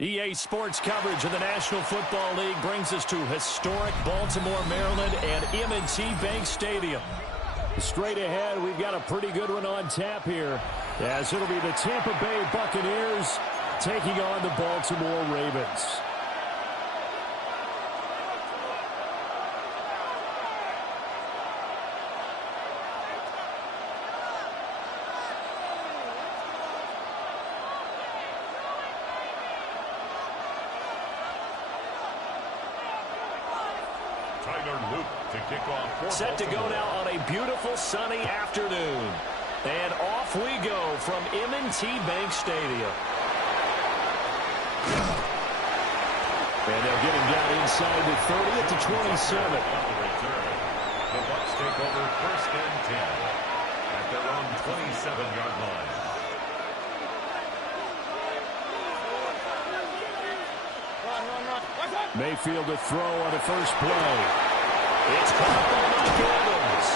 EA Sports coverage of the National Football League brings us to historic Baltimore, Maryland, and M&T Bank Stadium. Straight ahead, we've got a pretty good one on tap here, as it'll be the Tampa Bay Buccaneers taking on the Baltimore Ravens. Set to go now on a beautiful sunny afternoon. And off we go from M&T Bank Stadium. And they'll get him down inside the 30 at the 27. The Bucs take over 1st and 10 at their own 27-yard line. Mayfield to throw on the first play. It's caught by Mike Evans.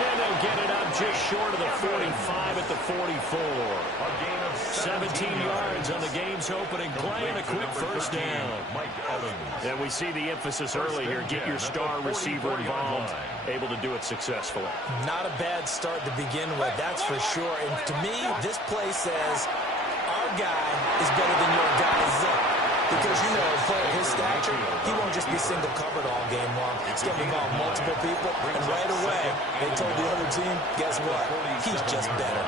And they'll get it up just short of the 45 at the 44. A gain of 17 yards on the game's opening play and a quick first down. Mike Evans. And we see the emphasis early here. Get your star receiver involved. Able to do it successfully. Not a bad start to begin with, that's for sure. And to me, this play says our guy is better than your guy. Because, you know, a player of his stature, he won't just be single covered all game long. He's going to involve multiple people, and right away, they told the other team, guess what? He's just better.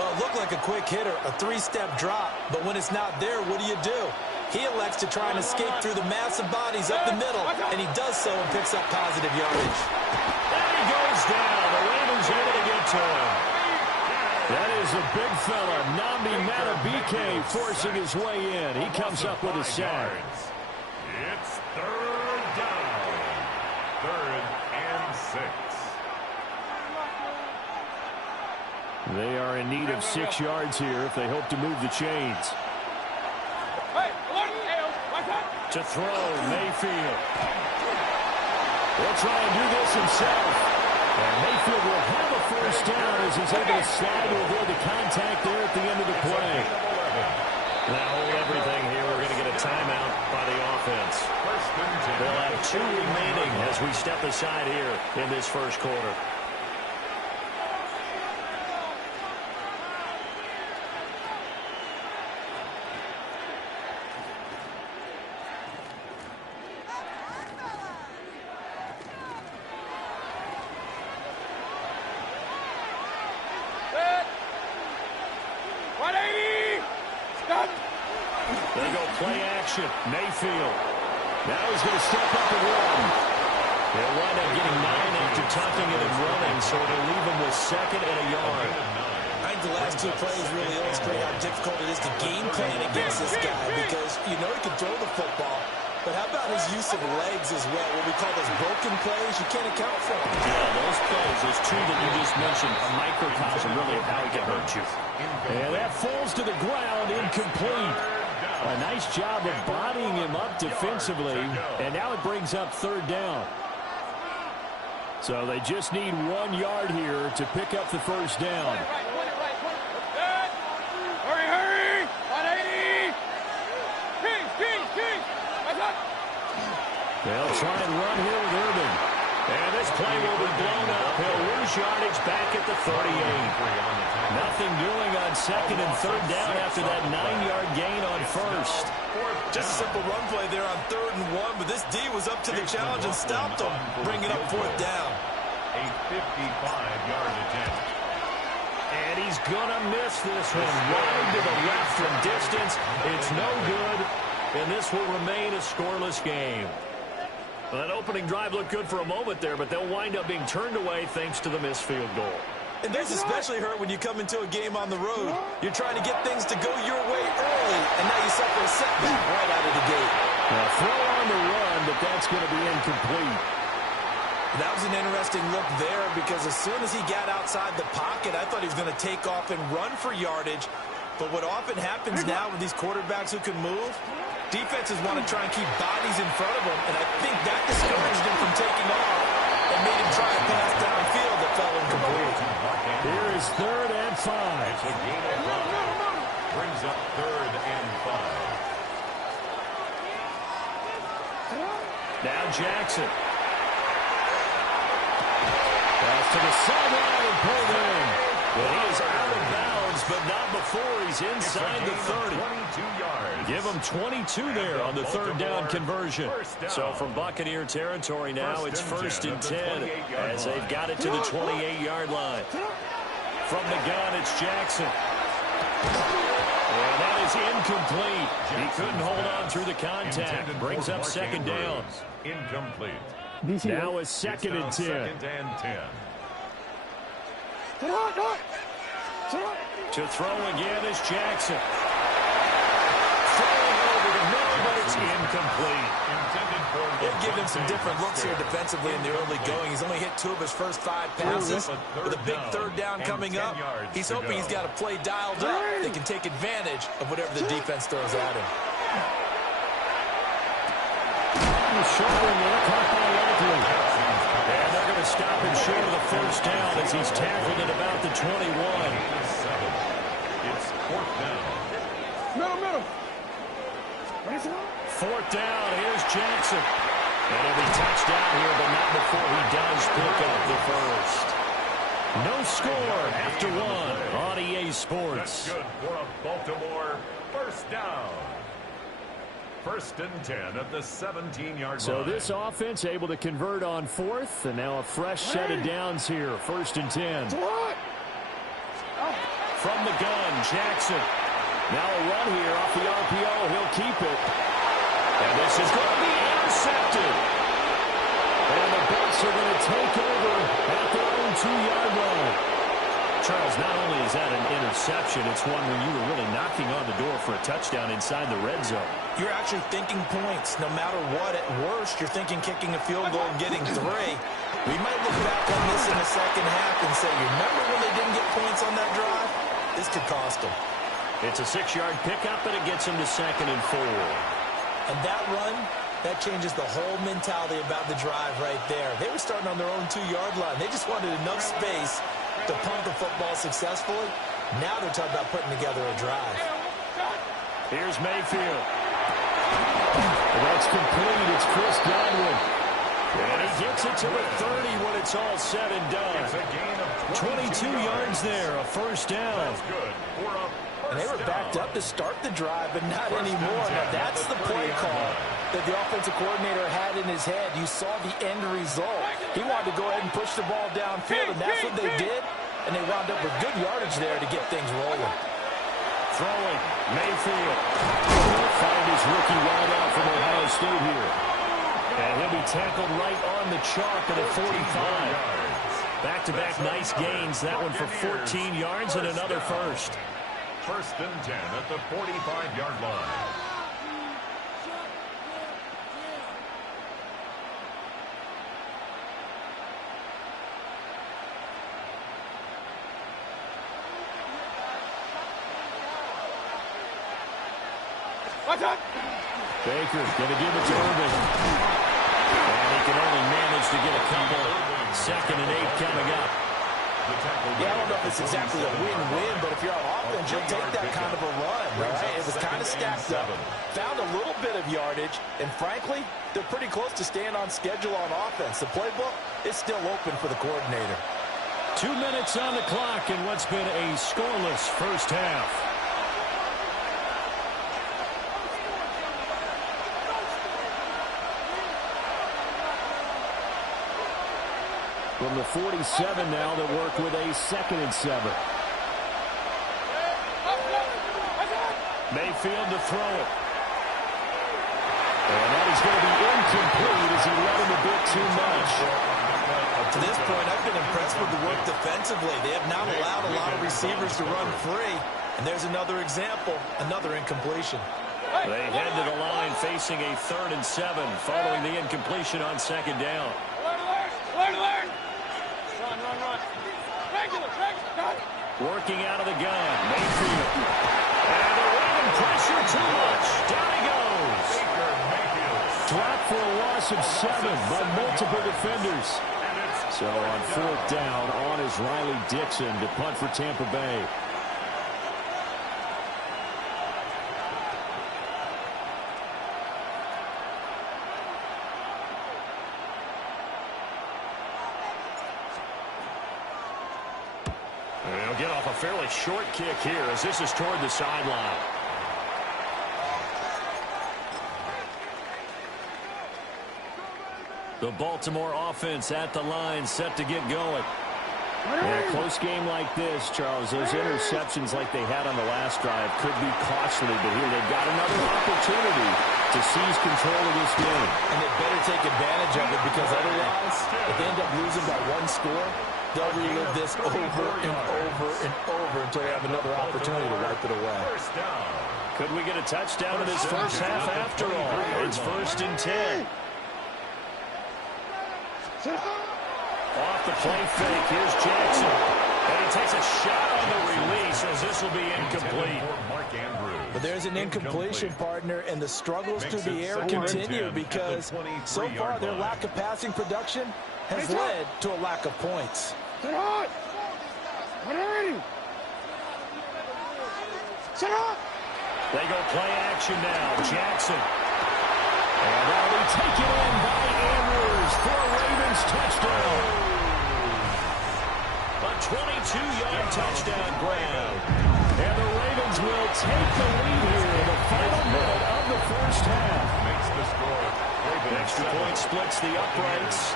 Well, it looked like a quick hitter, a three-step drop, but when it's not there, what do? He elects to try and escape through the massive bodies up the middle, and he does so and picks up positive yardage. And he goes down. The Ravens able to get to him. That is a big fella, Nnamdi Madubuike, forcing his way in. He comes up with a sack. It's 3rd down. 3rd and 6. They are in need of 6 yards here if they hope to move the chains. To throw, Mayfield. He'll try and do this himself. And Mayfield will have a first down as he's able to slide to avoid the contact there at the end of the play. Now hold everything here. We're going to get a timeout by the offense. They'll have 2 remaining as we step aside here in this first quarter. Mayfield. Now he's going to step up and run. They'll wind up getting 9 after tucking it and running, so it'll leave him with 2nd and a yard. I think the last 2 plays really illustrate how difficult it is to game plan against this guy because you know he can throw the football, but how about his use of legs as well? What we call those broken plays, you can't account for them. Yeah, those plays, those 2 that you just mentioned, a microcosm really of how he can hurt you. And that falls to the ground, incomplete. A nice job of bodying him up defensively, and now it brings up 3rd down. So they just need 1 yard here to pick up the first down. Hurry! 180! They'll try and run here with Urban. And this play will be blown up. He'll lose yardage back at the 38. Nothing doing on 2nd and 3rd down after that 9-yard gain on 1st. Just a simple run play there on 3rd and 1, but this D was up to the challenge and stopped him, bringing up 4th down. A 55-yard attempt. And he's going to miss this one. Wide to the left from distance. It's no good, and this will remain a scoreless game. Well, that opening drive looked good for a moment there, but they'll wind up being turned away thanks to the missed field goal. And this especially hurt when you come into a game on the road. You're trying to get things to go your way early, and now you suffer a setback right out of the gate. Now, throw on the run, but that's going to be incomplete. That was an interesting look there because as soon as he got outside the pocket, I thought he was going to take off and run for yardage. But what often happens now with these quarterbacks who can move, defenses want to try and keep bodies in front of them, and I think that discouraged him from taking off and made him try a pass downfield that fell incomplete. Here is 3rd and 5. Brings up 3rd and 5. Now Jackson. Pass to the sideline and pulled in. But he is out of bounds, but not before he's inside the 30. 22 yards. Give him 22 there on the third down conversion. So from Buccaneer territory now, it's first and 10 as they've got it to the 28-yard line. From the gun, it's Jackson. And that is incomplete. He couldn't hold on through the contact. Brings up second down. Incomplete. Now it's second and 10. Second and 10. To throw again is Jackson. Throwing over the middle, but it's incomplete. They've given him some different looks here defensively in the early going. He's only hit 2 of his first 5 passes. With a big third down coming up, he's hoping he's got a play dialed up that can take advantage of whatever the defense throws at him. Shouldering there, caught by Likely. And they're going to stop him short of the first down as he's tackled at about the 21. It's fourth down. Middle. Fourth down, here's Jackson. And he'll be touchdown here, but not before he does pick up the first. No score after 1 on EA Sports. That's good for a Baltimore first down. First and 10 at the 17-yard line. So this offense able to convert on fourth, and now a fresh set of downs here. First and 10. From the gun, Jackson. Now a run here off the RPO. He'll keep it. And this is going to be intercepted. And the Bucs are going to take over at their own 2-yard line. Charles, not only is that an interception, it's one where you were really knocking on the door for a touchdown inside the red zone. You're actually thinking points. No matter what, at worst, you're thinking kicking a field goal and getting 3. We might look back on this in the second half and say, you remember when they didn't get points on that drive? This could cost them. It's a 6-yard pickup, and it gets them to second and 4. And that run, that changes the whole mentality about the drive right there. They were starting on their own 2-yard line. They just wanted enough space to pump the football successfully. Now they're talking about putting together a drive. Here's Mayfield. And that's complete. It's Chris Godwin. And he gets it to the 30 when it's all said and done. 22 yards there, a first down. And they were backed up to start the drive, but not anymore. Now that's the play call that the offensive coordinator had in his head. You saw the end result. He wanted to go ahead and push the ball downfield, and that's what they did. And they wound up with good yardage there to get things rolling. Throwing, Mayfield. He'll find his rookie wideout from Ohio State here. And he'll be tackled right on the chalk at a 45. Back-to-back nice gains. That one for 14 yards and another first. First and 10 at the 45-yard line. Baker going to give it to Irvin. And he can only manage to get a couple. Second and 8 coming up. Yeah, I don't know if it's exactly a win-win, but if you're on offense, you'll take that kind of a run, right? It was kind of stacked up. Found a little bit of yardage, and frankly, they're pretty close to staying on schedule on offense. The playbook is still open for the coordinator. 2 minutes on the clock in what's been a scoreless first half. From the 47 now, they work with a 2nd and 7. Mayfield to throw it. And that is going to be incomplete as he let him a bit too much. To this point, I've been impressed with the work defensively. They have not allowed a lot of receivers to run free. And there's another example, another incompletion. They head to the line facing a 3rd and 7 following the incompletion on 2nd down. Working out of the gun, Mayfield. And the Raven pressure too much. Down he goes. Dropped for a loss of 7 by multiple defenders. So on 4th down, on is Riley Dixon to punt for Tampa Bay. And he'll get off a fairly short kick here as this is toward the sideline. The Baltimore offense at the line, set to get going. In a close game like this, Charles, those interceptions like they had on the last drive could be costly, but here they've got another opportunity to seize control of this game. And they better take advantage of it, because otherwise, if they end up losing by one score, they'll relive this over and over and over until they have another opportunity to wipe it away. Could we get a touchdown in this first half after all? It's 1st and 10. Off the play fake, here's Jackson. And he takes a shot on the release as this will be incomplete. But there's an incompletion, partner, and the struggles through the air continue because so far their lack of passing production has led to a lack of points. They go play action now. Jackson. And that'll be taken in by Andrews for a Ravens touchdown. A 22-yard touchdown grab. And the Ravens will take the lead here in the final minute of the first half. Makes the score. Extra point splits the uprights.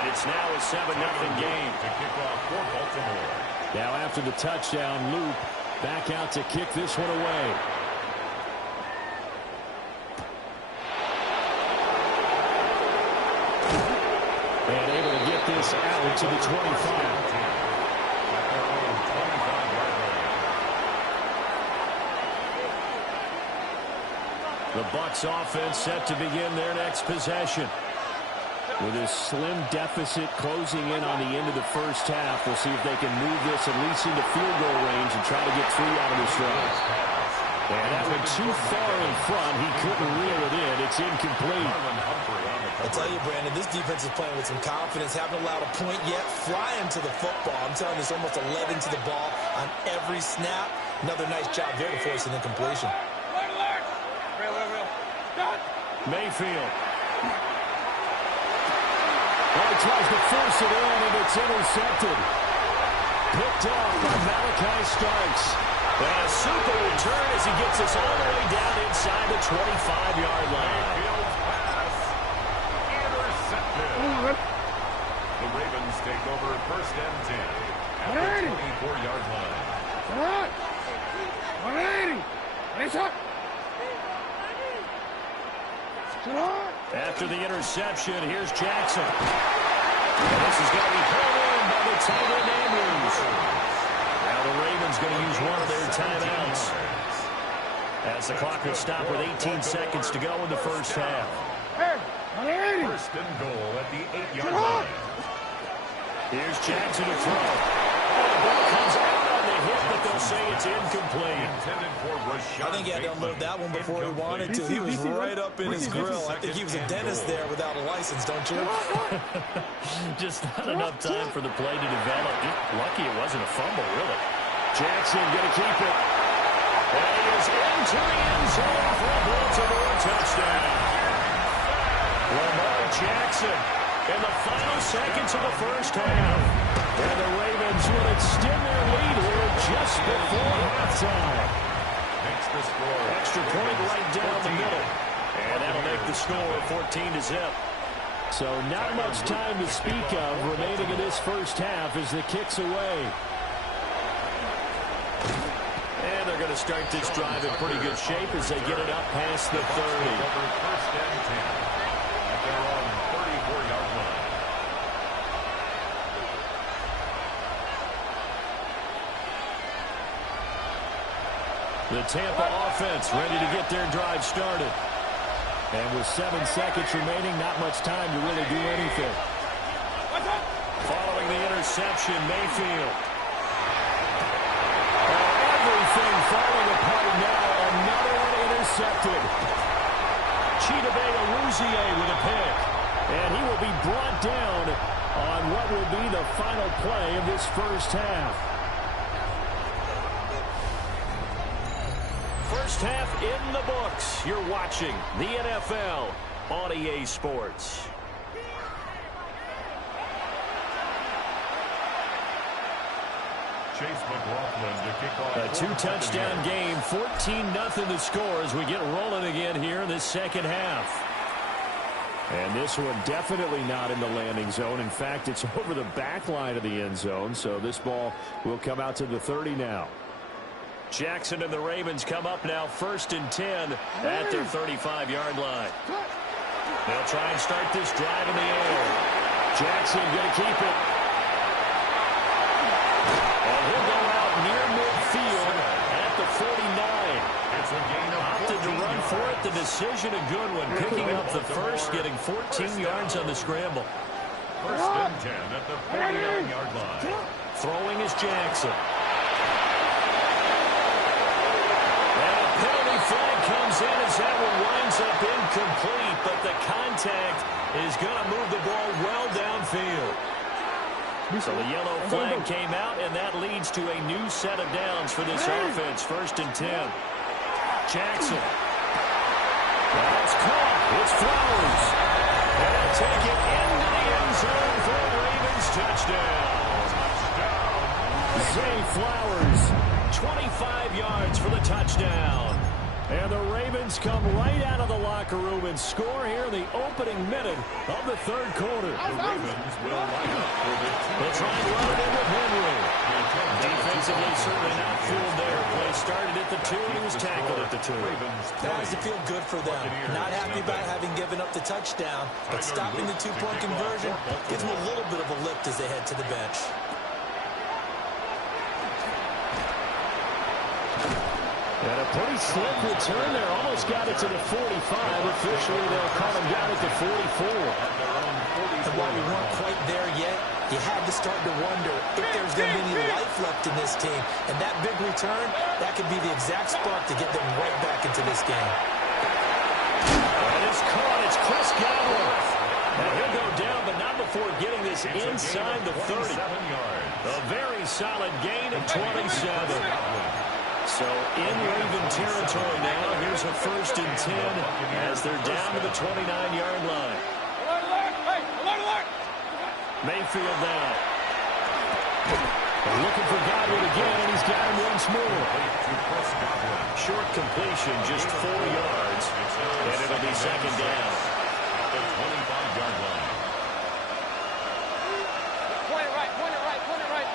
And it's now a 7-0 game. To kick off for Baltimore. Now after the touchdown, Loop back out to kick this one away. And able to get this out to the 25. The Bucs offense set to begin their next possession. With this slim deficit closing in on the end of the first half, we'll see if they can move this at least into field goal range and try to get 3 out of this drive. And that went too far in front. He couldn't reel it in. It's incomplete. I tell you, Brandon, this defense is playing with some confidence. Haven't allowed a point yet. Flying to the football. I'm telling you, it's almost 11 to the ball on every snap. Another nice job there to force an incompletion. Mayfield. Well, he tries to force it in, and it's intercepted. Picked off by Malachi Starks. And a super return as he gets us all the way down inside the 25-yard line. Intercepted. The Ravens take over 1st and 10 at the 24-yard line. 180. After the interception, here's Jackson. And this is going to be pulled in by the tight end Andrews. Now the Ravens going to use one of their timeouts as the clock will stop with 18 seconds to go in the first half. 1st and goal at the 8-yard line. Here's Jackson to throw. And the ball comes out on the hit, but they'll say it's incomplete. I think he had to unload that one before he wanted to. He was right up in his grill. I think he was a dentist there without a license, don't you? Just not enough time for the play to develop. Lucky it wasn't a fumble, really. Jackson going to keep it. And he is into the end zone for a Baltimore touchdown. Lamar Jackson in the final seconds of the first half. And the Ravens will extend their lead here just before halftime. Makes the score. Extra point right down the middle. And that'll make the score 14-0. So not much time to speak of remaining in this first half as the kick's away. And they're going to start this drive in pretty good shape as they get it up past the 30. 1st and 10 at their own 34-yard line. The Tampa offense ready to get their drive started. And with 7 seconds remaining, not much time to really do anything. Following the interception, Mayfield. Everything falling apart now. Another one intercepted. Chidobe Awuzie with a pick. And he will be brought down on what will be the final play of this first half. First half in the books. You're watching the NFL on EA Sports. A two-touchdown game, 14-0 the score as we get rolling again here in this second half. And this one definitely not in the landing zone. In fact, it's over the back line of the end zone, so this ball will come out to the 30 now. Jackson and the Ravens come up now 1st and 10 at their 35-yard line. They'll try and start this drive in the air. Jackson going to keep it. And he'll go out near midfield at the 49. It's a gain of Opted to run for it. The decision a good one. Picking up the first, getting 14 yards on the scramble. 1st and 10 at the 49-yard line. Throwing is Jackson. And a penalty flag comes in as that one winds up incomplete, but the contact is going to move the ball well downfield. So the yellow flag came out, and that leads to a new set of downs for this offense. 1st and 10. Jackson. That's caught. It's Flowers. And they'll take it into the end zone for a Ravens touchdown. Zay Flowers, 25 yards for the touchdown. And the Ravens come right out of the locker room and score here in the opening minute of the 3rd quarter. The Ravens will line up for the They'll try and run it in with Henry. Defensively, certainly not fooled there. Play started at the 2, and he was tackled at the 2. That has to feel good for them. Not happy about having given up the touchdown, but stopping the 2-point conversion gives them a little bit of a lift as they head to the bench. And a pretty slick return there. Almost got it to the 45. Officially, they'll call him down at the 44. And while we weren't quite there yet, you had to start to wonder if there's going to be any life left in this team. And that big return, that could be the exact spark to get them right back into this game. And it's caught. It's Chris Godwin. And he'll go down, but not before getting this inside the 30. A very solid gain of 27. So in Raven territory now, here's a 1st and 10 as they're down to the 29-yard line. Mayfield now. They're looking for Godwin again, and he's got him once more. Short completion, just 4 yards, and it'll be 2nd down. At the 25-yard line. Point it right, point it right, point it right.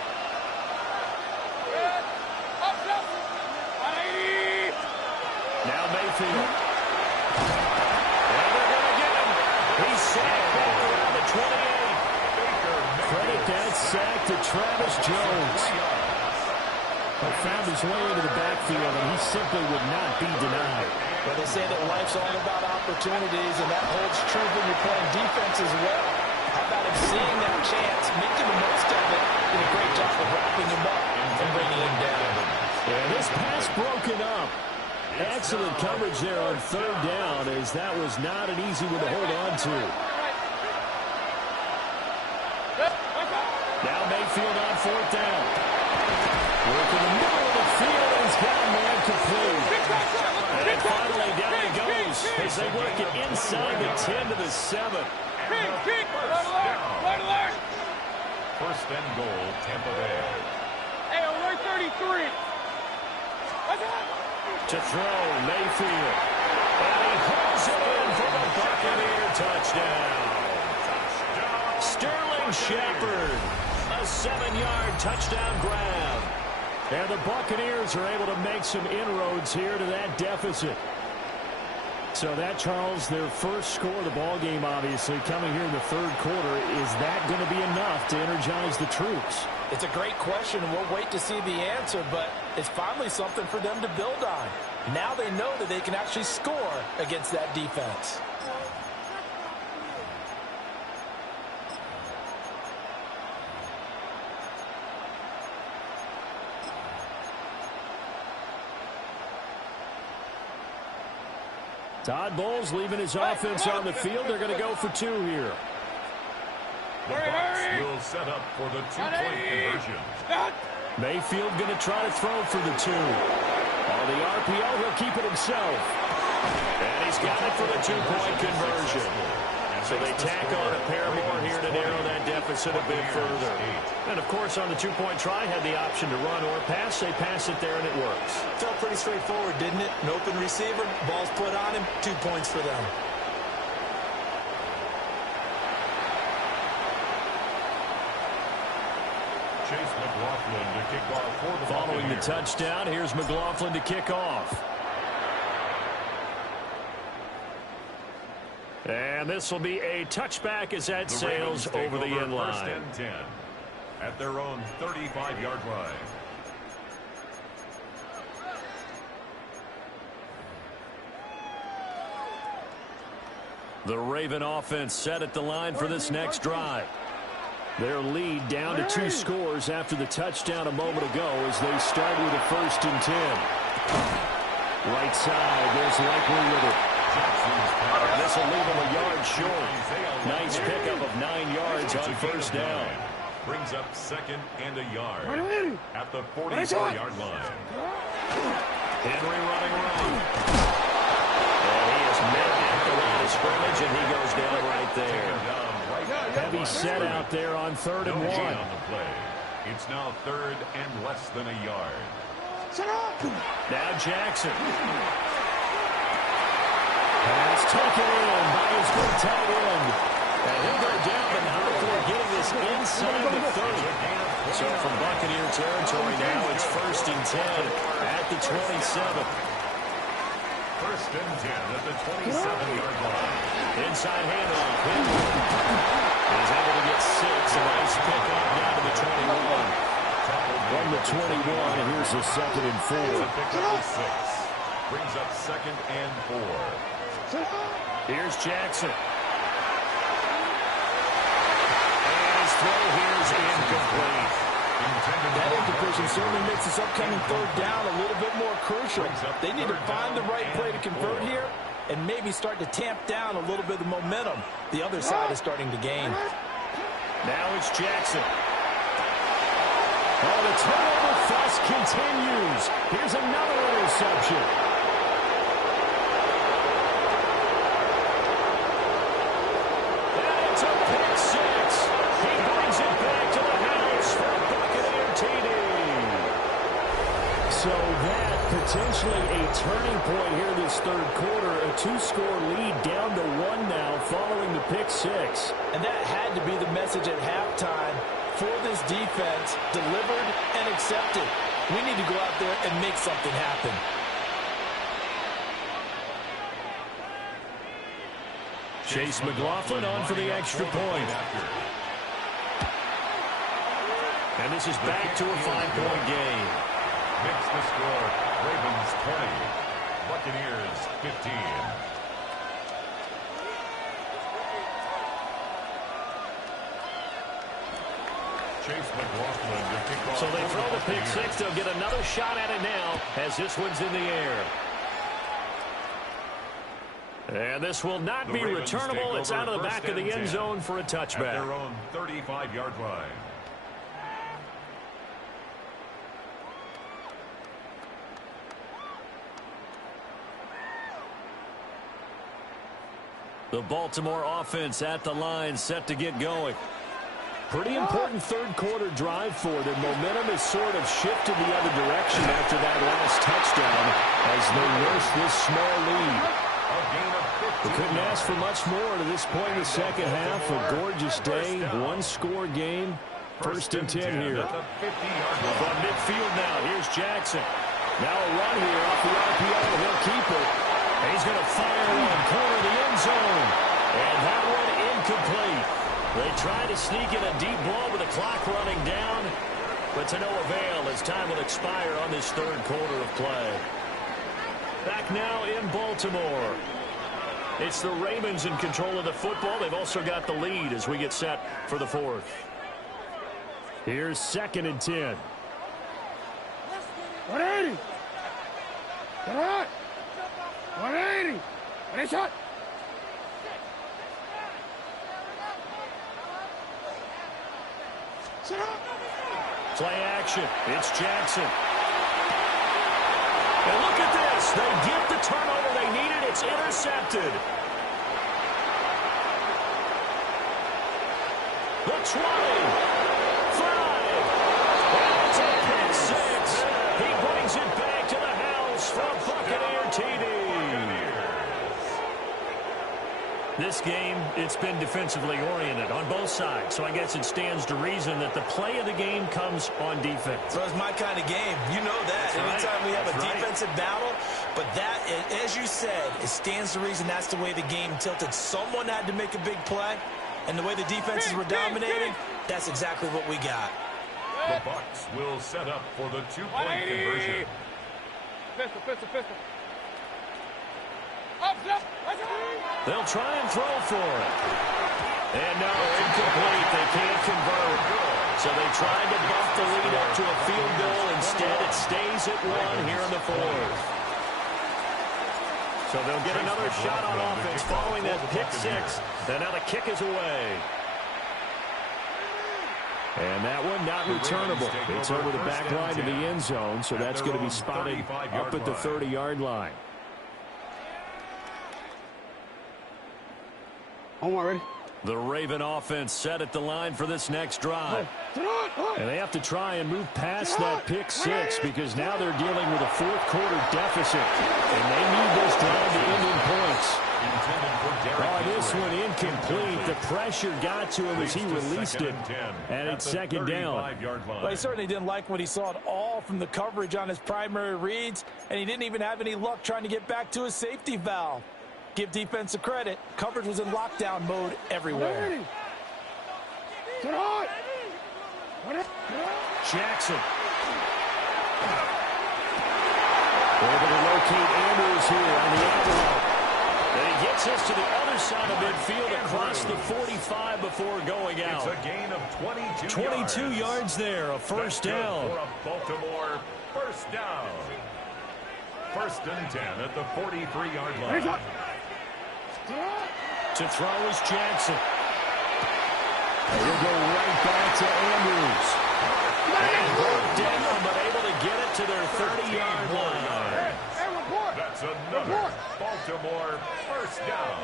Good. Up, up. 180. Now Mayfield. And they're going to get him. He's sacked back around the 28. Credit that sack to Travis Jones. He found his way into the backfield, and he simply would not be denied. But they say that life's all about opportunities, and that holds true when you're playing defense as well. How about him seeing that chance, making the most of it, did a great job of wrapping him up and bringing him down. And this pass broken up. Excellent coverage there on 3rd down, as that was not an easy one to hold on to. Now Mayfield on 4th down. Work in the middle of the field, and he's got a man complete. And then finally down he goes as they work it inside the 10 to the 7. Kick. Right alert. 1st and goal, Tampa Bay. Hey, alert 33. To throw, Mayfield. And he hauls it in for the Buccaneer touchdown. Sterling Shepard. A 7-yard touchdown grab. And the Buccaneers are able to make some inroads here to that deficit. So that, Charles, their first score of the ballgame, obviously, coming here in the 3rd quarter. Is that going to be enough to energize the troops? It's a great question, and we'll wait to see the answer, but it's finally something for them to build on. Now they know that they can actually score against that defense. Todd Bowles leaving his offense on the field. They're going to go for 2 here. The Bucs will set up for the 2-point conversion. Mayfield going to try to throw for the 2. On the RPO, he'll keep it himself. And he's got it for the 2-point conversion. So they tack on a pair more here to narrow that that deficit a bit further. And, of course, on the two-point try, had the option to run or pass. They pass it there, and it works. Felt pretty straightforward, didn't it? An open receiver, ball's put on him, 2 points for them. Chase McLaughlin to kick off for the Following the touchdown, here's McLaughlin to kick off. And this will be a touchback as that sails over the end line. First and 10 at their own 35-yard line. The Raven offense set at the line for this next drive. Their lead down to 2 scores after the touchdown a moment ago as they start with a 1st and 10. Right side, there's Likely with it. And this will leave him a yard short. Nice pickup of 9 yards on 1st down. Brings up 2nd and a yard at the 44-yard line. Henry running right. And he is met at the line of scrimmage, and he goes down right there. Heavy set out there on 3rd and 1. On the play. It's now 3rd and less than a yard. Now Jackson. Pass taken in by his good tight end. And he'll go down, but not before getting this inside the 30. So from Buccaneer territory now, it's 1st and 10 at the 27. 1st and 10 at the 27-yard line. Inside handoff. He's able to get 6. A nice pickup down to the 21. From the 21, and here's a 2nd and 4. Pickup of 6. Brings up 2nd and 4. Here's Jackson. And his throw here is incomplete. That incompletion certainly makes this upcoming 3rd down a little bit more crucial. They need to find the right play to convert here and maybe start to tamp down a little bit of the momentum the other side is starting to gain. Now it's Jackson. Oh, the turnover fuss continues. Here's another interception. And it's a pick 6. He brings it back to the house for a Buccaneer TD. So that potentially a turning point here this 3rd quarter. A 2-score lead down to 1 now following the pick 6. And that had to be the message at halftime for this defense, delivered and accepted. We need to go out there and make something happen. Chase McLaughlin on for the extra point. And this is back to a 5-point game. Makes the score Ravens 20, Buccaneers 15. Chase McLaughlin to kick off. So they throw the pick 6. They'll get another shot at it now as this one's in the air. And this will not be returnable. It's out of the back of the end zone for a touchback. At their own 35-yard line. The Baltimore offense at the line, set to get going. Pretty important 3rd quarter drive for them. Momentum has sort of shifted the other direction after that last touchdown as they nurse this small lead. We couldn't ask for much more to this point in the 2nd half. A gorgeous day, 1-score game. 1st and 10 here. From midfield now, here's Jackson. Now a run here off the RPO. He'll keep it. He's going to fire one, corner of the end zone. And that one incomplete. They try to sneak in a deep ball with the clock running down, but to no avail as time will expire on this 3rd quarter of play. Back now in Baltimore. It's the Ravens in control of the football. They've also got the lead as we get set for the 4th. Here's 2nd and 10. 180. All right. 180. Ready, shot. Play action. It's Jackson. And look at this. They get the turnover they needed. It's intercepted. The 20, 5, and it's a pick six. He brings it back to the house from Buccaneer TD. This game, it's been defensively oriented on both sides, so I guess it stands to reason that the play of the game comes on defense. So it's my kind of game. You know that. Anytime we have a defensive battle, but that, as you said, it stands to reason that's the way the game tilted. Someone had to make a big play, and the way the defenses were dominating, that's exactly what we got. The Bucs will set up for the two-point conversion. Pistol. They'll try and throw for it. And no, incomplete. They can't convert. So they tried to bump the lead up to a field goal. Instead, it stays at 1 here in the fourth. So they'll get another shot on offense following that pick six. And now the kick is away. And that one not returnable. It's over the back line to the end zone, so that's going to be spotted up at the 30-yard line. Ready? The Raven offense set at the line for this next drive. And they have to try and move past that pick six because now they're dealing with a fourth-quarter deficit. And they need this drive to end in points. Oh, this one incomplete. The pressure got to him as he released it. And it's second down. Well, he certainly didn't like what he saw at all from the coverage on his primary reads, and he didn't even have any luck trying to get back to his safety valve. Give defensive credit. Coverage was in lockdown mode everywhere. Jackson. Able to locate Andrews here on the envelope. And he gets us to the other side of midfield across the 45 before going out. It's a gain of 22 yards there, a first down. For a Baltimore first down. First and 10 at the 43-yard line. To throw is Jackson. And he'll go right back to Andrews. And brought down, but able to get it to their 30-yard line. That's another Baltimore first down.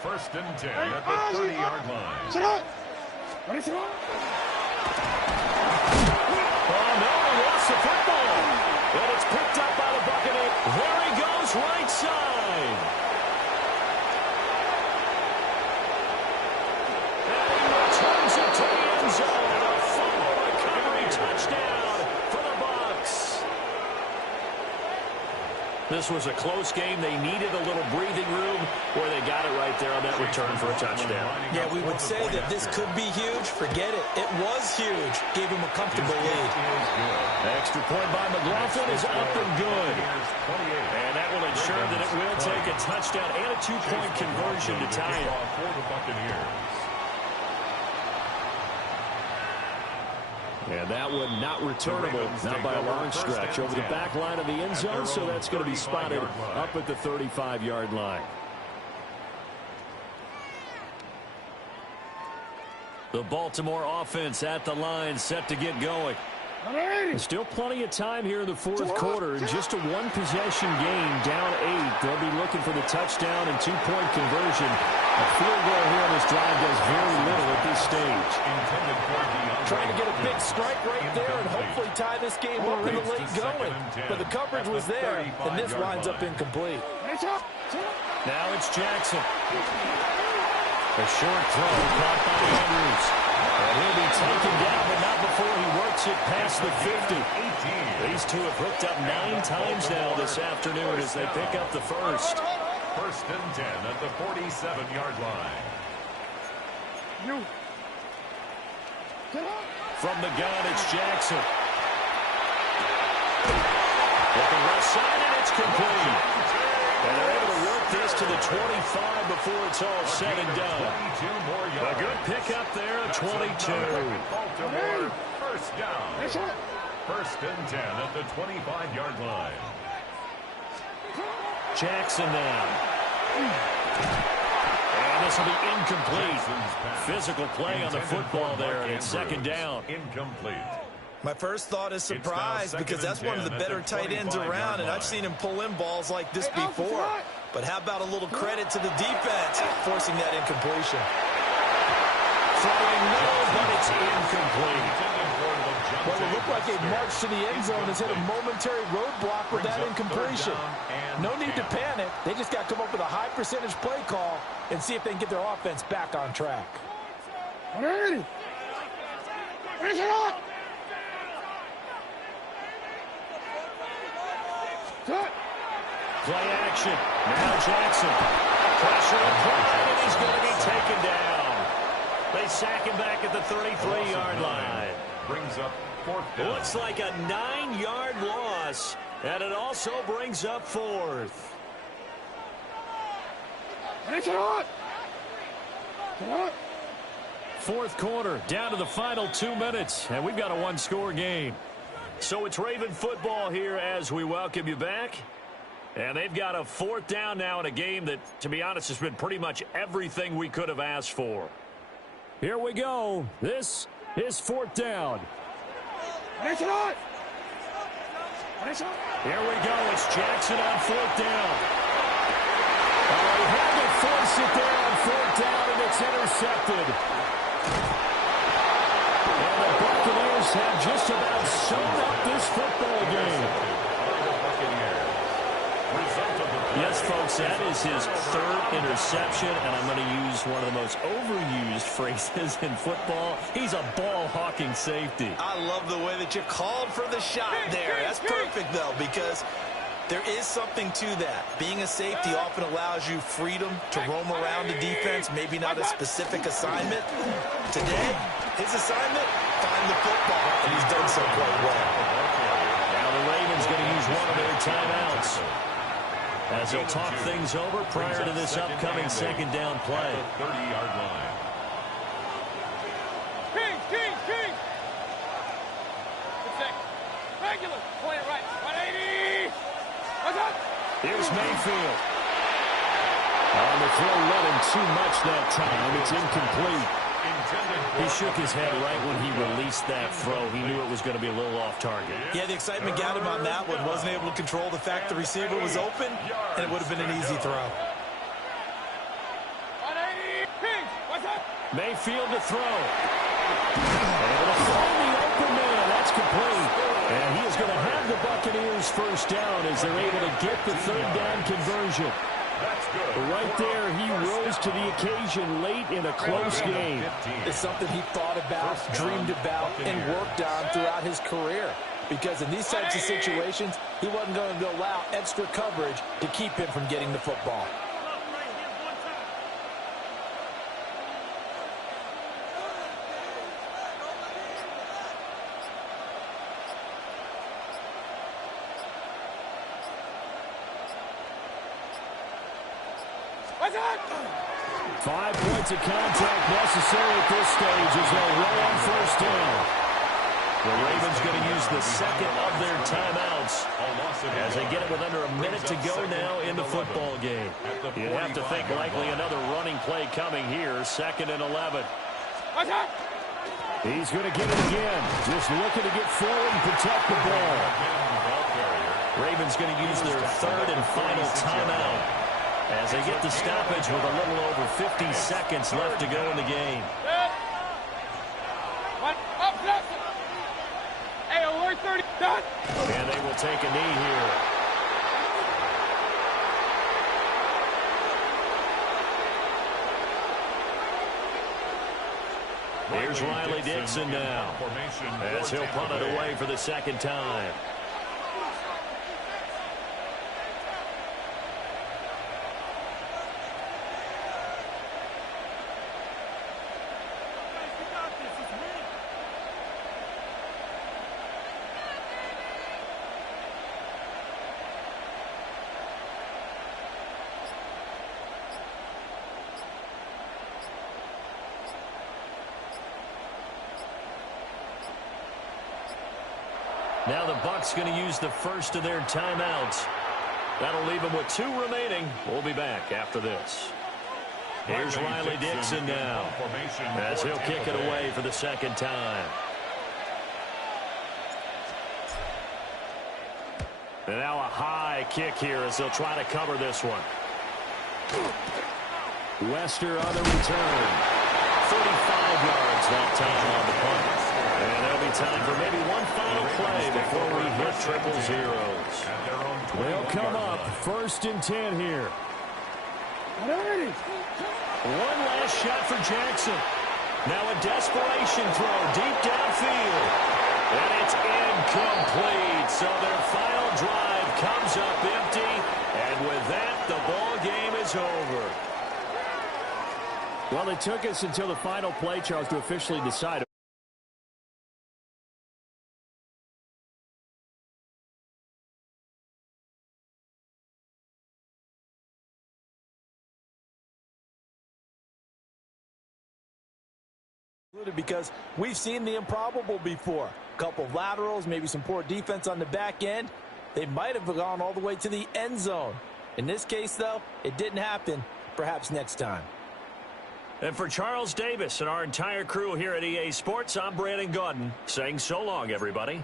First and 10 at the 30-yard line. Oh, no, he lost the football. And it's picked up by the Buccaneers. There he goes, right side. To the end zone, a fumble recovery touchdown for the Bucs. This was a close game. They needed a little breathing room where they got it right there on that return for a touchdown. Yeah, we would say that this could be huge. Forget it. It was huge. Gave him a comfortable lead. Extra point by McLaughlin is up and good. And that will ensure that it will take a touchdown and a two-point conversion to tie it. For the Buccaneers. And that one not returnable, not by a long stretch, over the back line of the end zone, so that's going to be spotted up at the 35-yard line. The Baltimore offense at the line, set to get going. Still plenty of time here in the fourth quarter. Just a one-possession game, down 8. They'll be looking for the touchdown and two-point conversion. A field goal here on this drive does very little at this stage. Trying to get a big strike right there and hopefully tie this game up in the late going. But the coverage was there, and this winds up incomplete. Now it's Jackson. A short throw caught by Andrews. And he'll be taken down, but not before he works it past the 50. These two have hooked up 9 times now this afternoon as they pick up the first. First and 10 at the 47-yard line. From the gun, it's Jackson. Looking left side, and it's complete. And they're able to work this to the 25 before it's all said and done. A good pickup there, a 22. Baltimore first down. First and 10 at the 25-yard line. Jackson now. And this will be incomplete. Physical play on the football there, and it's second down. Incomplete. My first thought is surprise because that's one of the better tight ends around, and I've seen him pull in balls like this before. But how about a little credit to the defense forcing that incompletion? Throwing middle, but it's incomplete. Well, it looked like a march to the end zone has hit a momentary roadblock with that incompletion. No need to panic. They just got to come up with a high percentage play call and see if they can get their offense back on track. Ready. Finish it up. Set. Play action. Now Jackson. Pressure applied, and he's going to be taken down. They sack him back at the 33-yard line. Brings up fourth down. Looks like a 9-yard loss, and it also brings up fourth. Finish it up. Fourth quarter, down to the final 2 minutes, and we've got a one-score game. So it's Raven football here as we welcome you back. And they've got a fourth down now in a game that, to be honest, has been pretty much everything we could have asked for. Here we go. This is fourth down. Finish it up. Here we go. It's Jackson on fourth down. He had to force it there on fourth down, and it's intercepted. And the Buccaneers have just about sewn up this football game. Yes, folks, that is his third interception, and I'm going to use one of the most overused phrases in football. He's a ball-hawking safety. I love the way that you called for the shot there. That's perfect, though, because there is something to that. Being a safety often allows you freedom to roam around the defense, maybe not a specific assignment. Today, his assignment, find the football, and he's done so quite well. Now the Ravens going to use one of their timeouts as they'll talk things over prior to this upcoming second down play. 30-yard line. King. Regular. Play it right. 180. What's up? Here's Mayfield. On the throw, let him too much that time. It's incomplete. He shook his head right when he released that throw. He knew it was going to be a little off target. Yeah, the excitement got him on that one. Wasn't able to control the fact the receiver was open, and it would have been an easy throw. 180. King. What's up? Mayfield to throw. Able to find the open man. That's complete. And he is going to have the Buccaneers first down as they're able to get the third down conversion. That's good. Right there, he rose to the occasion late in a close game. It's something he thought about, dreamed about, and worked on throughout his career. Because in these types of situations, he wasn't going to allow extra coverage to keep him from getting the football. What's up? 5 points of contact necessary at this stage as they'll roll on first down. The Ravens going to use the second of their timeouts as they get it with under a minute to go now in the football game. You have to think likely another running play coming here, 2nd and 11. What's up? He's going to get it again, just looking to get forward and protect the ball. Ravens going to use their third and final timeout as they get the stoppage with a little over 50 seconds left to go in the game. Hey, alert 30. Done. And they will take a knee here. Here's Riley Dixon now as he'll punt it away for the second time. Now the Bucs going to use the first of their timeouts. That'll leave them with 2 remaining. We'll be back after this. Here's Riley Dixon now as he'll kick it away for the second time. And now a high kick here as they'll try to cover this one. Wester on the return. 35 yards that time on the punt. And there'll be time for maybe one final play before we hit triple zeros. They'll come up 1st and 10 here. One last shot for Jackson. Now a desperation throw deep downfield. And it's incomplete. So their final drive comes up empty. And with that, the ball game is over. Well, it took us until the final play, Charles, to officially decide. Because we've seen the improbable before. A couple of laterals, maybe some poor defense on the back end. They might have gone all the way to the end zone. In this case, though, it didn't happen. Perhaps next time. And for Charles Davis and our entire crew here at EA Sports, I'm Brandon Gaudin saying so long, everybody.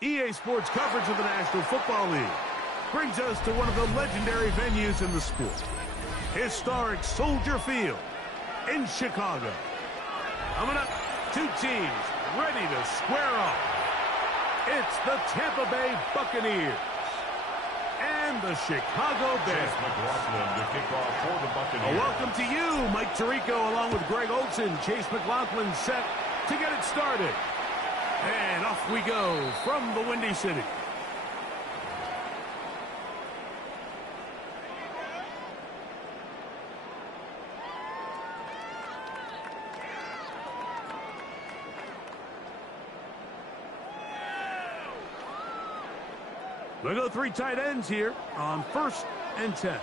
EA Sports coverage of the National Football League brings us to one of the legendary venues in the sport. Historic Soldier Field in Chicago. Coming up, two teams ready to square off. It's the Tampa Bay Buccaneers and the Chicago Bears. McLaughlin to kick off for the Buccaneers. A welcome to you, Mike Tirico, along with Greg Olson. Chase McLaughlin set to get it started. And off we go from the Windy City. They go three tight ends here on 1st and 10.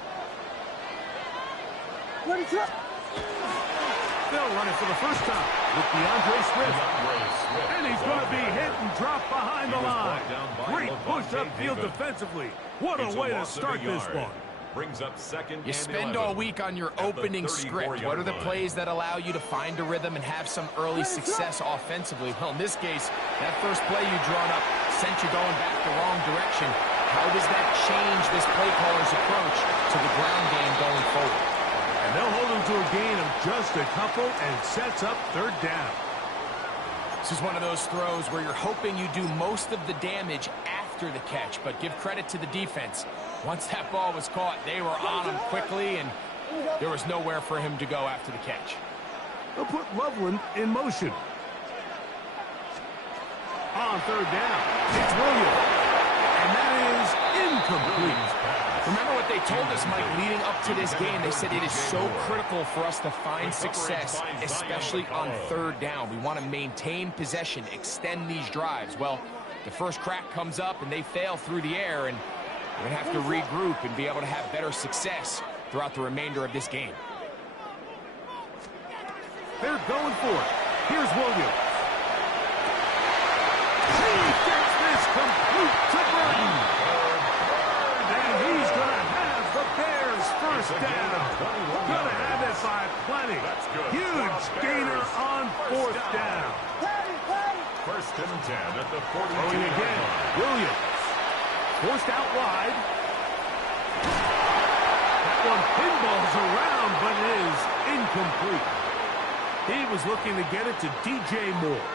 They'll run it for the first time with DeAndre Swift. And he's going to be hit and dropped behind the line. Great push upfield defensively. What a way to start this one. Brings up second. You spend all week on your opening script. What are the plays that allow you to find a rhythm and have some early success offensively? Well, in this case, that first play you drawn up sent you going back the wrong direction. How does that change this play caller's approach to the ground game going forward? And they'll hold him to a gain of just a couple and sets up 3rd down. This is one of those throws where you're hoping you do most of the damage after the catch, but give credit to the defense. Once that ball was caught, they were on him quickly, and there was nowhere for him to go after the catch. They'll put Loveland in motion. On 3rd down, it's Williams. And that is incomplete. Remember what they told us, Mike, leading up to this game? They said it is so critical for us to find success, especially on 3rd down. We want to maintain possession, extend these drives. Well, the first crack comes up, and they fail through the air, and we're going to have to regroup and be able to have better success throughout the remainder of this game. They're going for it. Here's Williams. He gets this complete to Burton. And he's going to have the Bears first down. Going to have it by plenty. Huge gainer on 4th down. 1st and 10 at the 42. Throwing again. Williams. Forced out wide. That one pinballs around, but it is incomplete. He was looking to get it to DJ Moore.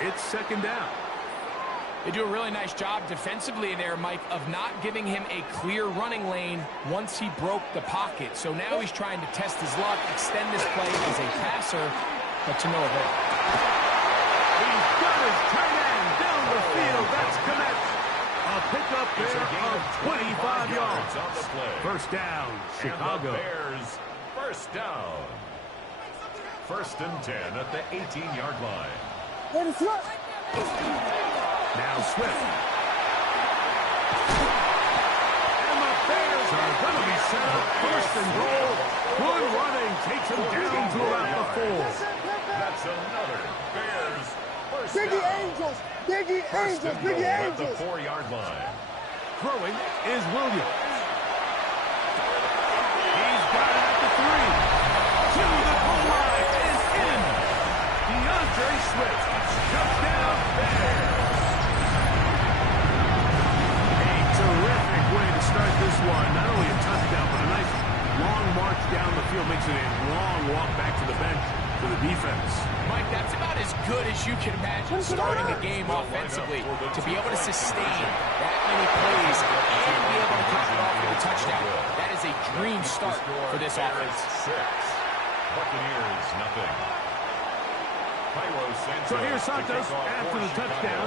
It's 2nd down. They do a really nice job defensively there, Mike, of not giving him a clear running lane once he broke the pocket. So now he's trying to test his luck, extend this play as a passer, but to no avail. He's got his tight end down the field. That's connect. A pickup there of 25 yards. On the play. 1st down, Chicago. And the Bears, 1st down. 1st and 10 at the 18-yard line. Now Swift. And the Bears are going to be set up 1st and goal. Good running takes him down to about the 4. That's another Bears 1st Biggie down. Angels! Biggie 1st Angels! and Biggie goal at Angels! the 4-yard line. Throwing is Williams. He's got it at the 3. To the goal line is in. DeAndre Swift. Touchdown Bears. A terrific way to start this one. Not only a touchdown, but a nice long march down the field. Makes it a long walk back to the bench for the defense. Mike, that's about as good as you can imagine starting a game offensively. To be able to sustain that many plays and be able to top it off with a touchdown, that is a dream start for this offense. 6. Buccaneers, nothing. So here's Santos after the touchdown.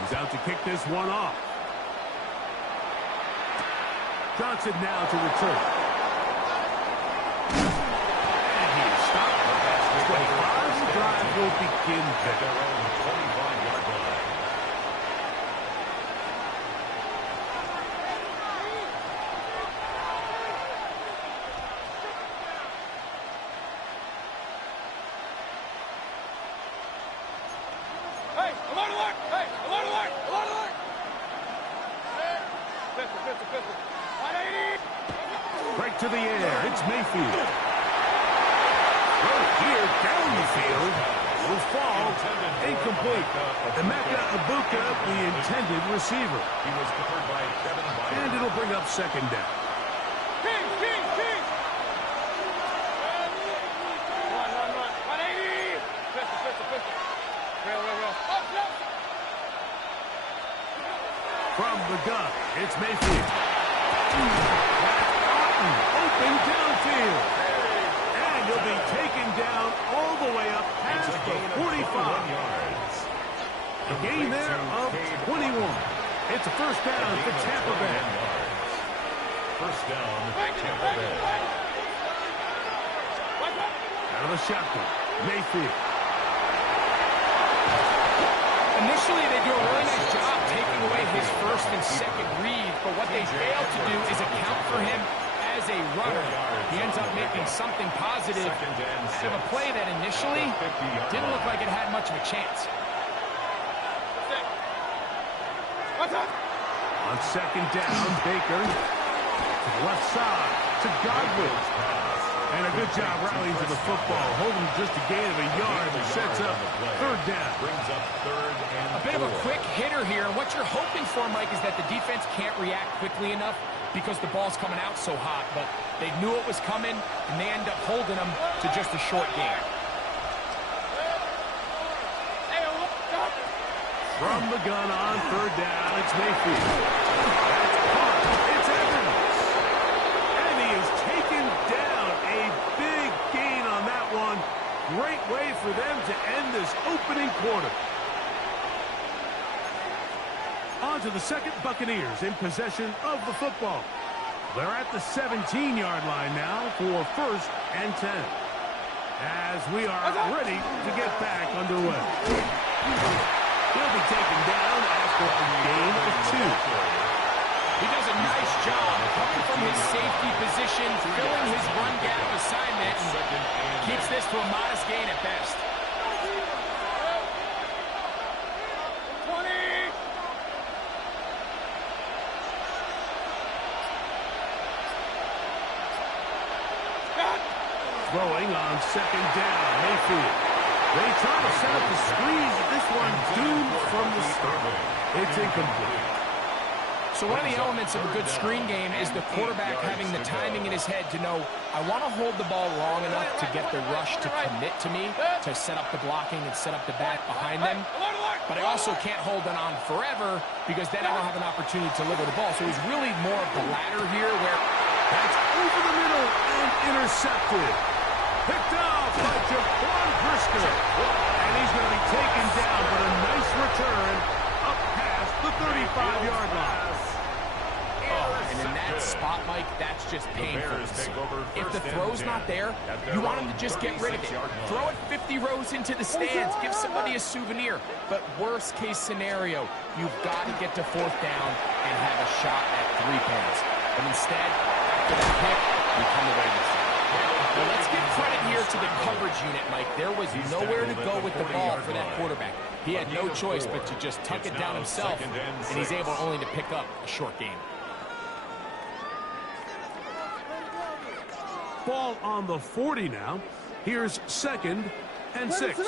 He's out to kick this one off. Johnson now to return. And he is stopped. The drive will begin at their own 25-yard line. Hey, alert, alert! Hey, alert, alert! Alert, alert! Pistol. 180! right to the air. It's Mayfield. Right here down the field. will fall incomplete. Emeka Ibuka, the intended receiver. He was covered by Kevin Byard. And it'll bring up second down. King! Run. 180! Pistol. Real. Up. From the gun, it's Mayfield. That's Otten, open downfield. And he'll be taken down all the way up past the 45. A gain there of 21. It's a first down for Tampa Bay. First down, Tampa Bay. Out of the shotgun, Mayfield. Initially, they do a really nice job taking away his first and second read, but what they fail to do is account for him as a runner. He ends up making something positive out of a play that initially didn't look like it had much of a chance. On second down, Baker to the left side to Godwin. And a good job rallying to the football, holding just a gain of a yard that sets up third down. Brings up third and A bit of a quick hitter here, and what you're hoping for, Mike, is that the defense can't react quickly enough because the ball's coming out so hot, but they knew it was coming, and they end up holding them to just a short gain. From the gun on third down, it's Mayfield. That's caught. It's Evans. And he is taken down. A big gain on that one. Great way for them to end this opening quarter. On to the second, Buccaneers in possession of the football. They're at the 17-yard line now for first and 10. As we are ready to get back underway. He'll be taken down after a gain of 2. He does a nice job coming from his safety position, filling his run gap assignment, and keeps this to a modest gain at best. 20! Throwing on second down, Mayfield. They try to set up the squeeze, but this one doomed from the start. It's incomplete. So one of the elements of a good screen game is the quarterback having the timing in his head to know, I want to hold the ball long enough to get the rush to commit to me, to set up the blocking and set up the back behind them. But I also can't hold it on forever because then I don't have an opportunity to deliver the ball. So it's really more of the latter here where That's over the middle and intercepted. Picked off by Jaquan Brisker. And he's going to be taken down, but a nice return up past the 35-yard line. and in that spot, Mike, that's just painful. If the throw's not there, you want him to just get rid of it. Throw it 50 rows into the stands. Give somebody a souvenir. But worst case scenario, you've got to get to fourth down and have a shot at 3 points. But instead, after that pick, you come away with it. Well, let's give credit here to the coverage unit, Mike. There was nowhere to go with the ball for that quarterback. He had no choice but to just tuck it down himself, and he's able only to pick up a short gain. Ball on the 40 now. Here's 2nd and 6.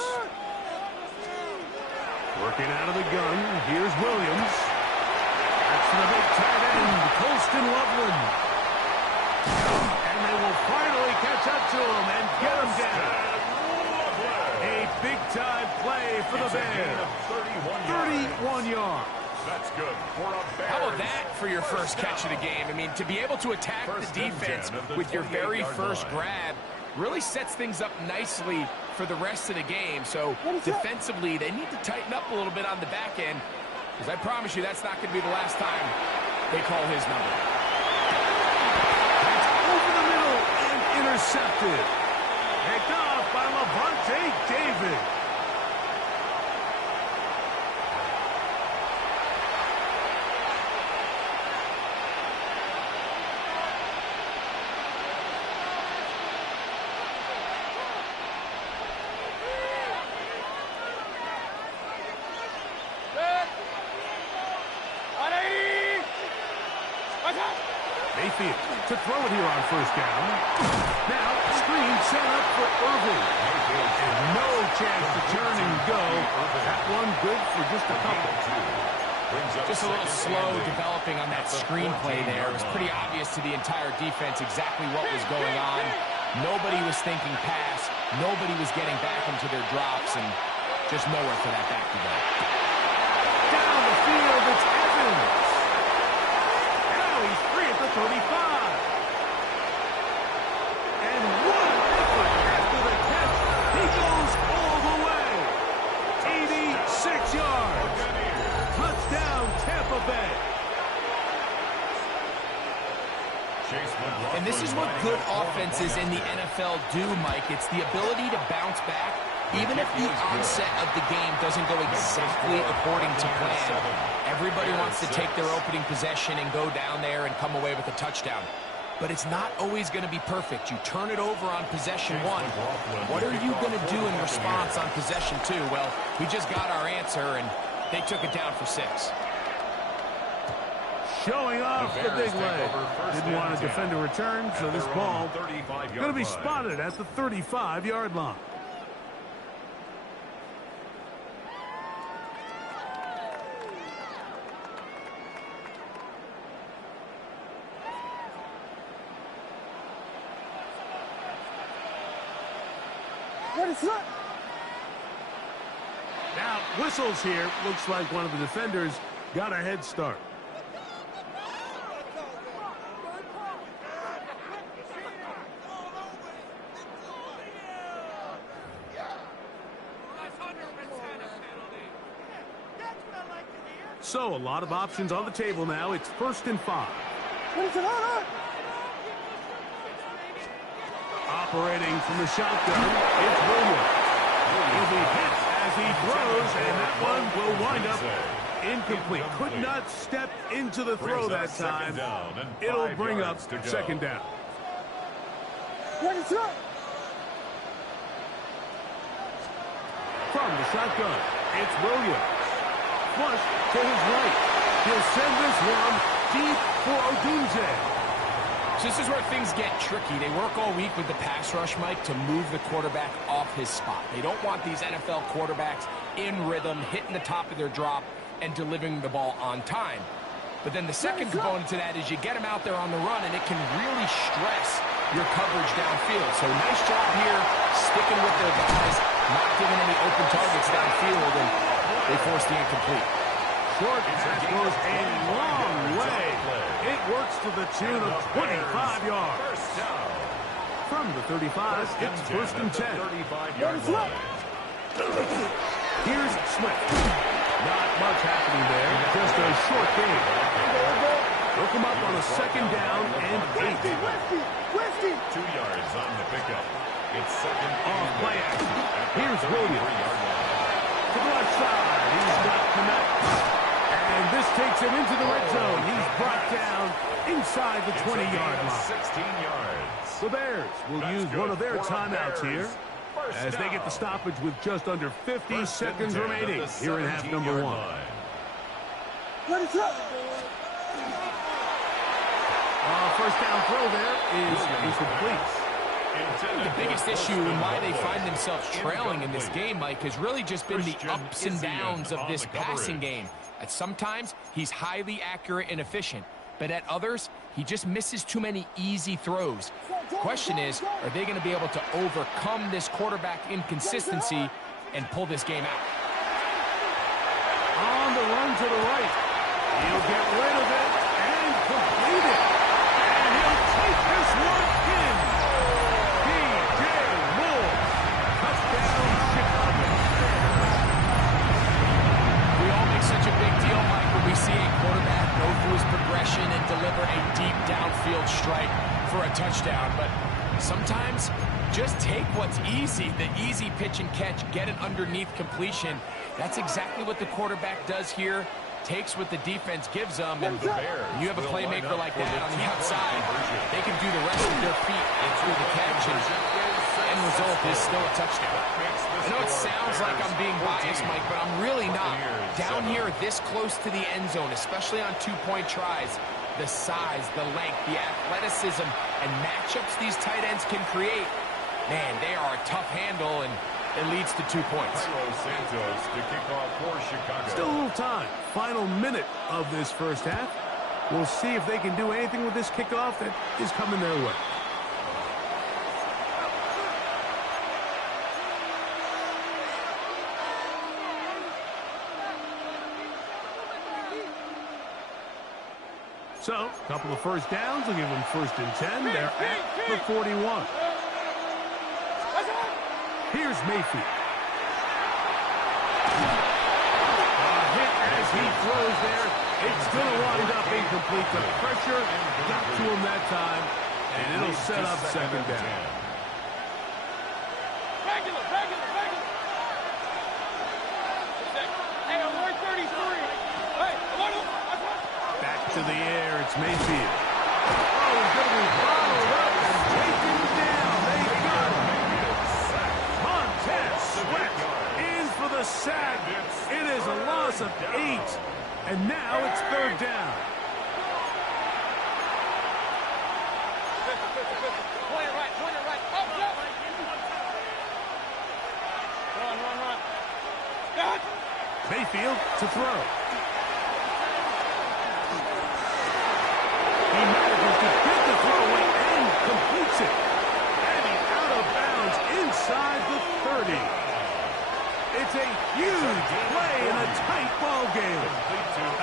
Working out of the gun. Here's Williams. That's to the big tight end, Colston Loveland. And they will finally catch up to him and get him down. A big-time play for the Bears. 31 yards. That's good for a Bears. How about that for your first catch of the game? I mean, to be able to attack the defense with your very first grab really sets things up nicely for the rest of the game. So defensively, they need to tighten up a little bit on the back end, because I promise you that's not going to be the last time they call his number. That's over the middle and intercepted. Picked off by Levante David. field to throw it here on first down. Now, screen set up for Irving. And no chance to turn and go. That one good for just a couple. Just a little slow developing on that screenplay there. It was pretty obvious to the entire defense exactly what was going on. Nobody was thinking pass. Nobody was getting back into their drops, and just nowhere for that back to go. Down the field, it's Evans. Now he's free at the 35. And what an effort after the catch. He goes all the way. 86 yards. Touchdown, Tampa Bay. And this is what good offenses in the NFL do, Mike. It's the ability to bounce back, even if the onset of the game doesn't go exactly according to plan. Everybody wants to take their opening possession and go down there and come away with a touchdown. But it's not always going to be perfect. You turn it over on possession one. What are you going to do in response on possession two? Well, we just got our answer, and they took it down for 6. Showing off the big leg. Didn't want to defend a return, so this ball going to be spotted at the 35-yard line. Now, whistles here. Looks like one of the defenders got a head start. So, a lot of options on the table now. It's 1st and 5. Operating from the shotgun, it's Williams. He'll be hit as he throws, and that one will wind up incomplete. Could not step into the throw that time. It'll bring up 2nd down. From the shotgun, it's Williams. Flush to his right. He'll send this one deep for Odunze. So this is where things get tricky. They work all week with the pass rush, Mike, to move the quarterback off his spot. They don't want these NFL quarterbacks in rhythm, hitting the top of their drop, and delivering the ball on time. But then the second component to that is you get them out there on the run, and it can really stress your coverage downfield. So nice job here, sticking with their guys, not giving any open targets downfield, and they force the incomplete. Short pass goes a long way. It works to the tune of 25 yards. From the 35, it's 1st and 10. Here's Swift. Not much happening there. Just a short game. Look him up on a 2nd down and 8. 2 yards on the pickup. It's 2nd off play action. Here's Williams. To the left side. He's not connected. And this takes him into the red zone. He's brought down inside the 20-yard line. 16 yards. The Bears will use one of their timeouts here as they get the stoppage with just under 50 seconds remaining here in half number 1. First down throw there is incomplete. The biggest issue and why they find themselves trailing in this game, Mike, has really just been the ups and downs of this passing game. At sometimes, he's highly accurate and efficient, but at others, he just misses too many easy throws. Question is, are they going to be able to overcome this quarterback inconsistency and pull this game out? On the run to the right. He'll get rid of it and complete it. And he'll take this one in. DJ Moore. Touchdown, Chicago. We all make such a big deal, Mike, when we see a quarterback go through his progression and deliver a deep downfield strike for a touchdown. But sometimes just take what's easy, the easy pitch and catch, get an underneath completion. That's exactly what the quarterback does here. Takes what the defense gives them, and you have a playmaker like that on the outside, they can do the rest with their feet through the catch, and end result is still a touchdown. I know it sounds like I'm being biased, Mike, but I'm really not. Down here, this close to the end zone, especially on 2-point tries, the size, the length, the athleticism, and matchups these tight ends can create, man, they are a tough handle, and it leads to 2 points. Santos to kick off for Chicago. Still a little time. Final minute of this first half. We'll see if they can do anything with this kickoff that is coming their way. So, a couple of first downs will give them 1st and 10. They're at the 41. Here's Mayfield. A hit as he throws there. It's going to wind up incomplete. The pressure got to him that time, and it'll set up 2nd down. Regular. Hey, I'm 133. Hey, Back to the air, it's Mayfield. Oh, he's going to be followed up and taken down. They got him. Montez Sweat in for the sack. It is a loss of 8, and now it's 3rd down. Point it right. Up. Run. Got. Mayfield to throw. He manages to get the throw away and completes it. And he's out of bounds inside the 30. It's a huge play in a tight ball game.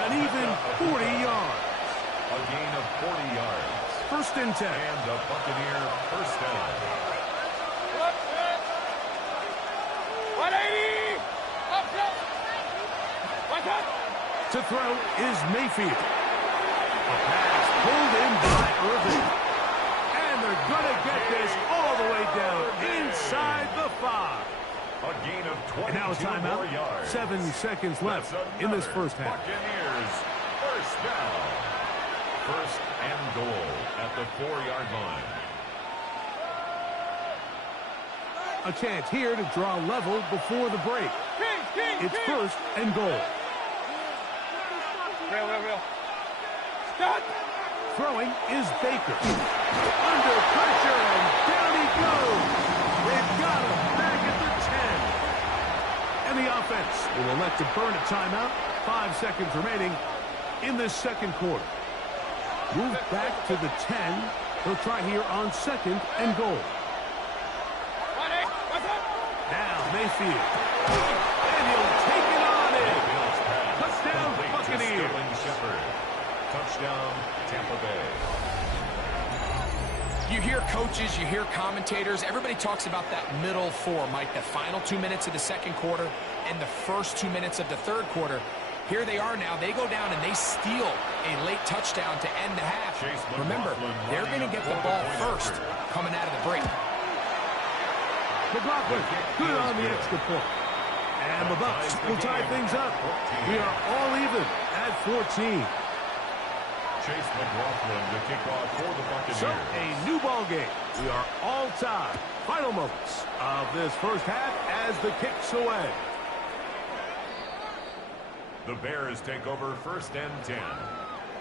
An even 40 yards. A gain of 40 yards. 1st and 10. And the Buccaneer 1st down. 180. Up. To throw is Mayfield. A pass pulled in by Irving. And they're going to get this all the way down inside the 5. A gain of 22 And now a timeout. more yards. 7 seconds left in this first half. Buccaneers 1st down. 1st and goal at the 4-yard line. A chance here to draw level before the break. It's 1st and goal. Real. Stop. Throwing is Baker. Under pressure, and down he goes. They've got him back at the 10. And the offense will elect to burn a timeout. 5 seconds remaining in this 2nd quarter. Move back to the 10. They'll try here on 2nd and goal. Now Mayfield. And he'll take it on in. Touchdown, Buccaneers. Touchdown, Tampa Bay. You hear coaches, you hear commentators, everybody talks about that middle 4, Mike, the final 2 minutes of the 2nd quarter and the first 2 minutes of the 3rd quarter. Here they are now. They go down and they steal a late touchdown to end the half. Remember, they're going to get the ball first coming out of the break. McLaughlin, good on the extra point. And the Bucs will tie things up. We are all even at 14. Chase McLaughlin to kick off for the Buccaneers. So, a new ball game. We are all tied. Final moments of this first half as the kick's away. The Bears take over 1st and 10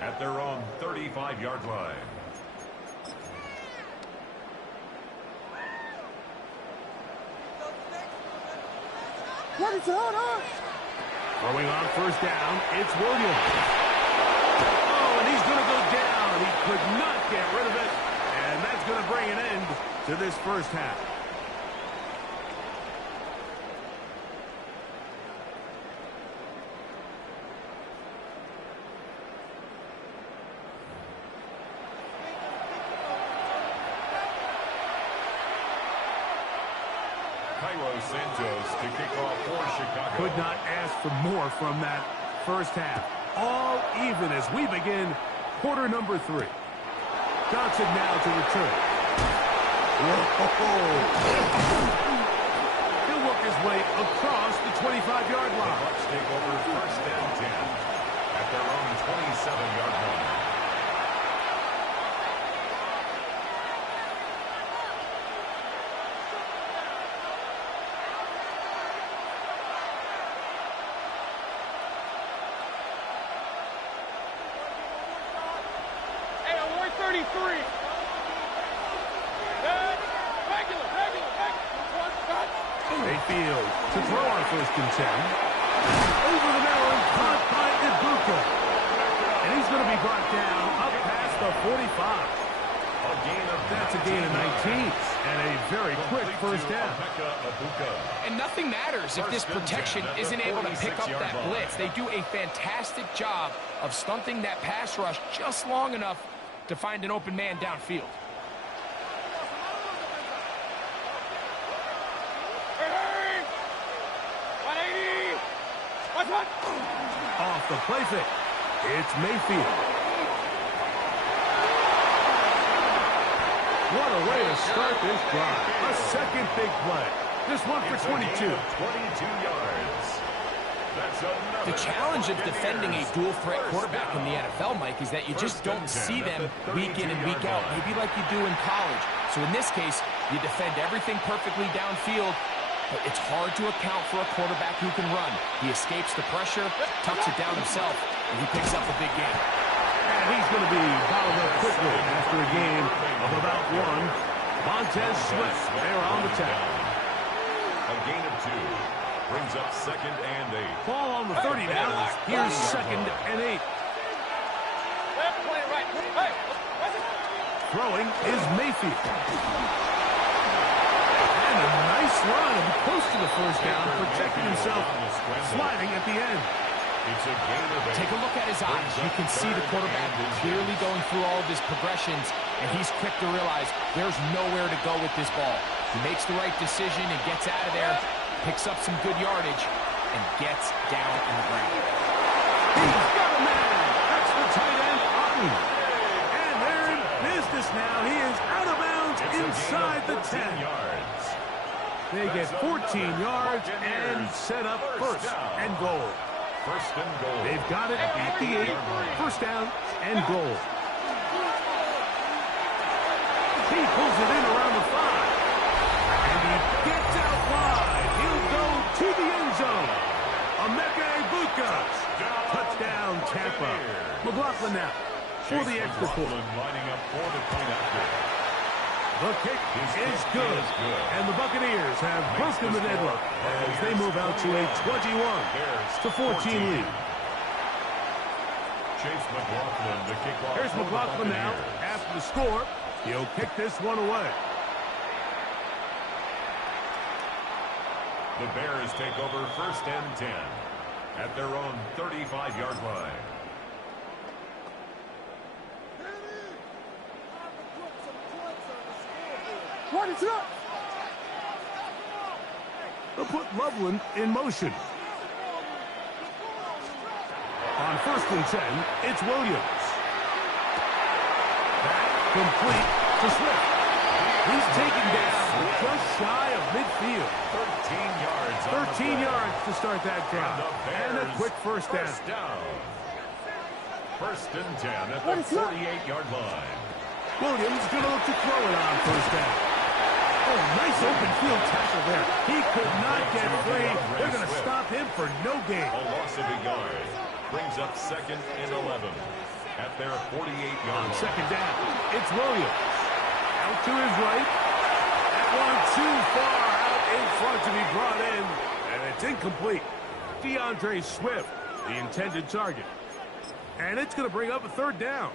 at their own 35-yard line. What is going on? Throwing on 1st down, it's Williams. Oh, and he's going to go down. He could not get rid of it. And that's going to bring an end to this first half. Santos to kick off for Chicago. Could not ask for more from that first half. All even as we begin quarter number 3. Johnson now to return. He'll work his way across the 25-yard line. The Bucs take over 1st and 10 at their own 27-yard line. 83. Good. Regular. One cut. Mayfield to throw on 1st and 10. Over the middle and caught by Ibuka. And he's going to be brought down up past the 45. That's a gain of 19 and a very quick 1st down. And nothing matters if this protection isn't able to pick up that blitz. They do a fantastic job of stunting that pass rush just long enough to find an open man downfield. Hey! 180. One. Off the play fake. It's Mayfield. What a way to start this drive. A second big play. This one for 22. 22 yards. That's another. The challenge of defending a dual-threat quarterback in the NFL, Mike, is that you just don't see them week in and week out, maybe like you do in college. So in this case, you defend everything perfectly downfield, but it's hard to account for a quarterback who can run. He escapes the pressure, tucks it down himself, and he picks up a big game. And he's going to be bottled up quickly after a game of about 1. Montez Sweat there on the tackle. A gain of 2. Brings up 2nd and 8. Ball on the 30 now. Here's 2nd and 8. Throwing is Mayfield. And a nice run and close to the 1st down, protecting himself, sliding at the end. It's a gain of 8. Take a look at his eyes. You can see the quarterback clearly going through all of his progressions, and he's quick to realize there's nowhere to go with this ball. He makes the right decision and gets out of there, picks up some good yardage, and gets down on the ground. He's got a man. That's the tight end, Otten. And they're in business now. He is out of bounds inside the 10. Yards. They get 14 yards and set up 1st and goal. 1st and goal. They've got it at the 8. 1st down and goal. He pulls it in around the 5. And he gets out wide. He'll go to the end zone. Emeka Ibuka. Touchdown, Tampa. McLaughlin now for the extra point. Lining up for the point after. The kick is good. And the Buccaneers have broken the deadlock as they move out to a 21-14 lead. Chase McLaughlin, the kickoff. Here's McLaughlin now. After the score, he'll kick this one away. The Bears take over 1st and 10 at their own 35-yard line. They'll put Loveland in motion. On 1st and 10, it's Williams. Back complete to Swift. He's taken down just shy of midfield. 13 yards to start that drive. And a quick 1st down. 1st and 10 at the 48-yard line. Williams going to look to throw it on 1st down. Oh, nice open field tackle there. He could not get free. They're going to stop him for no gain. A loss of a yard. Brings up 2nd and 11 at their 48-yard line. 2nd down. It's Williams. Out to his right. That one too far out in front to be brought in. And it's incomplete. DeAndre Swift, the intended target. And it's going to bring up a 3rd down.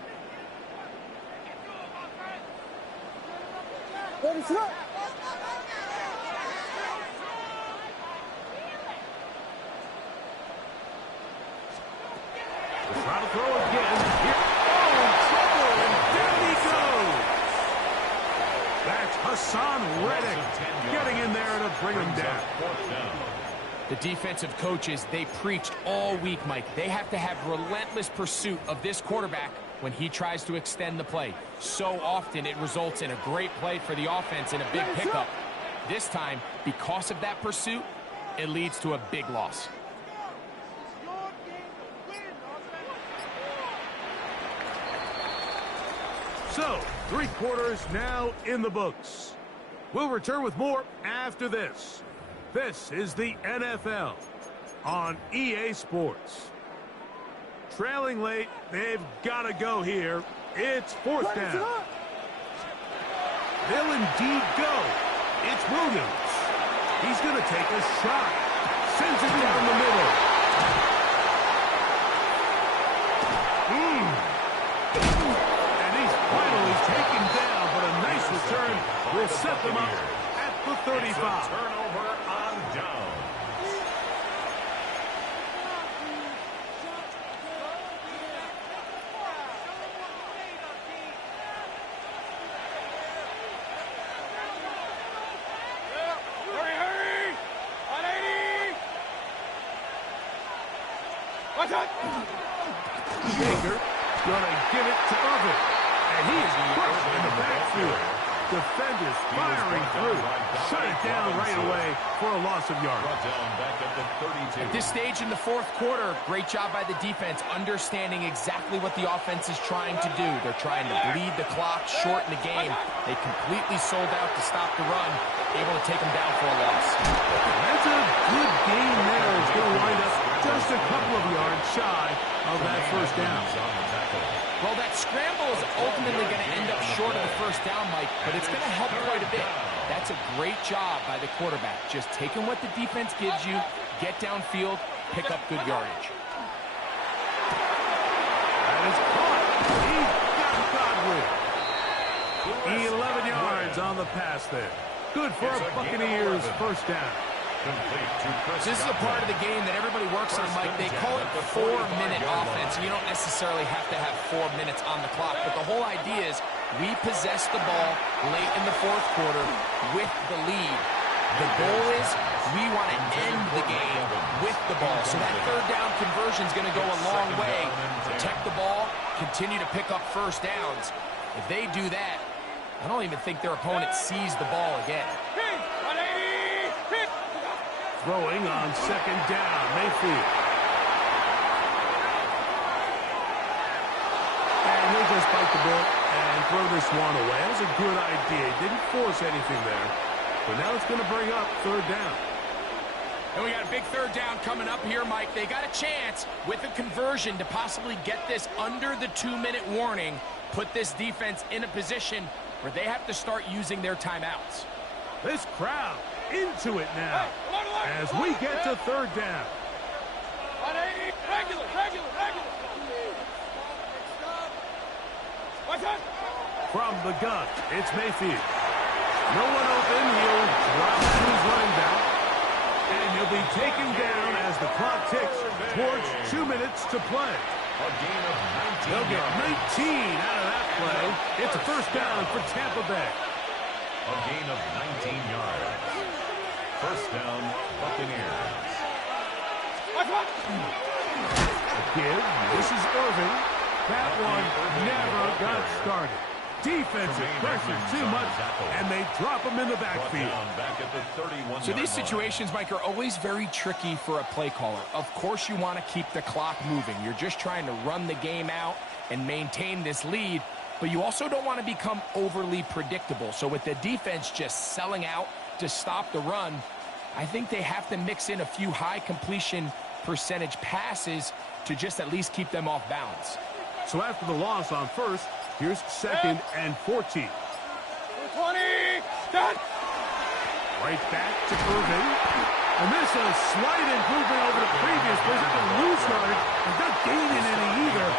Try to throw again. Here. Oh, trouble, and down he goes. That's Hassan Reddick getting in there to bring him down. The defensive coaches, they preached all week, Mike. They have to have relentless pursuit of this quarterback when he tries to extend the play. So often it results in a great play for the offense and a big pickup. This time, because of that pursuit, it leads to a big loss. So, 3 quarters now in the books. We'll return with more after this. This is the NFL on EA Sports. Trailing late, they've got to go here. It's 4th down. They'll indeed go. It's Williams. He's going to take a shot. Sends it down the middle. And he's finally taken down, but a nice return will set them up at the 35. Turnover on down. Hurry! 180! Watch out! Baker going to give it to Irvin. And he is crushed in the backfield. Defenders firing through. Shut it down right away for a loss of yards. Brought down back at the 32. At this stage in the fourth quarter, great job by the defense, understanding exactly what the offense is trying to do. They're trying to bleed the clock, shorten the game. They completely sold out to stop the run, able to take them down for a loss. That's a good game there. It's going to wind up just a couple of yards shy of that first down. Well, that scramble is ultimately going to end up short of the first down, Mike, but it's going to help quite a bit. That's a great job by the quarterback. Just taking what the defense gives you, get downfield, pick up good yardage. That is caught. He got Godwin. 11 yards on the pass there. Good for a Buccaneers first down. This is a part of the game that everybody works on, Mike. They call it 4-minute offense. You don't necessarily have to have 4 minutes on the clock, but the whole idea is we possess the ball late in the fourth quarter with the lead. The goal is we want to end the game with the ball. So that third down conversion is going to go a long way. Protect the ball, continue to pick up first downs. If they do that, I don't even think their opponent sees the ball again. Throwing on second down, Mayfield. And he'll just bite the bullet and throw this one away. That was a good idea. Didn't force anything there. But now it's going to bring up third down. And we got a big third down coming up here, Mike. They got a chance with a conversion to possibly get this under the 2-minute warning, put this defense in a position where they have to start using their timeouts. This crowd into it now as we get to third down. 180, regular. Watch out! From the gun, it's Mayfield. No one open, he'll drop to his running back. And he'll be taken down as the clock ticks towards 2 minutes to play. A gain of 19. They'll get 19 out of that play. It's a first down for Tampa Bay. A gain of 19 yards. First down, Buccaneers. A give. This is Irving. That one never got started. Defensive pressure too much, and they drop him in the backfield. Back at the 31. So these situations, Mike, are always very tricky for a play caller. Of course you want to keep the clock moving. You're just trying to run the game out and maintain this lead, but you also don't want to become overly predictable. So with the defense just selling out to stop the run, I think they have to mix in a few high completion percentage passes to just at least keep them off balance. So after the loss on first, here's second and 14. 20, done. Right back to Irving. And this is a slight improvement over the previous play. They're going to lose yardage, and not gaining any either.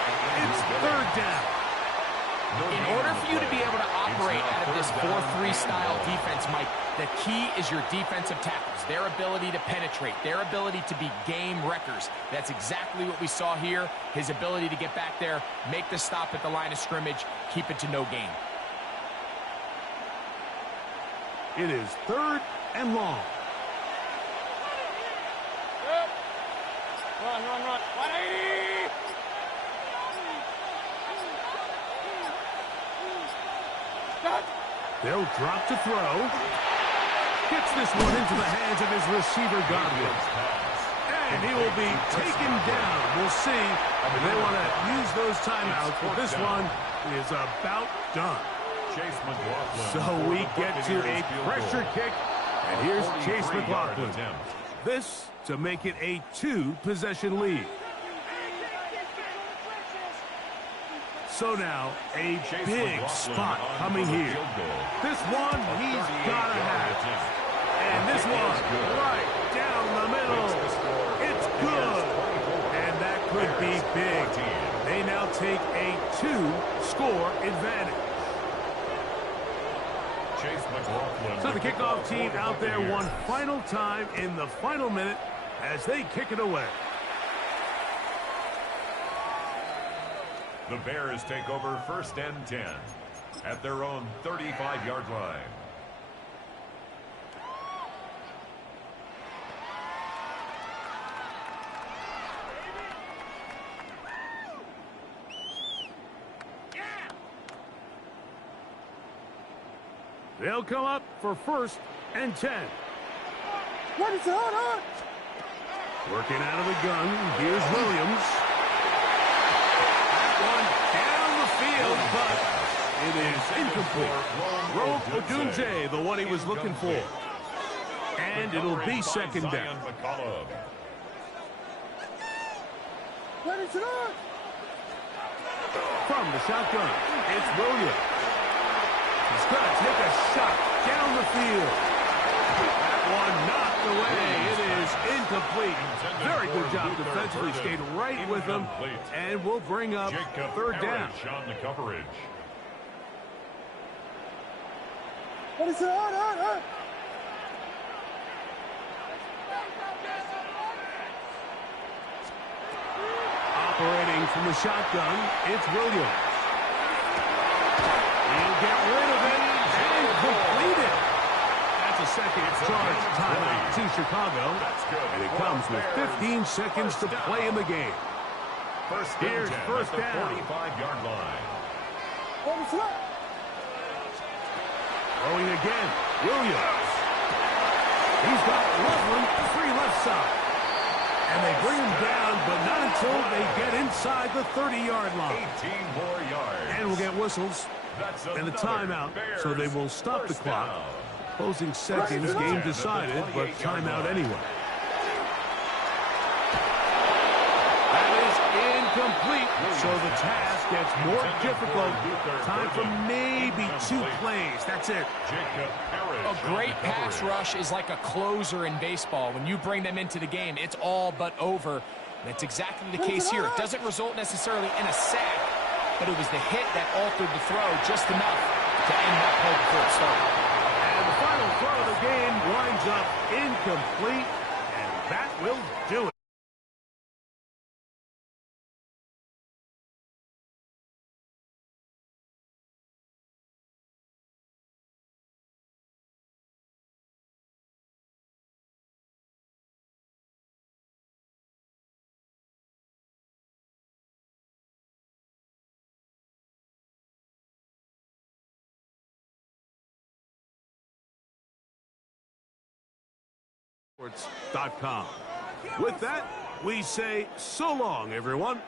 It's third down. In order for you to be able to operate out of this 4-3 style defense, Mike, the key is your defensive tackles, their ability to penetrate, their ability to be game wreckers. That's exactly what we saw here, his ability to get back there, make the stop at the line of scrimmage, keep it to no gain. It is third and long. Run. 180. Done. They'll drop to throw. Gets this one into the hands of his receiver, Godwin. And he will be taken down. We'll see if they want to use those timeouts, but this one is about done. Chase McLaughlin. So we get to a pressure kick, and here's Chase McLaughlin. This to make it a 2-possession lead. So now, a big spot coming here. This one, he's got to have. And this one, right down the middle. It's good. And that could be big. They now take a 2-score advantage. So the kickoff team out there one final time in the final minute as they kick it away. The Bears take over 1st and 10 at their own 35-yard line. They'll come up for 1st and 10. What is on? Working out of the gun, here's Williams. That one down the field, but it is incomplete. Rome Odunze, the one he was looking for. And it'll be 2nd down. What is it on? From the shotgun, it's Williams. He's going to take a shot down the field. That one knocked away. It is incomplete. Very good job defensively. Stayed right with him. And we'll bring up 3rd down. On the coverage. What is it on? Operating from the shotgun, it's Williams. He'll get rid of it and complete it. That's a second charge timeout to Chicago. And it comes with 15 seconds to play in the game. Here's 1st down. 45-yard line. What is it on? Throwing again, Williams. He's got Loveland free left side. And they bring him down, but not until they get inside the 30-yard line. 18 more yards. And we'll get whistles and a timeout, so they will stop the clock. Closing seconds, game decided, but timeout anyway. That is incomplete, so the task gets more difficult. Time for maybe 2 plays. That's it. A great pass rush is like a closer in baseball. When you bring them into the game, it's all but over. And that's exactly the case here. It doesn't result necessarily in a sack, but it was the hit that altered the throw just enough to end that play before it started. And the final throw of the game winds up incomplete, and that will do it. Sports.com. With that, we say so long, everyone.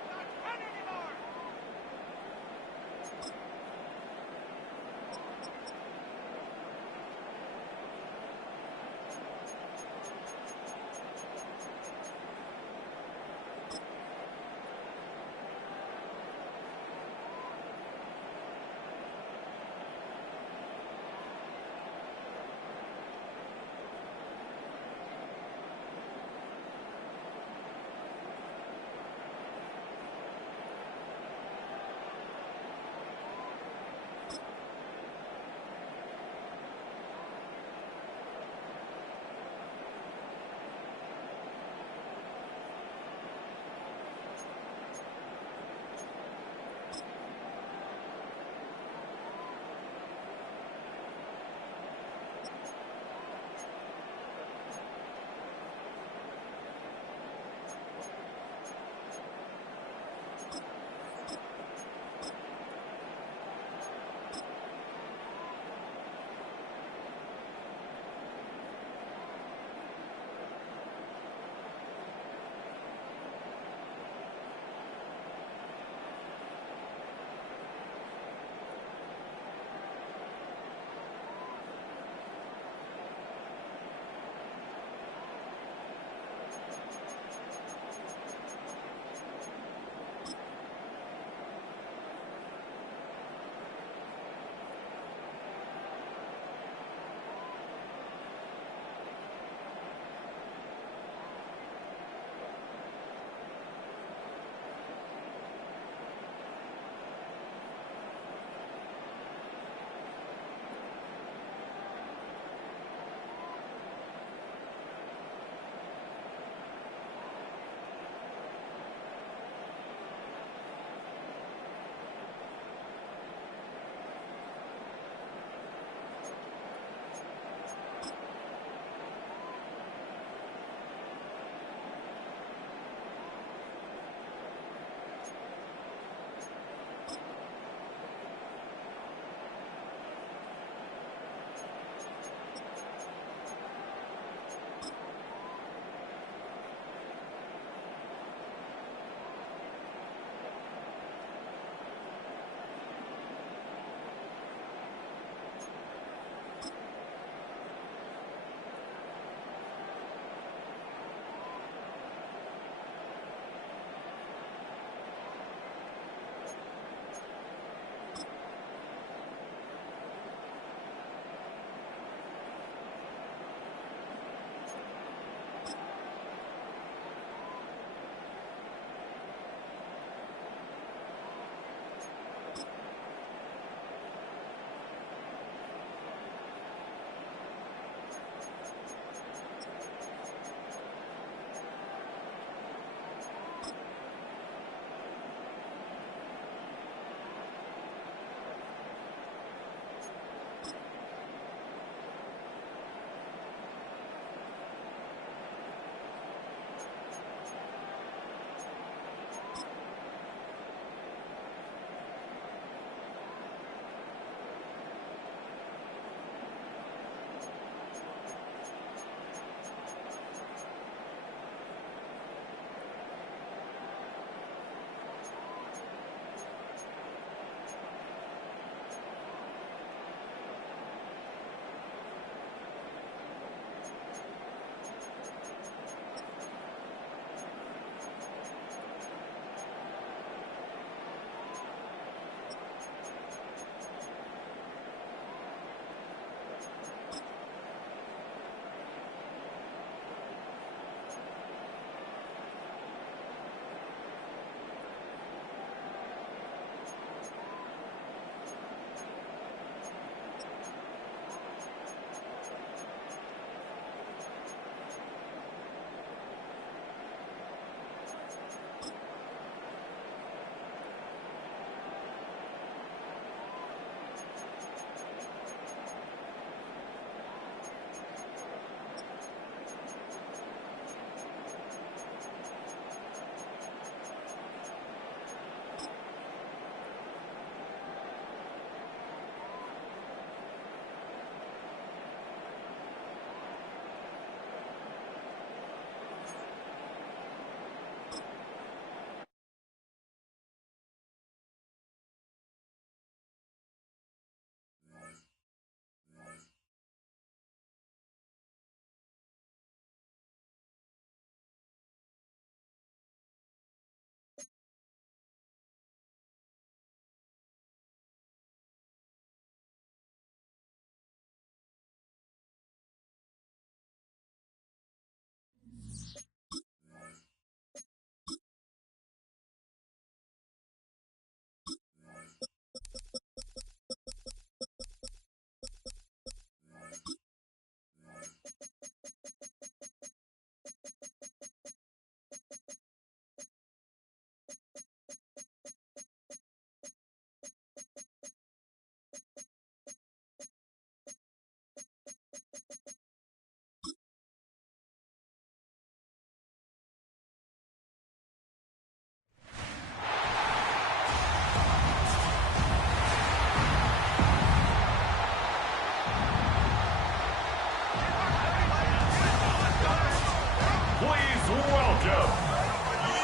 welcome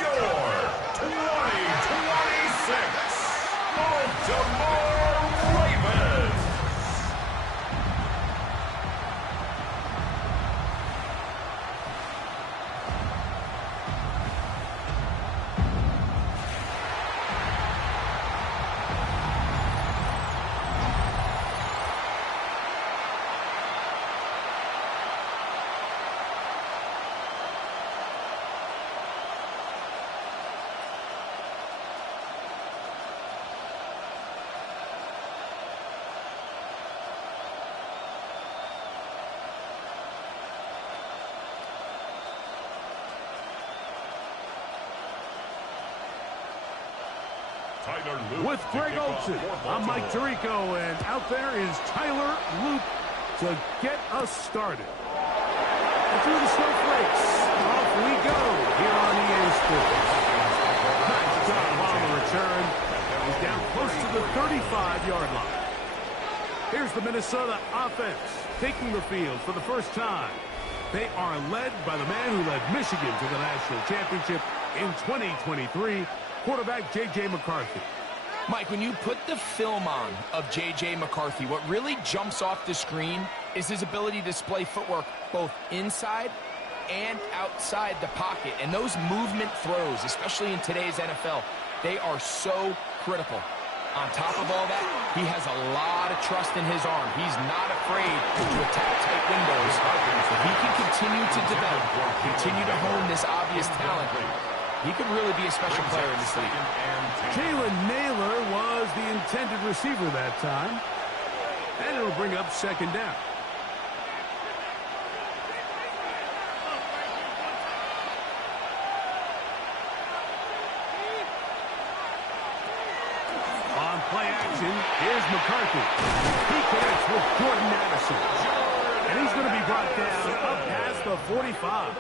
your 2026 Baltimore Ravens. With Greg Olsen, I'm Mike Tirico, and out there is Tyler Luke to get us started. And through the snowflakes, off we go here on EA Sports. Nice job on the return. He's down close to the 35-yard line. Here's the Minnesota offense taking the field for the first time. They are led by the man who led Michigan to the national championship in 2023, quarterback J.J. McCarthy. Mike, when you put the film on of J.J. McCarthy, what really jumps off the screen is his ability to display footwork both inside and outside the pocket. And those movement throws, especially in today's NFL, they are so critical. On top of all that, he has a lot of trust in his arm. He's not afraid to attack tight windows. If he can continue to develop, continue to hone this obvious talent, he could really be a special player in this league. Jalen Naylor was the intended receiver that time. And it'll bring up second down. On play action, here's McCarthy. He connects with Jordan Addison. And he's going to be brought down up past the 45.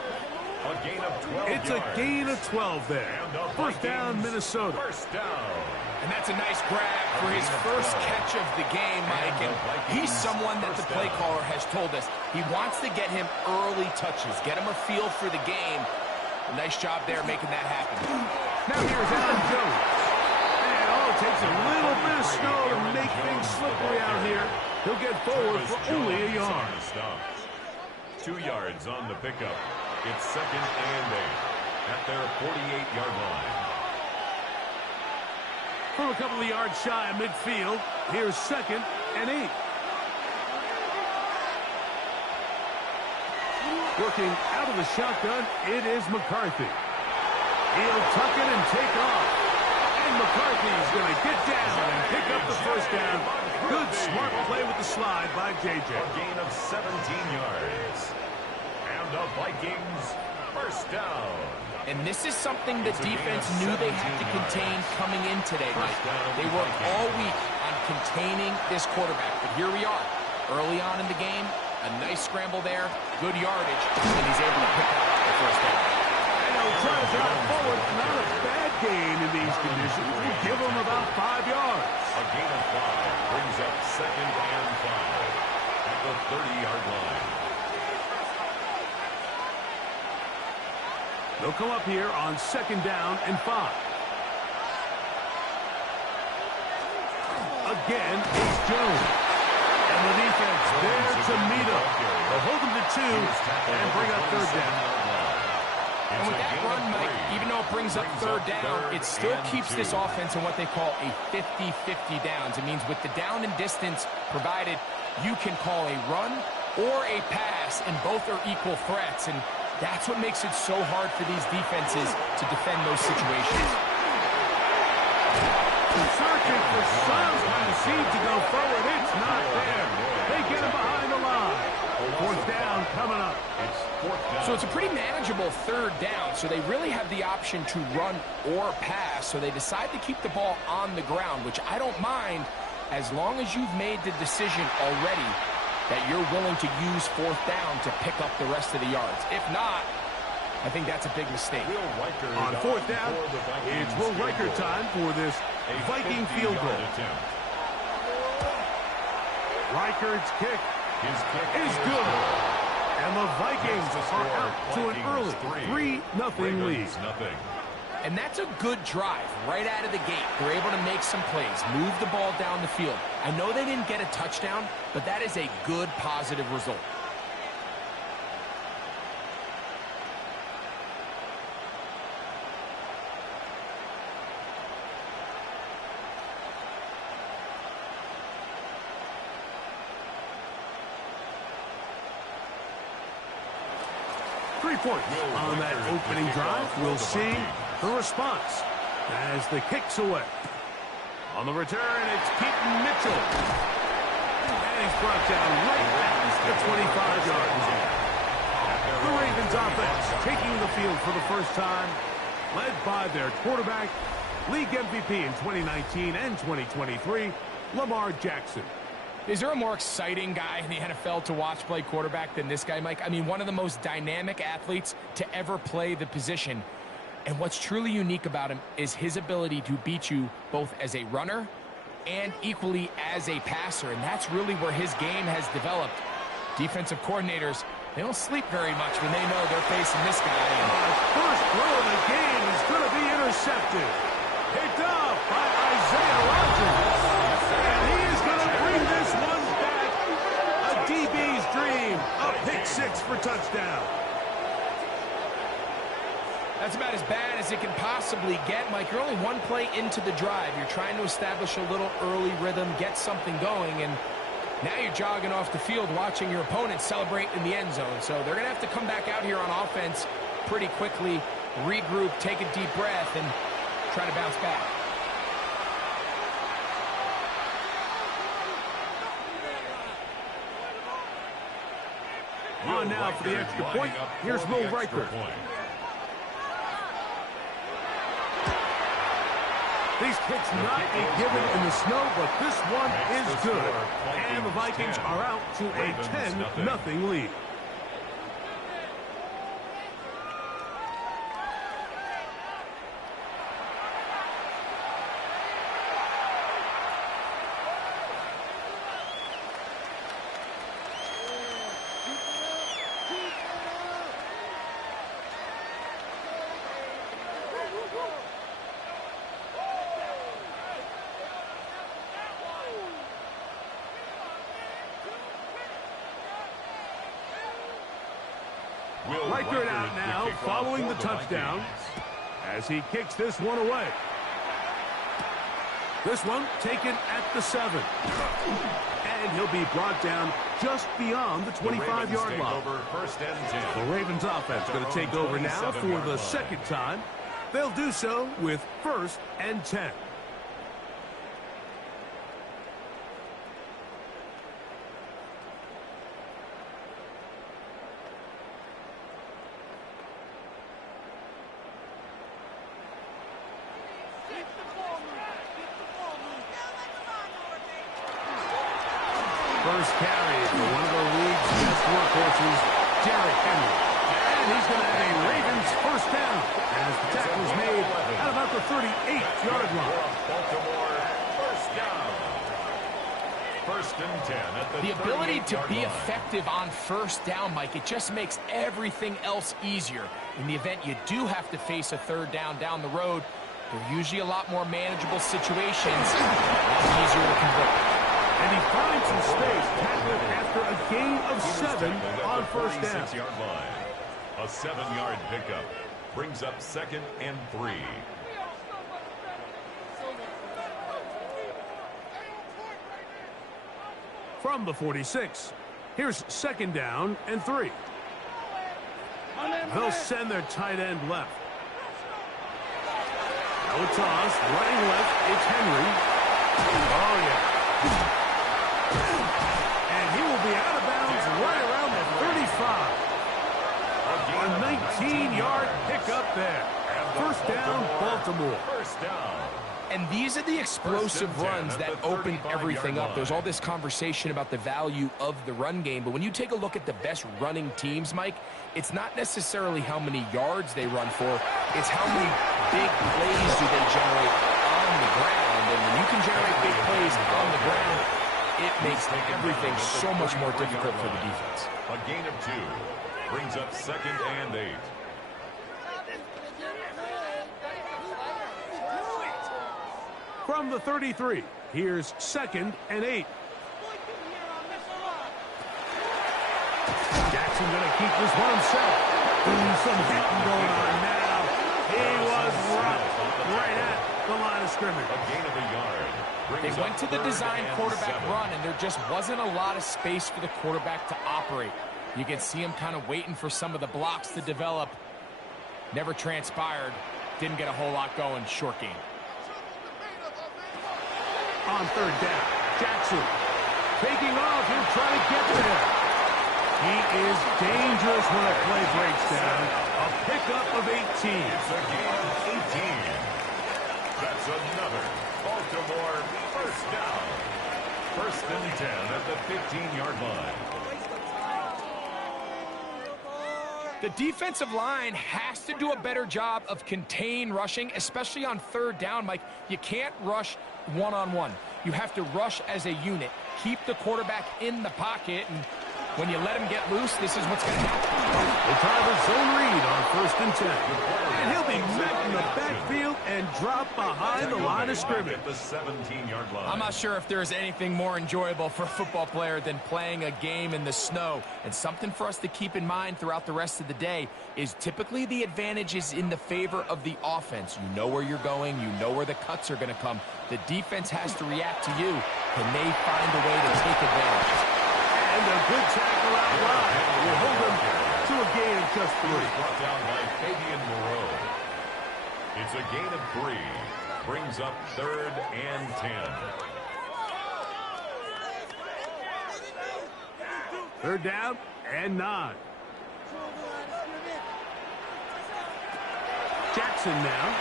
A gain of 12 It's yards. a gain of 12 there. First down, Minnesota. First down. And that's a nice grab for his first catch of the game, Mike. And he's someone that the play caller has told us he wants to get him early touches, get him a feel for the game. A nice job there making that happen. Now here's Aaron Jones. And it takes a little bit of snow to make things slippery out here. He'll get forward for only a yard. 2 yards on the pickup. It's second and 8 at their 48-yard line. From a couple of yards shy of midfield, here's second and 8. Working out of the shotgun, it is McCarthy. He'll tuck it and take off. And McCarthy's going to get down and pick up the first down. Good, smart play with the slide by J.J. A gain of 17 yards. And the Vikings first down. And this is something the defense knew they had to contain coming in today, Mike. They worked all week on containing this quarterback. But here we are, early on in the game, a nice scramble there, good yardage, and he's able to pick up the first down. And he'll try to drive forward. Not a bad gain in these conditions. We'll give him about 5 yards. A gain of 5 brings up second and 5 at the 30-yard line. They'll come up here on second down and 5. Again, it's Jones. And the defense there to meet him. They'll hold him to 2 and bring up third down. And with that run, Mike, even though it brings up third down, it still keeps this offense in what they call a 50-50 downs. It means with the down and distance provided, you can call a run or a pass, and both are equal threats. And that's what makes it so hard for these defenses to defend those situations. Searching for some kind of seed to go forward. It's not there. They get him behind the line. Fourth down coming up. So it's a pretty manageable third down. So they really have the option to run or pass. So they decide to keep the ball on the ground, which I don't mind as long as you've made the decision already that you're willing to use fourth down to pick up the rest of the yards. If not, I think that's a big mistake. On fourth down, it's Will Riker time for this Viking field goal. Riker's kick is good. And the Vikings are out to an early 3-0 lead. And that's a good drive right out of the gate. They're able to make some plays, move the ball down the field. I know they didn't get a touchdown, but that is a good, positive result. Points on that opening drive. We'll see the response as the kick's away. On the return, it's Keaton Mitchell. And he's brought down right at the 25-yard line. The Ravens offense taking the field for the first time, led by their quarterback, league MVP in 2019 and 2023, Lamar Jackson. Is there a more exciting guy in the NFL to watch play quarterback than this guy, Mike? I mean, one of the most dynamic athletes to ever play the position. And what's truly unique about him is his ability to beat you both as a runner and equally as a passer. And that's really where his game has developed. Defensive coordinators, they don't sleep very much when they know they're facing this guy. First throw of the game is going to be intercepted. Picked off by Isaiah Rodgers. And he is going to bring this one back. A DB's dream. A pick six for touchdown. That's about as bad as it can possibly get, Mike. You're only one play into the drive. You're trying to establish a little early rhythm, get something going, and now you're jogging off the field watching your opponent celebrate in the end zone. So they're going to have to come back out here on offense pretty quickly, regroup, take a deep breath, and try to bounce back. On now for the extra point. Here's Will Riker. These kicks not a given in the snow, but this one is good. And the Vikings are out to a 10-0 lead. Riker out now, following the touchdown, as he kicks this one away. This one taken at the 7. And he'll be brought down just beyond the 25-yard line. The Ravens offense going to take over now for the second time. They'll do so with 1st and 10. First carry for one of the league's best workhorses, Derrick Henry. And he's going to have a Ravens first down as the tackle's made at about the 38-yard line. First down. 1st and 10 at the ability to be effective on first down, Mike, it just makes everything else easier. In the event you do have to face a 3rd down the road, they're usually a lot more manageable situations, a lot easier to convert. And he finds some space, tackled after a gain of 7 on first down. 6-yard line. A 7-yard pickup brings up 2nd and 3. From the 46, here's 2nd down and 3. They'll send their tight end left. Now a toss, running left, it's Henry. Oh, yeah. And he will be out of bounds right around the 35. A 19-yard pickup there. First down, Baltimore. First down. And these are the explosive runs that open everything up. There's all this conversation about the value of the run game, but when you take a look at the best running teams, Mike, it's not necessarily how many yards they run for, it's how many big plays do they generate on the ground. And when you can generate big plays on the ground, it makes everything so much more difficult for the defense. A gain of 2 brings up 2nd and 8. From the 33, here's 2nd and 8. Jackson going to keep this one himself. Some hitting going on now. He was right at the line of scrimmage. A gain of a yard. They went to the design quarterback run, and there just wasn't a lot of space for the quarterback to operate. You can see him kind of waiting for some of the blocks to develop. Never transpired. Didn't get a whole lot going. Short game. On 3rd down, Jackson taking off. He'll try to get there. He is dangerous when a play breaks down. A pickup of 18. It's a gain of 18. That's another Baltimore first down. 1st and 10 at the 15-yard line. The defensive line has to do a better job of contain rushing, especially on 3rd down, Mike. You can't rush one-on-one. You have to rush as a unit. Keep the quarterback in the pocket, and when you let him get loose, this is what's going to happen. They try the zone read on 1st and 10. And he'll be met in the backfield and drop behind the line of scrimmage. At the 17-yard line. I'm not sure if there's anything more enjoyable for a football player than playing a game in the snow. And something for us to keep in mind throughout the rest of the day is typically the advantage is in the favor of the offense. You know where you're going. You know where the cuts are going to come. The defense has to react to you. Can they find a way to take advantage? And a good tackle out wide will hold him to a gain of just 3. Brought down by Fabian Moreau. It's a gain of 3. Brings up 3rd and 10. 3rd down and 9. Jackson now.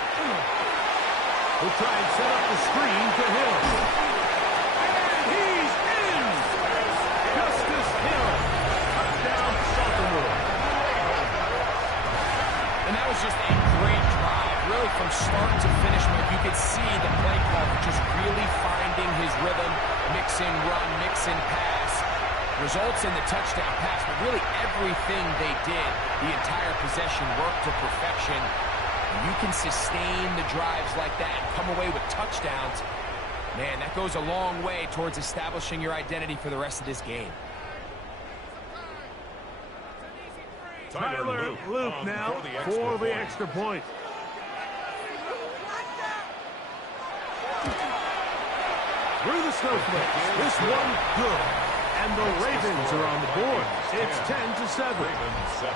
Will try and set up the screen to Hill. And he's in! Justice Hill. Touchdown, sophomore. And that was just a great drive. Really from start to finish, Mike, you could see the play caller just really finding his rhythm, mixing run, mixing pass. Results in the touchdown pass, but really everything they did, the entire possession worked to perfection. And you can sustain the drives like that and come away with touchdowns. Man, that goes a long way towards establishing your identity for the rest of this game. Tyler Luke now for the extra point. Through the snowflakes, this one good. And the Ravens are on the board. It's 10-7. Ravens 7.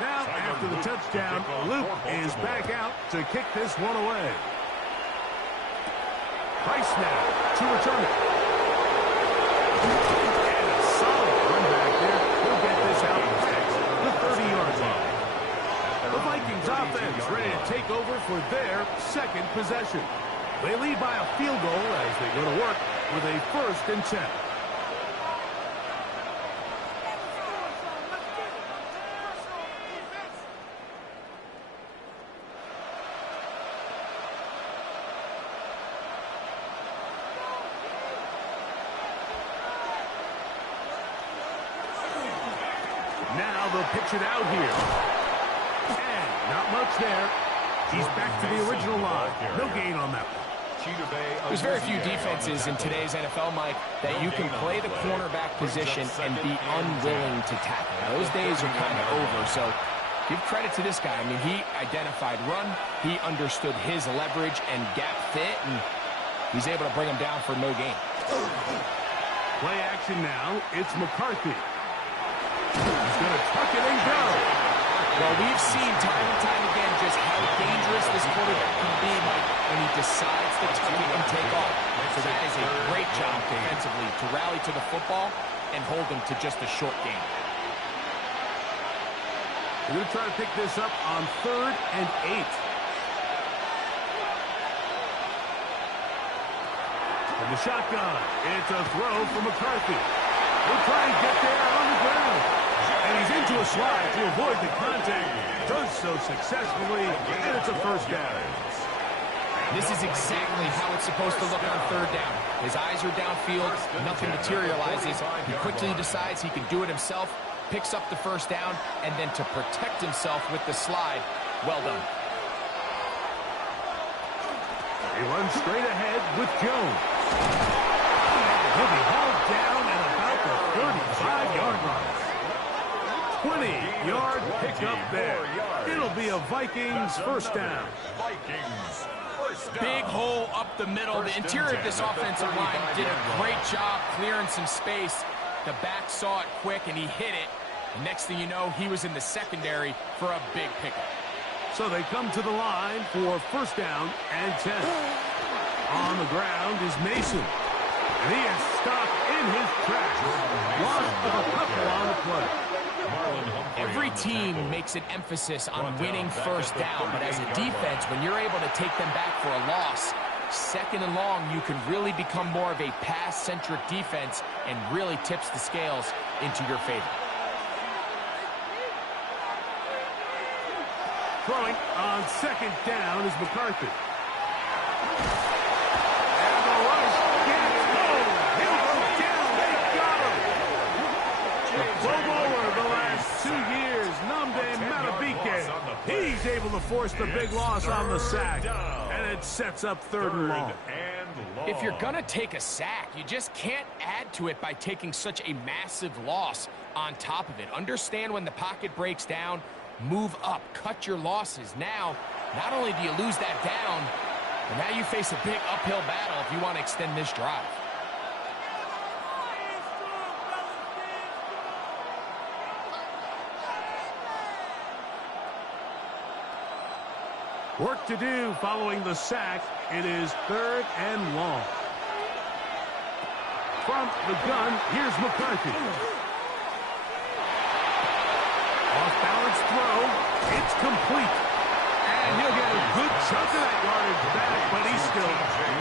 Now, after the touchdown, Luke is back out to kick this one away. Price now to return it. And a solid run back there. He'll get this out past the 30-yard line. The Vikings offense ready to take over for their 2nd possession. They lead by a field goal as they go to work with a 1st and 10. Now they'll pitch it out here. And not much there. He's back to the original line. No gain on that one. There's very few defenses in today's NFL, Mike, that you can play the cornerback position and be unwilling to tackle. Now, those days are kind of over, so give credit to this guy. I mean, he identified run, he understood his leverage and gap fit, and he's able to bring him down for no gain. Play action now. It's McCarthy. He's going to tuck it and go. Well, we've seen time and time again just how dangerous this quarterback can be, Mike, when he decides to tuck it and take off. So that is a great job defensively to rally to the football and hold him to just a short game. We're going to try to pick this up on 3rd and 8. From the shotgun, it's a throw from McCarthy. He'll try and get there on the ground. And he's into a slide to avoid the contact. Does so successfully, and it's a first down. This is exactly how it's supposed to look on 3rd down. His eyes are downfield, nothing materializes. He quickly decides he can do it himself, picks up the first down, and then to protect himself with the slide, well done. He runs straight ahead with Jones. He'll be hauled down at about the 35-yard line. 20-yard pickup there. It'll be a Vikings first down. Vikings. Big hole up the middle. The interior of this offensive line did a great job clearing some space. The back saw it quick, and he hit it. Next thing you know, he was in the secondary for a big pickup. So they come to the line for first down and 10. On the ground is Mason. And he is stopped in his tracks. Loss of a couple on the play. Every team makes an emphasis on winning first down, but as a defense, when you're able to take them back for a loss, 2nd and long, you can really become more of a pass-centric defense and really tips the scales into your favor. Throwing on 2nd down is McCarthy. And the rush gets home. He'll go down. They got him. The Pro Bowler the last 2 years, Nnamdi Madubuike. He's able to force the big loss on the sack. And it sets up 3rd and long. If you're going to take a sack, you just can't add to it by taking such a massive loss on top of it. Understand when the pocket breaks down, move up, cut your losses. Now, not only do you lose that down, but now you face a big uphill battle if you want to extend this drive. Work to do following the sack. It is 3rd and long. From the gun, here's McCarthy. Off-balance throw. It's complete. And he'll get a good chunk of that yardage back, but he's still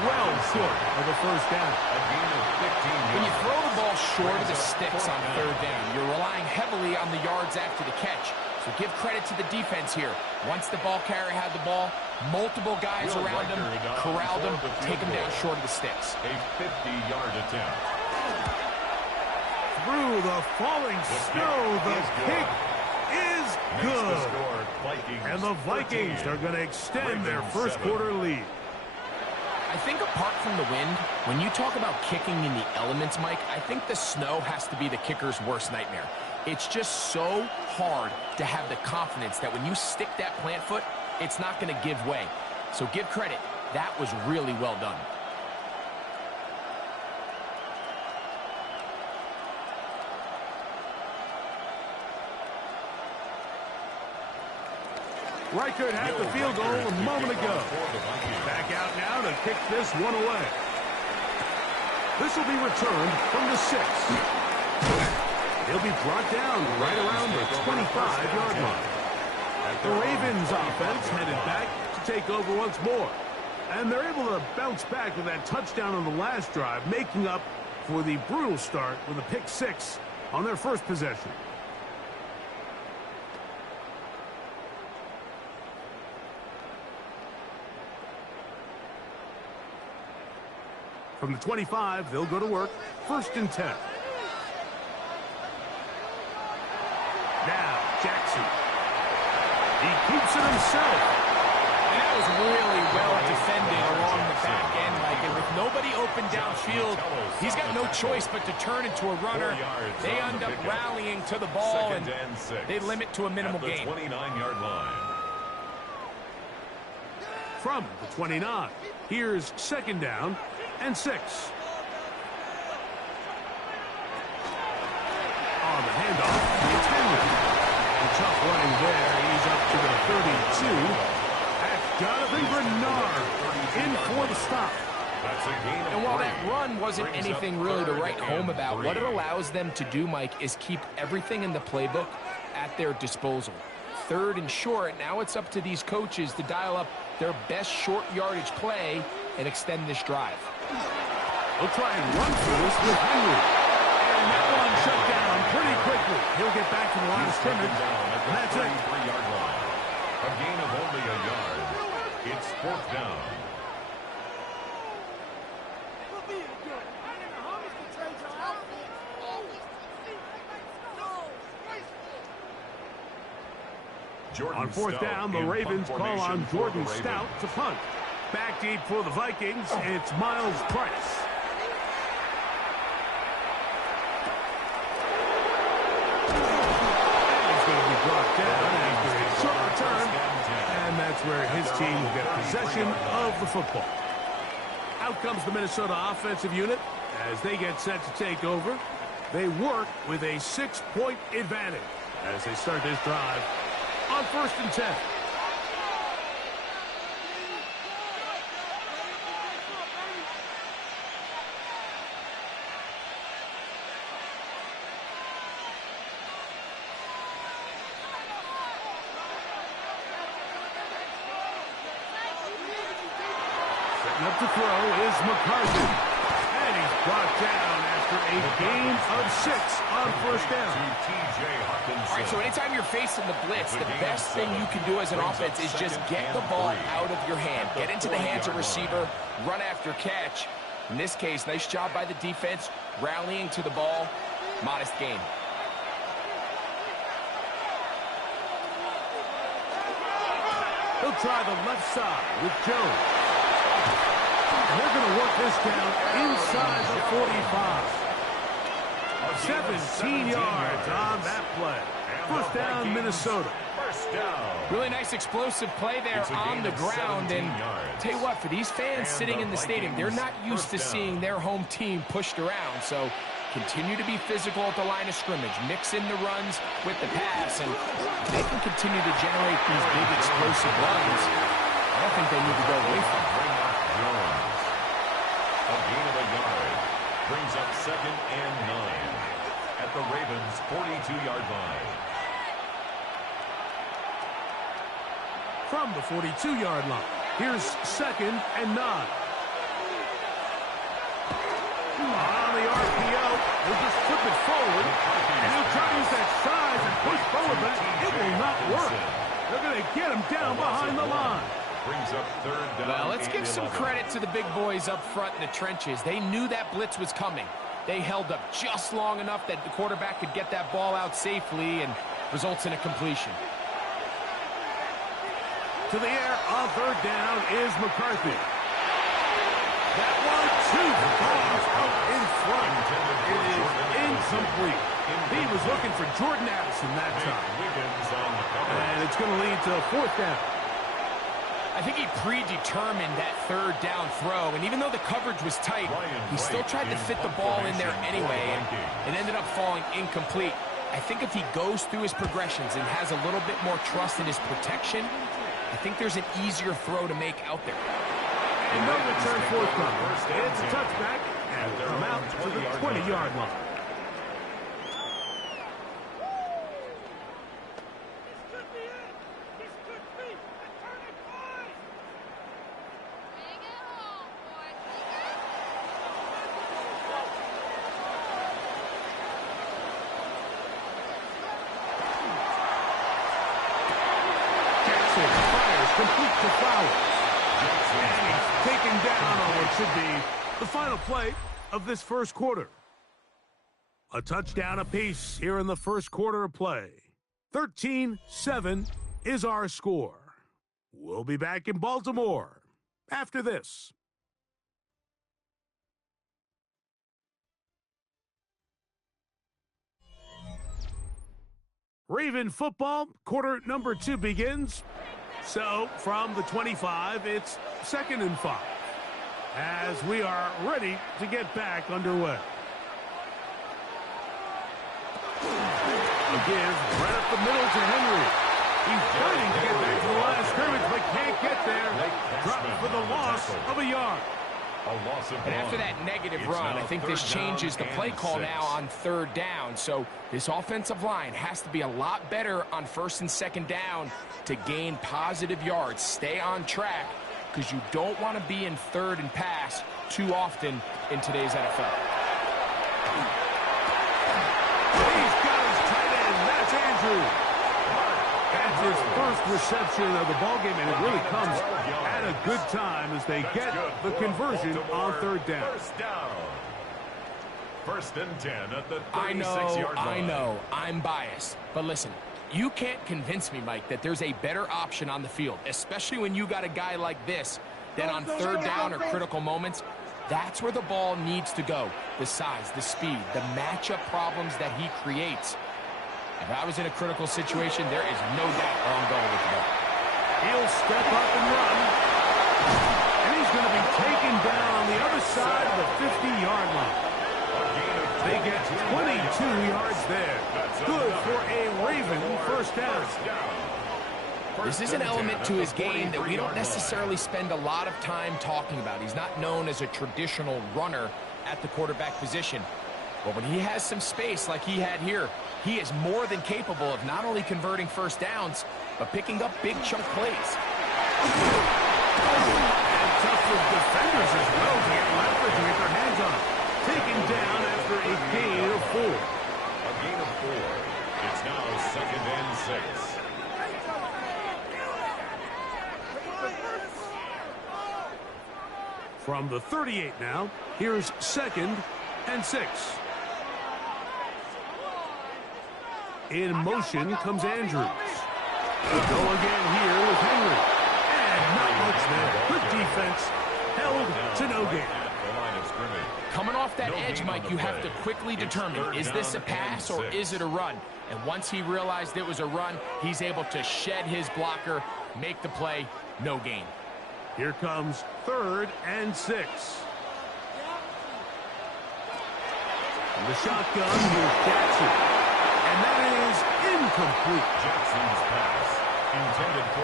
well short of the first down. When you throw the ball short of the sticks on 3rd down, you're relying heavily on the yards after the catch. So give credit to the defense here. Once the ball carrier had the ball, multiple guys around him, corralled him, take him down short of the sticks. A 50-yard attempt. Through the falling snow, the kick is good. And the Vikings are going to extend their first quarter lead. I think apart from the wind, when you talk about kicking in the elements, Mike, I think the snow has to be the kicker's worst nightmare. It's just so hard to have the confidence that when you stick that plant foot, it's not going to give way. So give credit. That was really well done. Reichert had the field goal a moment ago. Back out now to kick this one away. This will be returned from the 6. He'll be brought down right around the 25-yard line. The Ravens offense headed back to take over once more. And they're able to bounce back with that touchdown on the last drive, making up for the brutal start with a pick 6 on their first possession. From the 25, they'll go to work. 1st and 10. Now, Jackson. He keeps it himself. And that was really well defended along the back end, Mike. And with nobody open downfield, he's got no choice but to turn into a runner. They end up rallying to the ball, and they limit to a minimal gain. 29-yard line. From the 29, here's 2nd down and 6. On the handoff, it's Henry. The tough running there. He's 32. That's Jonathan Bernard in for the stop. And while that run wasn't anything really to write home about, what it allows them to do, Mike, is keep everything in the playbook at their disposal. Third and short, now it's up to these coaches to dial up their best short yardage play and extend this drive. We'll try and run through this with Henry. And that one shut down pretty quickly. He'll get back to the line of scrimmage, and that's it. A gain of only a yard. It's 4th down. On 4th down, the Ravens call on Jordan Stout to punt. Back deep for the Vikings, it's Miles Price. He's going to be brought down after a short return, and that's where his team will get possession of the football. Out comes the Minnesota offensive unit as they get set to take over. They work with a 6-point advantage as they start this drive on 1st and 10. Setting up to throw is McCarthy. And he's brought down after a gain of 6 on 1st down. All right, so anytime you're facing the blitz, the best thing you can do as an offense is just get the ball out of your hand. Get into the hands of receiver, run after catch. In this case, nice job by the defense, rallying to the ball. Modest gain. He'll try the left side with Jones. And they're going to work this down inside the 45. 17 yards on that play. 1st down, Minnesota. Really nice explosive play there on the ground. And tell you what, for these fans sitting in the stadium, they're not used to seeing their home team pushed around. So continue to be physical at the line of scrimmage. Mix in the runs with the pass. And they can continue to generate these big explosive runs. I don't think they need to go away from it. A gain of a yard brings up 2nd and 9 at the Ravens' 42-yard line. From the 42-yard line, here's 2nd and 9. On the RPO, he'll just flip it forward, and he'll try to use that size and push forward, but it will not work. They're going to get him down behind the line. Brings up 3rd down. Well, let's give some credit to the big boys up front in the trenches. They knew that blitz was coming. They held up just long enough that the quarterback could get that ball out safely and results in a completion. To the air on 3rd down is McCarthy. That one, too far out in front. It is incomplete. He was looking for Jordan Addison that time. And it's going to lead to 4th down. I think he predetermined that 3rd down throw, and even though the coverage was tight, he still tried to fit the ball in there anyway, and it ended up falling incomplete. I think if he goes through his progressions and has a little bit more trust in his protection, I think there's an easier throw to make out there. And no return forthcoming. It's a touchback, and they're out to the 20-yard line. Complete to Flowers. And he's taken down on what should be the final play of this 1st quarter. A touchdown apiece here in the 1st quarter of play. 13-7 is our score. We'll be back in Baltimore after this. Raven football, quarter number 2 begins. So, from the 25, it's 2nd and 5, as we are ready to get back underway. A give right up the middle to Henry. He's fighting to get back to the line of scrimmage, but can't get there. Dropped for the loss of a yard. And after that negative run, I think this changes the play call now on third down. So this offensive line has to be a lot better on first and second down to gain positive yards. Stay on track because you don't want to be in third and pass too often in today's NFL. He's got his tight end. That's Andrew. That's his first reception of the ballgame, and it really comes at a good time as they get the conversion on third down. First and 10 at the 36-yard line. I know, I'm biased. But listen, you can't convince me, Mike, that there's a better option on the field, especially when you got a guy like this that on third down or critical moments, that's where the ball needs to go. The size, the speed, the matchup problems that he creates. If I was in a critical situation, there is no doubt where I'm going with the ball. He'll step up and run. And he's going to be taken down on the other side of the 50-yard line. They get 22 yards there. Good for a Raven first down. This is an element to his game that we don't necessarily spend a lot of time talking about. He's not known as a traditional runner at the quarterback position. But when he has some space like he had here, he is more than capable of not only converting first downs, but picking up big chunk plays. And tough for defenders as well to get leverage and get their hands on him. Taken down after a gain of 4. A gain of 4. It's now second and 6. From the 38 now, here's second and 6. In motion comes Andrews. They'll go again here with Henry. And not much there. Good defense. Held to no gain. Coming off that edge, Mike, you have to quickly determine, is this a pass or is it a run? And once he realized it was a run, he's able to shed his blocker, make the play, no gain. Here comes third and 6. And the shotgun, here's Jackson. And that is incomplete. Jackson's pass.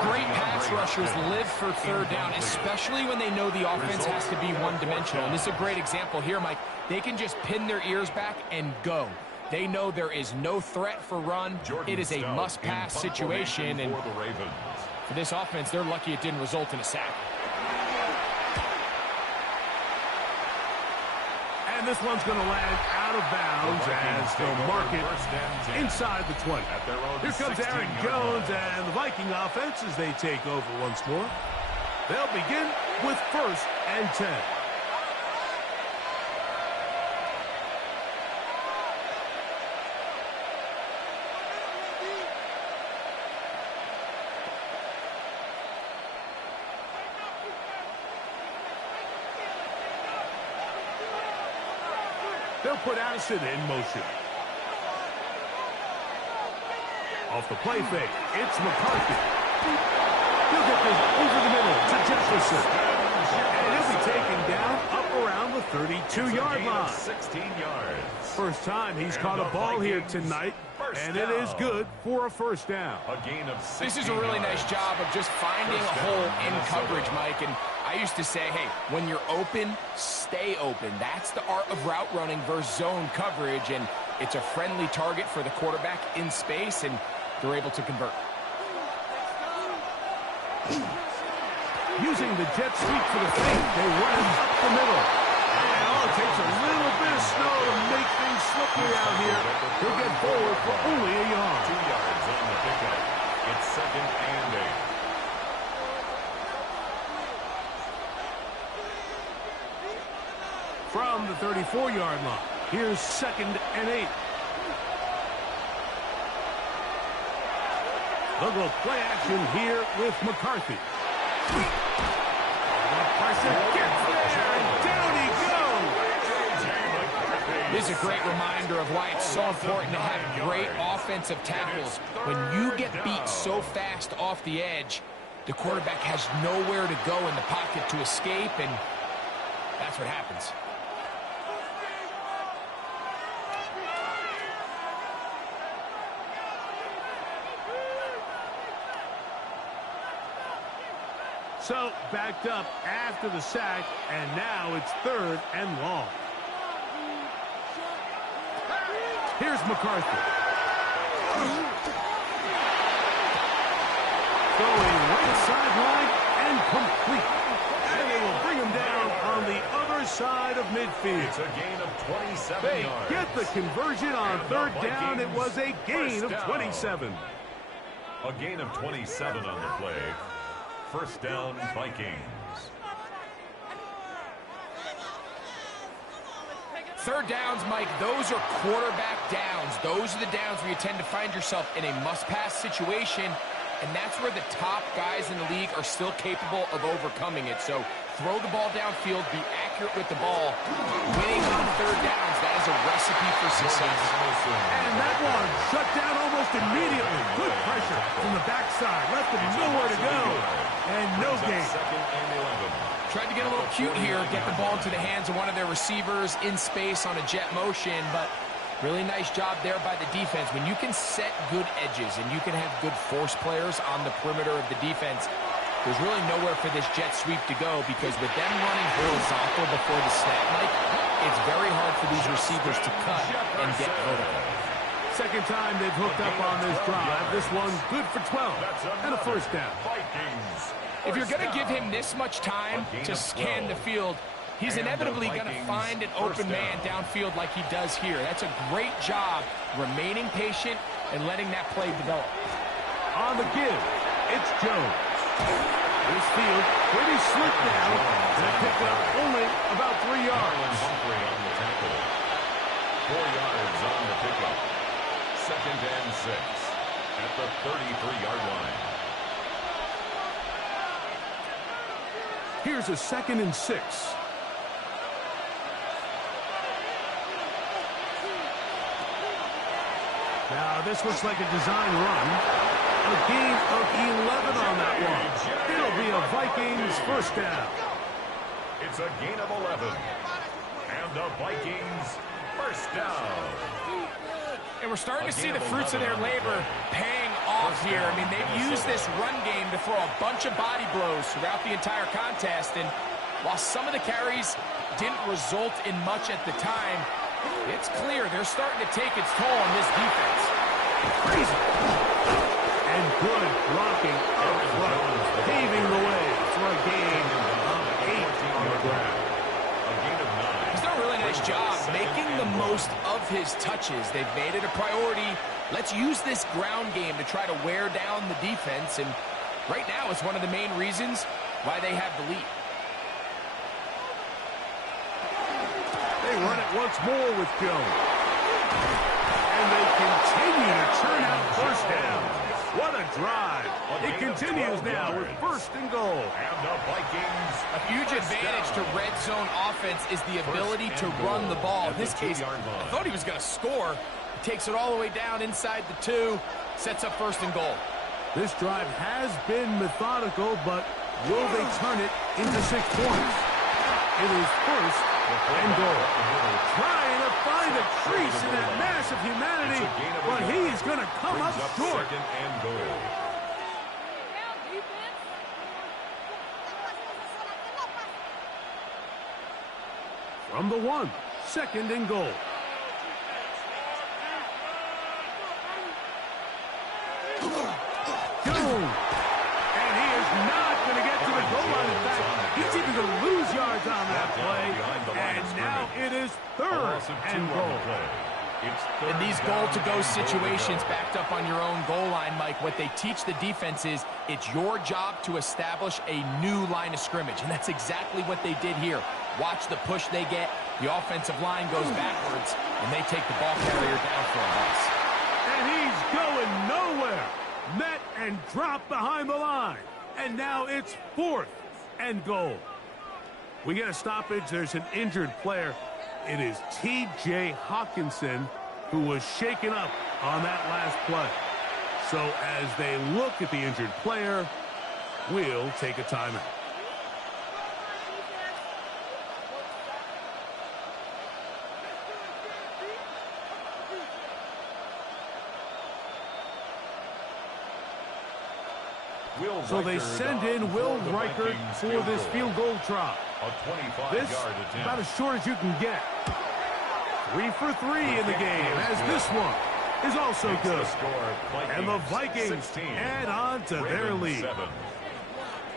Great pass rushers live for third down, especially when they know the offense has to be one-dimensional. And this is a great example here, Mike. They can just pin their ears back and go. They know there is no threat for run. It is a must-pass situation. And for this offense, they're lucky it didn't result in a sack. And this one's going to land out of bounds as they'll mark it inside the 20. Here comes Aaron Jones and the Viking offense as they take over once more. They'll begin with first and 10. They'll put Addison in motion. Off the play fake, it's McCarthy. He'll get this over the middle to Jefferson. And he'll be taken down up around the 32-yard line. 16 yards. First time he's caught a ball here tonight, and it is good for a first down. A gain of 16 This is a really nice job of just finding a hole in coverage, Mike. And I used to say, hey, when you're open, stay open. That's the art of route running versus zone coverage, and it's a friendly target for the quarterback in space, and they're able to convert. Using the jet sweep for the fake, they run up the middle. And it takes a little bit of snow to make things slippery out here. He'll get forward for only a yard. 2 yards on the pickup. It's second and 8. From the 34-yard line, here's second and 8. They'll go play action here with McCarthy. The pressure gets there, and down he goes. This is a great reminder of why it's so important to have great offensive tackles. When you get beat so fast off the edge, the quarterback has nowhere to go in the pocket to escape, and that's what happens. So, backed up after the sack, and now it's 3rd and long. Here's McCarthy. Going right sideline and complete. And they will bring him down on the other side of midfield. It's a gain of 27 They yards. get the conversion on And 3rd the down. It was a gain of first down. 27. A gain of 27 on the play. First down, Vikings. 3rd downs, Mike, those are quarterback downs. Those are the downs where you tend to find yourself in a must-pass situation, and that's where the top guys in the league are still capable of overcoming it. So throw the ball downfield, be accurate with the ball. Winning on 3rd downs, that is a recipe for success. And that one shut down almost immediately. Good pressure from the backside. Left him nowhere to go. And no gain. Second and 11. Tried to get a little cute here, get the ball into the hands of one of their receivers in space on a jet motion, but really nice job there by the defense. When you can set good edges and you can have good force players on the perimeter of the defense, there's really nowhere for this jet sweep to go, because with them running horizontal before the snap, Mike, it's very hard for these receivers to cut and get vertical. Second time they've hooked up on this drive. This one good for 12 and a first down. Vikings. If you're going to give him this much time to scan the field, he's inevitably going to find an open man downfield like he does here. That's a great job remaining patient and letting that play develop. On the give, it's Jones. This field pretty slick now. That picked up only about 3 yards. Humphrey on the tackle. 4 yards on the pickup. Second and 6 at the 33-yard line. Here's a 2nd and 6. Now, this looks like a design run. A gain of 11 on that one. It'll be a Vikings first down. It's a gain of 11. And the Vikings first down. And we're starting to see the fruits of their labor paying off here. I mean, they've used this run game to throw a bunch of body blows throughout the entire contest. And while some of the carries didn't result in much at the time, it's clear they're starting to take its toll on this defense. Crazy. And good blocking up front, paving the way for a gain of 8 on the ground. A gain of 9. He's done a really nice job making the most of his touches. They've made it a priority. Let's use this ground game to try to wear down the defense. And right now, it's one of the main reasons why they have the lead. They run it once more with Jones. And they continue to turn out first downs. What a drive. It continues now with 1st and goal. And the Vikings. A huge advantage to red zone offense is the ability to run the ball. In this case, I thought he was going to score. He takes it all the way down inside the 2, sets up 1st and goal. This drive has been methodical, but will they turn it into 6 points? It is 1st and goal. Trying to find a crease in that mass of humanity, but he's going to come up short. Second and goal. From the 1, 2nd and goal. Jones. And he is not going to get to the goal line. In fact, he's even going to lose yards on that play. And now it is 3rd and goal. In these goal-to-go situations backed up on your own goal line, Mike, what they teach the defense is it's your job to establish a new line of scrimmage, and that's exactly what they did here. Watch the push they get. The offensive line goes backwards, and they take the ball carrier down for a loss. And he's going nowhere. Met and dropped behind the line. And now it's 4th and goal. We get a stoppage. There's an injured player. It is T.J. Hawkinson who was shaken up on that last play. So as they look at the injured player, we'll take a timeout. So they send in Will Reichert for this field goal try. This, about as short as you can get. 3 for 3 in the game, as this one is also good. And the Vikings add on to their lead.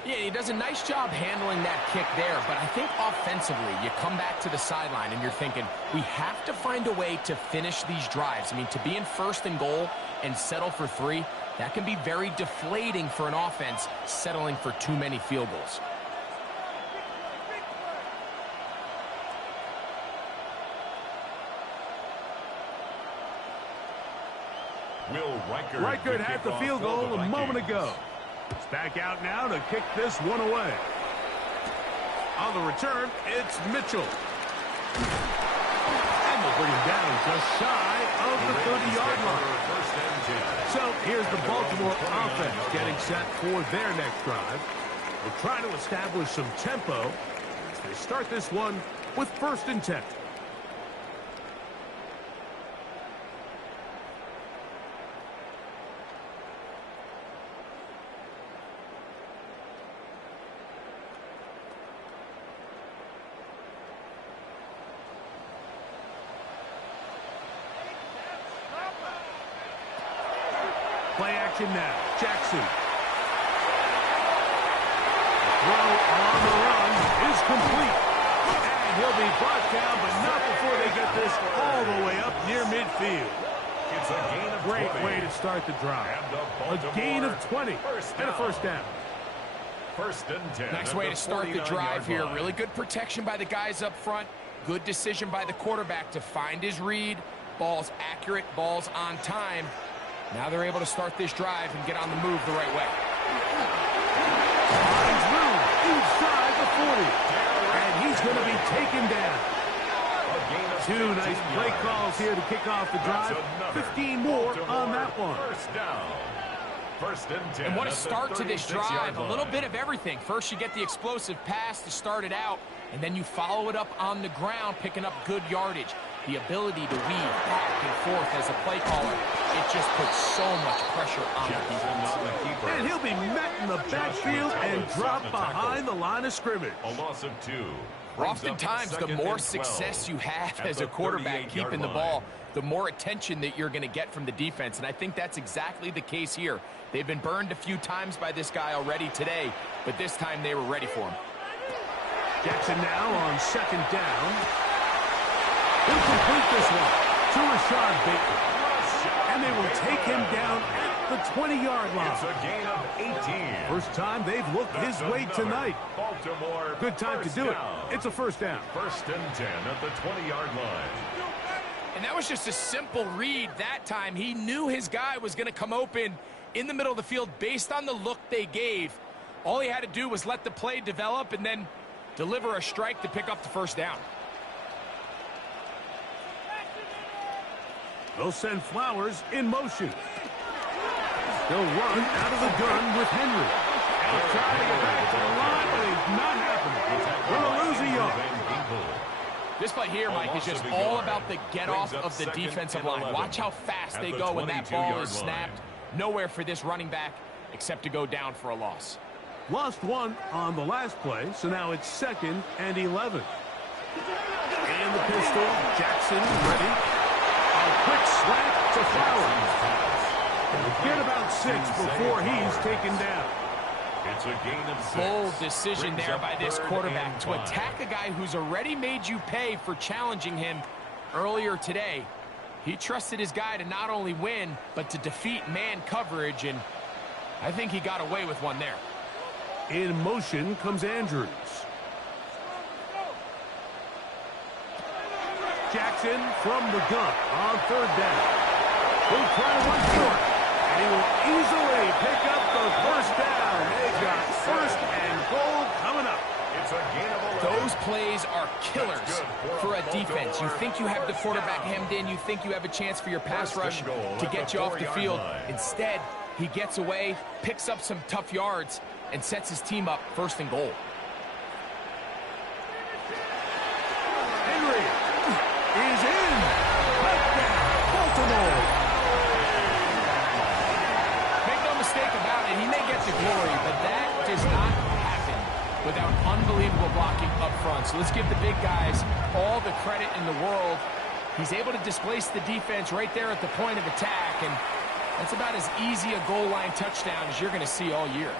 Yeah, he does a nice job handling that kick there, but I think offensively, you come back to the sideline and you're thinking, we have to find a way to finish these drives. I mean, to be in 1st and goal and settle for 3, that can be very deflating for an offense settling for too many field goals. Reichert had the field goal a moment ago. It's back out now to kick this one away. On the return, it's Mitchell. And they'll bring him down just shy of the 30-yard line. So here's the Baltimore offense getting set for their next drive. They're trying to establish some tempo as they start this one with 1st and 10. Play action now. Jackson. Throw on the run is complete. And he'll be brought down, but not before they get this all the way up near midfield. It's a gain of Great 20. way to start the drive. A gain of 20 and a 1st down. 1st and 10. Nice way to start the drive here. Really good protection by the guys up front. Good decision by the quarterback to find his read. Ball's accurate, ball's on time. Now they're able to start this drive and get on the move the right way. Finds room inside the 40. And he's going to be taken down. 2 nice play calls here to kick off the drive. 15 more on that one. 1st down. 1st and 10. And what a start to this drive. A little bit of everything. First, you get the explosive pass to start it out, and then you follow it up on the ground, picking up good yardage. The ability to weave back and forth as a play caller, it just puts so much pressure on the defense. And he'll be met in the backfield and dropped behind the line of scrimmage. A loss of 2. Oftentimes, the more success you have as a quarterback keeping the ball, the more attention that you're going to get from the defense. And I think that's exactly the case here. They've been burned a few times by this guy already today, but this time they were ready for him. Jackson now on 2nd down. He'll complete this one to Rashad Bateman. And they will take him down at the 20-yard line. It's a gain of 18. First time they've looked his way tonight. Baltimore. Good time to do it. It's a 1st down. 1st and 10 at the 20-yard line. And that was just a simple read that time. He knew his guy was going to come open in the middle of the field based on the look they gave. All he had to do was let the play develop and then deliver a strike to pick up the 1st down. They'll send Flowers in motion. They'll run out of the gun with Henry. He'll try to get back to the line, but it's not happening. We'll lose a yard. This play here, Mike, is just all about the get-off of the defensive line. Watch how fast they go when that ball is snapped. Nowhere for this running back except to go down for a loss. Lost 1 on the last play, so now it's 2nd and 11. And the pistol, Jackson ready. A quick slant to Flowers. Get about 6 before he's taken down. It's a gain of 6. Bold decision there by this quarterback to attack a guy who's already made you pay for challenging him earlier today. He trusted his guy to not only win, but to defeat man coverage, and I think he got away with one there. In motion comes Andrews. Jackson from the gun on 3rd down. He'll try to run for it. And he will easily pick up the 1st down. They've got 1st and goal coming up. It's a gain of 11. Those plays are killers for a defense. You think you have the quarterback hemmed in. You think you have a chance for your pass rush to get you off the field. Instead, he gets away, picks up some tough yards, and sets his team up 1st and goal. Henry is in. Touchdown, Baltimore. Make no mistake about it, he may get the glory, but that does not happen without unbelievable blocking up front. So let's give the big guys all the credit in the world. He's able to displace the defense right there at the point of attack, and that's about as easy a goal line touchdown as you're going to see all year.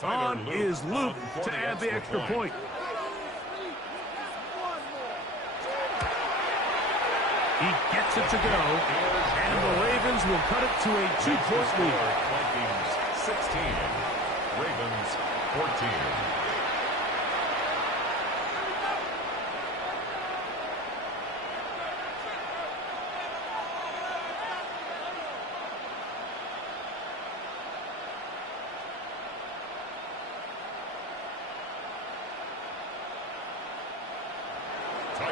On is Luke to add the extra point. He gets it to go, and the Ravens will cut it to a 2-point lead. Vikings 16, Ravens 14.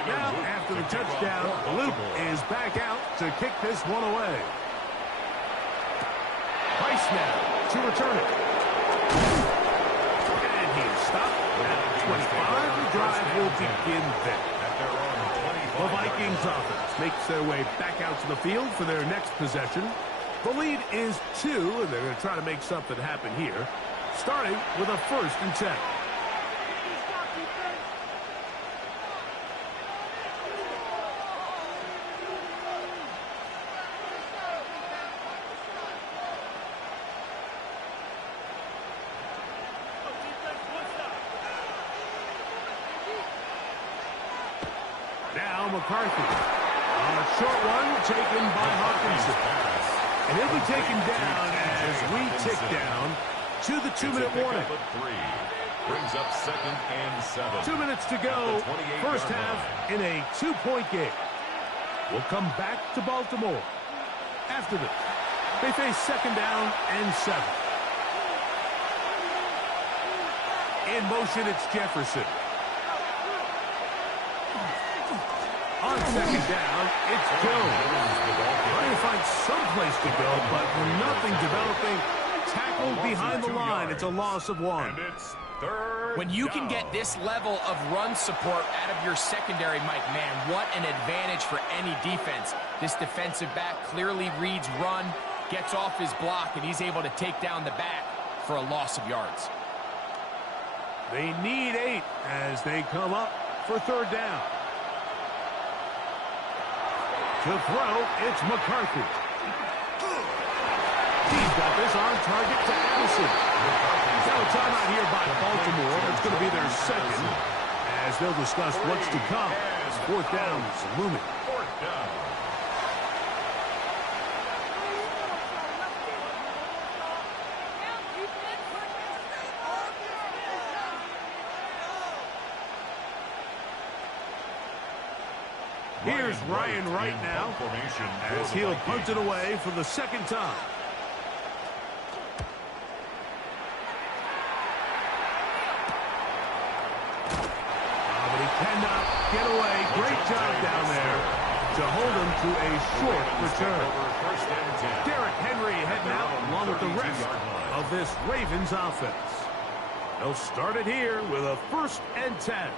Now, after the touchdown, Luke is back out to kick this one away. Price now to return it. And he is stopped at 25. The drive will begin there. The Vikings offense makes their way back out to the field for their next possession. The lead is 2, and they're going to try to make something happen here, starting with a 1st and 10. Now McCarthy on a short one taken by Hawkinson. And he'll be taken down as we tick down to the 2-minute warning. Brings up 2nd and 7. 2 minutes to go. First half in a 2-point game. We'll come back to Baltimore. After this, they face 2nd down and 7. In motion, it's Jefferson. On 2nd down, it's Jones. Trying to find some place to go, but nothing developing. Tackled behind the line. It's a loss of 1. And it's 3rd When you down. can get this level of run support out of your secondary, Mike, man, what an advantage for any defense. This defensive back clearly reads run, gets off his block, and he's able to take down the back for a loss of yards. They need 8 as they come up for 3rd down. To throw, it's McCarthy. He's got this on target to Addison. Now a timeout here by Baltimore. It's going to be their 2nd as they'll discuss what's to come. 4th down is looming. 4th down. Here's Ryan Wright now as he'll punt it away for the 2nd time. But he cannot get away. Great job down there to hold him to a short return. Derrick Henry heading out along with the rest of this Ravens offense. They'll start it here with a 1st and 10.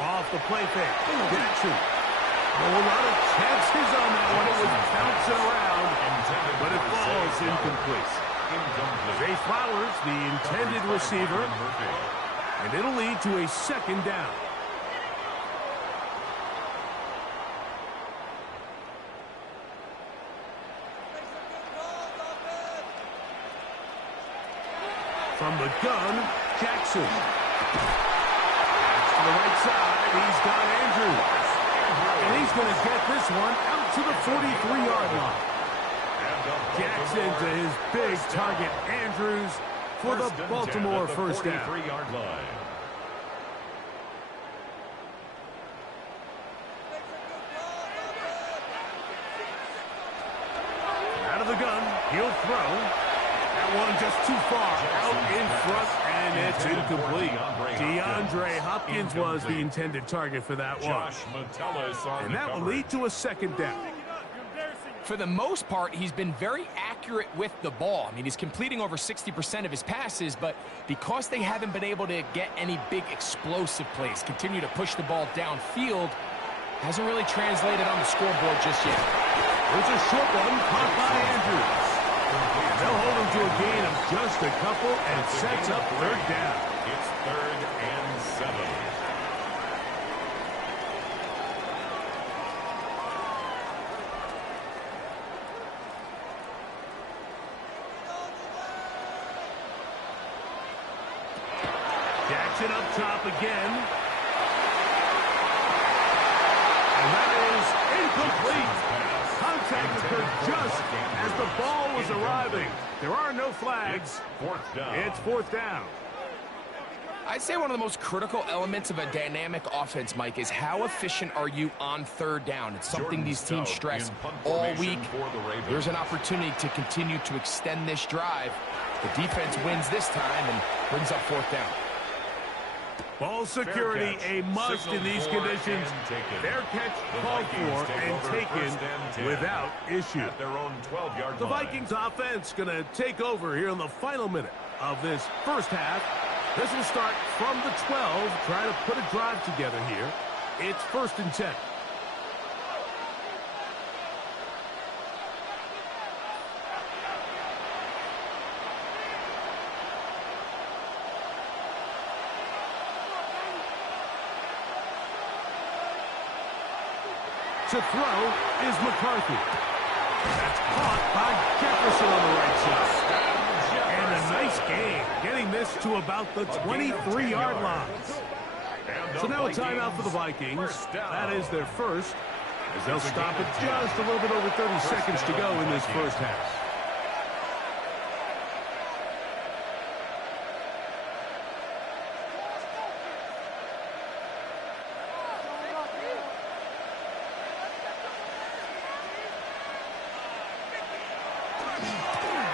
Off the play fake. Jackson. A lot of chances on that one. It was bouncing around, but it falls incomplete. Zay Flowers, the intended receiver, and it'll lead to a 2nd down. From the gun, Jackson. To the right side, he's got Andrews. And he's going to get this one out to the 43-yard line. Jackson to his big target, Andrews, for the Baltimore 1st down. 43-yard line. Out of the gun, he'll throw. That that one just too far out in front, and it's incomplete. DeAndre Hopkins was the intended target for that one. And that will lead to a second down. For the most part, he's been very accurate with the ball. I mean, he's completing over 60% of his passes, but because they haven't been able to get any big explosive plays, continue to push the ball downfield, hasn't really translated on the scoreboard just yet. There's a short one caught by Andrews. They'll hold him to a gain of just a couple and sets up third down. It's 3rd and 7. Jackson up top again. And that is incomplete. Contact occurred just as the ball was arriving. There are no flags. It's fourth down. I'd say one of the most critical elements of a dynamic offense, Mike, is how efficient are you on third down. It's something these teams stress all week. There's an opportunity to continue to extend this drive. The defense wins this time and brings up fourth down. Ball security a must in these conditions. Fair catch called for and taken without issue. The Vikings offense going to take over here in the final minute of this first half. This will start from the 12, trying to put a drive together here. It's 1st and 10. To throw is McCarthy. That's caught by Jefferson on the right side. And a nice gain, getting this to about the 23-yard line. So now a timeout for the Vikings. That is their first, as they'll stop it just a little bit over 30 seconds to go in this first half.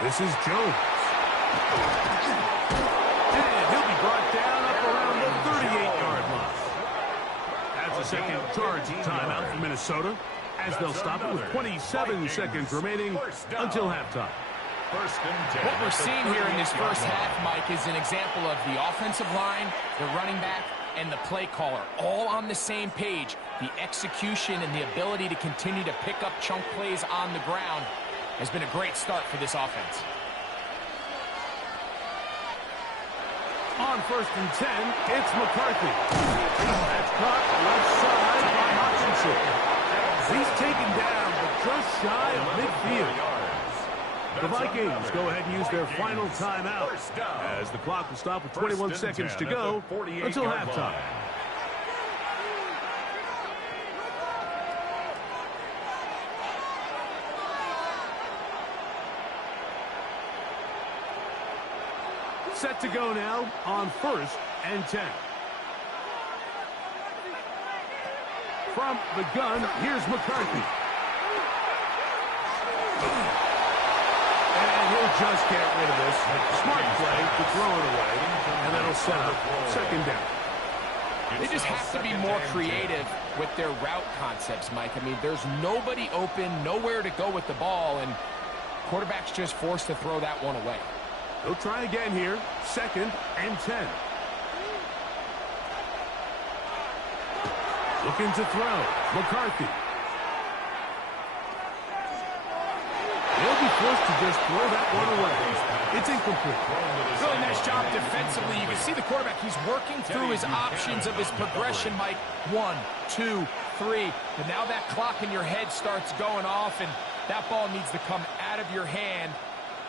This is Jones. And he'll be brought down up around the 38-yard line. That's a second charge timeout for Minnesota, as they'll stop it with 27 seconds remaining until halftime. What we're seeing here in this first half, Mike, is an example of the offensive line, the running back, and the play caller all on the same page. The execution and the ability to continue to pick up chunk plays on the ground has been a great start for this offense. On 1st and 10, it's McCarthy. That's caught left side by Hutchinson. He's taken down, but just shy of midfield. The Vikings go ahead and use their final timeout, as the clock will stop with 21 seconds to go until halftime. Set to go now on 1st and 10. From the gun, here's McCarthy. And he'll just get rid of this. Smart play to throw it away, and that'll set up second down. They just have to be more creative with their route concepts, Mike. I mean, there's nobody open, nowhere to go with the ball, and quarterback's just forced to throw that one away. They'll try again here, 2nd and 10. Looking to throw, McCarthy. They'll be forced to just throw that one away. It's incomplete. Really nice job defensively. You can see the quarterback, he's working through his options of his progression, Mike. 1, 2, 3. And now that clock in your head starts going off, and that ball needs to come out of your hand.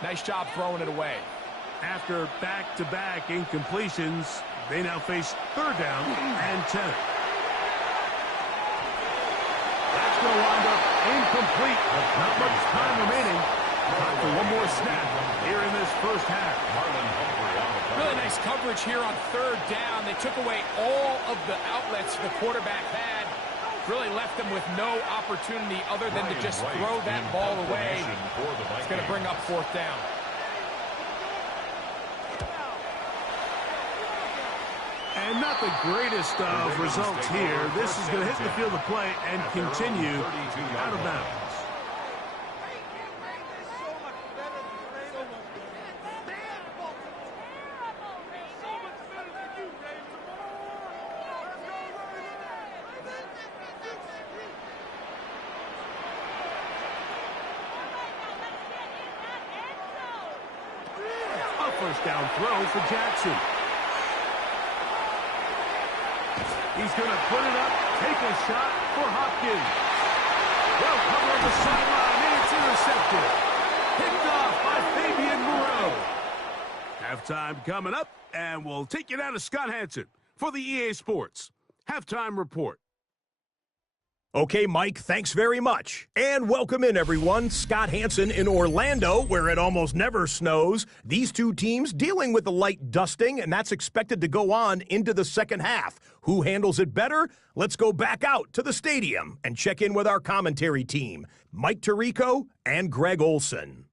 Nice job throwing it away. After back-to-back incompletions, they now face 3rd down and 10. That's going to wind up incomplete. Not much time remaining. Time for one more snap here in this first half. Really nice coverage here on 3rd down. They took away all of the outlets the quarterback had. Really left them with no opportunity other than to just throw that ball away. It's going to bring up 4th down. And not the greatest of results here. This is going to hit the field of play and continue out of bounds. A first down throw for Jackson. He's going to put it up, take a shot for Hopkins. Well covered on the sideline, and it's intercepted. Picked off by Fabian Moreau. Halftime coming up, and we'll take you down to Scott Hanson for the EA Sports Halftime Report. Okay, Mike, thanks very much. And welcome in, everyone. Scott Hanson in Orlando, where it almost never snows. These two teams dealing with the light dusting, and that's expected to go on into the second half. Who handles it better? Let's go back out to the stadium and check in with our commentary team, Mike Tirico and Greg Olson.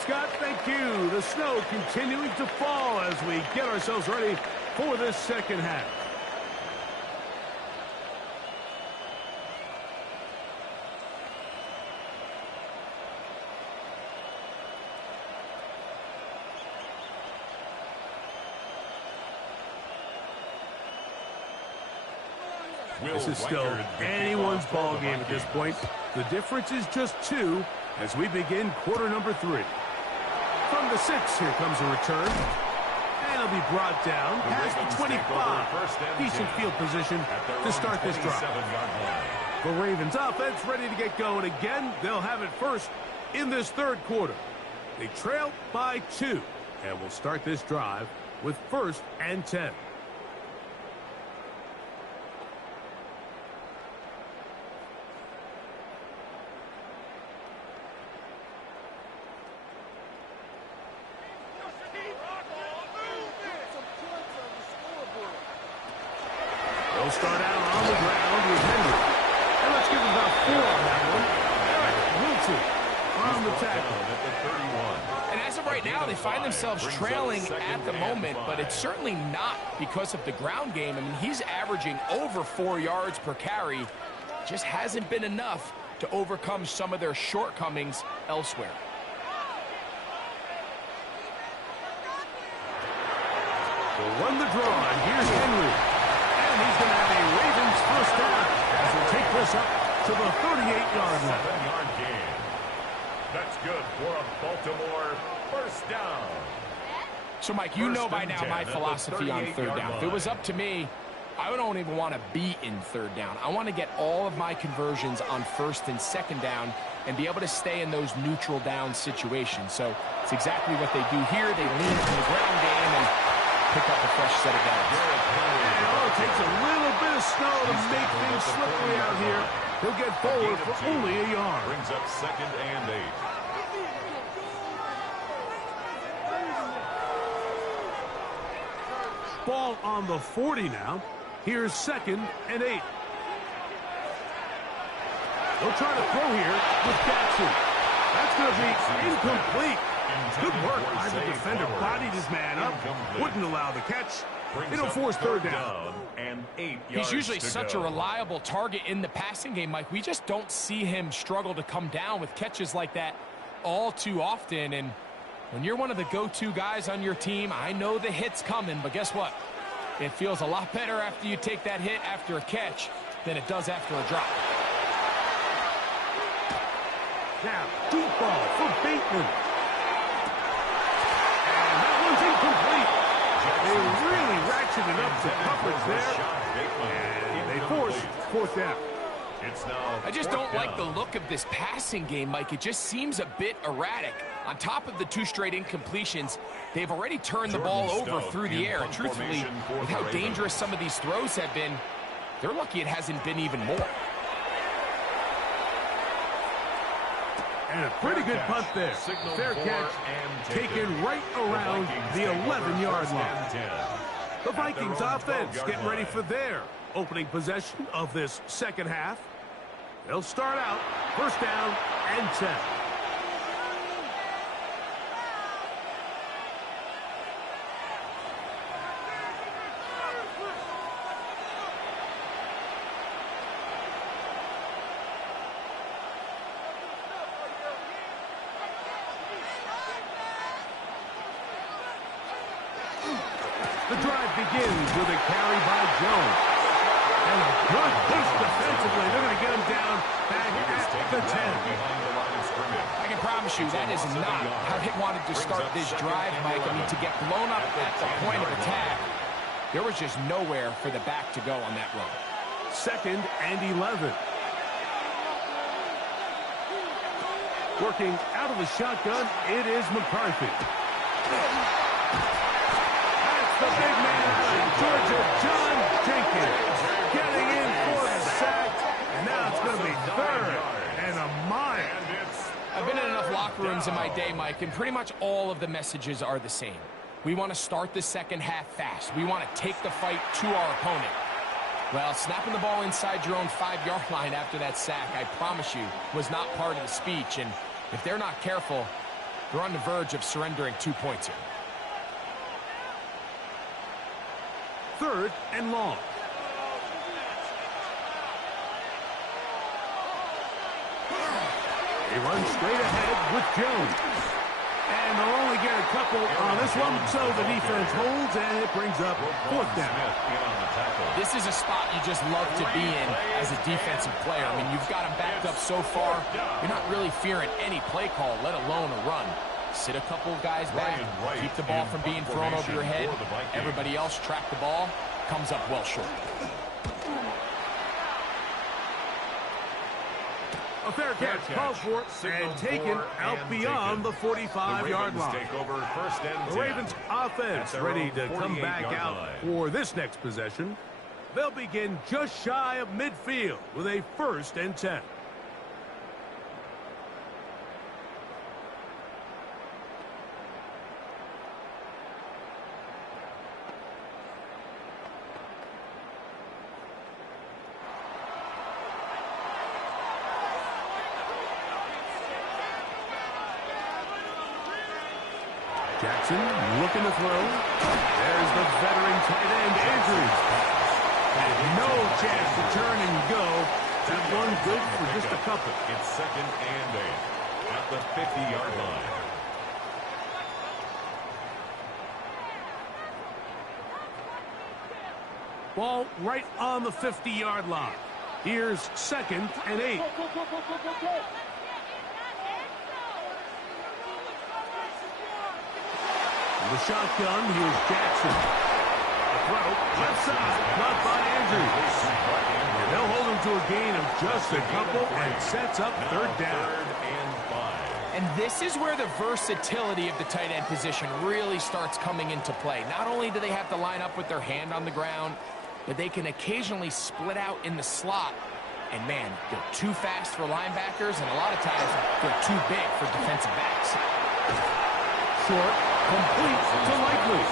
Scott, thank you. The snow continuing to fall as we get ourselves ready for this second half. This is still anyone's ball game at this point. The difference is just 2 as we begin quarter number 3. From the 6, here comes a return. And it'll be brought down past the 25. Decent field position to start this drive. The Ravens offense ready to get going again. They'll have it first in this third quarter. They trail by 2. And we'll start this drive with 1st and 10. They'll start out on the ground with Henry. And let's give him about 4 on that one. Eric Wilson on the tackle at the 31. And as of right now, they find themselves trailing at the moment, but it's certainly not because of the ground game. I mean, he's averaging over 4 yards per carry. Just hasn't been enough to overcome some of their shortcomings elsewhere. They'll run the draw, and here's Henry. And he's going to have a Ravens first down as they take this up to the 38-yard line. 7-yard gain. That's good for a Baltimore first down. So, Mike, you know by now my philosophy on third down. If it was up to me, I don't even want to be in third down. I want to get all of my conversions on 1st and 2nd down and be able to stay in those neutral down situations. So it's exactly what they do here. They lean into the ground game and pick up a fresh set of downs. It takes a little bit of snow to make things slippery out here. He'll get forward for only a yard. Brings up 2nd and 8. Ball on the 40 now. Here's 2nd and 8. They'll try to throw here with Jackson. That's going to be incomplete. Good work by the defender. Bodied his man up. Wouldn't allow the catch. It'll force third down. And 8 yards. He's usually such a reliable target in the passing game, Mike. We just don't see him struggle to come down with catches like that all too often. And when you're one of the go-to guys on your team, I know the hit's coming, but guess what? It feels a lot better after you take that hit after a catch than it does after a drop. Now, deep ball for Bateman. And that one's incomplete. They really ratcheted up the coverage there. And they force 4th down. It's now I just don't like the look of this passing game, Mike. It just seems a bit erratic. On top of the 2 straight incompletions, they've already turned the ball over through the air. Truthfully, with how dangerous some of these throws have been, they're lucky it hasn't been even more. And a pretty good punt there. Fair catch taken right around the 11-yard line. The Vikings offense getting ready for their Opening possession of this second half. They'll start out first down and 10. The drive begins with a carry by Jones. And a good push defensively. They're going to get him down back at the 10. I can promise you that is not how they wanted to start this drive, Mike. I mean, to get blown up at the point of attack, there was just nowhere for the back to go on that run. Second and 11. Working out of the shotgun, it is McCarthy. The big man out of Georgia, John Jenkins, getting in for the sack, and now it's going to be third and a mile. I've been in enough locker rooms in my day, Mike, and pretty much all of the messages are the same. We want to start the second half fast. We want to take the fight to our opponent. Well, snapping the ball inside your own 5-yard line after that sack, I promise you, was not part of the speech, and if they're not careful, they're on the verge of surrendering 2 points here. Third and long. He runs straight ahead with Jones. And they'll only get a couple on this one, so the defense holds, and it brings up fourth down. This is a spot you just love to be in as a defensive player. I mean, you've got them backed up so far, you're not really fearing any play call, let alone a run. Sit a couple guys back, keep the ball from being thrown over your head. Everybody else track the ball, comes up well short. A fair catch called for and taken out beyond the 45-yard line. The Ravens offense ready to come back out for this next possession. They'll begin just shy of midfield with a first and 10. Jackson looking to throw. There's the veteran tight end, Andrews. And no chance to turn and go. That one good for just a couple. It's second and 8 at the 50-yard line. Ball right on the 50-yard line. Here's second and 8. The shotgun, here's Jackson. The throw, left side, caught by Andrews. And they'll hold him to a gain of just a couple and sets up third down. And this is where the versatility of the tight end position really starts coming into play. Not only do they have to line up with their hand on the ground, but they can occasionally split out in the slot. And man, they're too fast for linebackers, and a lot of times they're too big for defensive backs. Short, complete to Likely.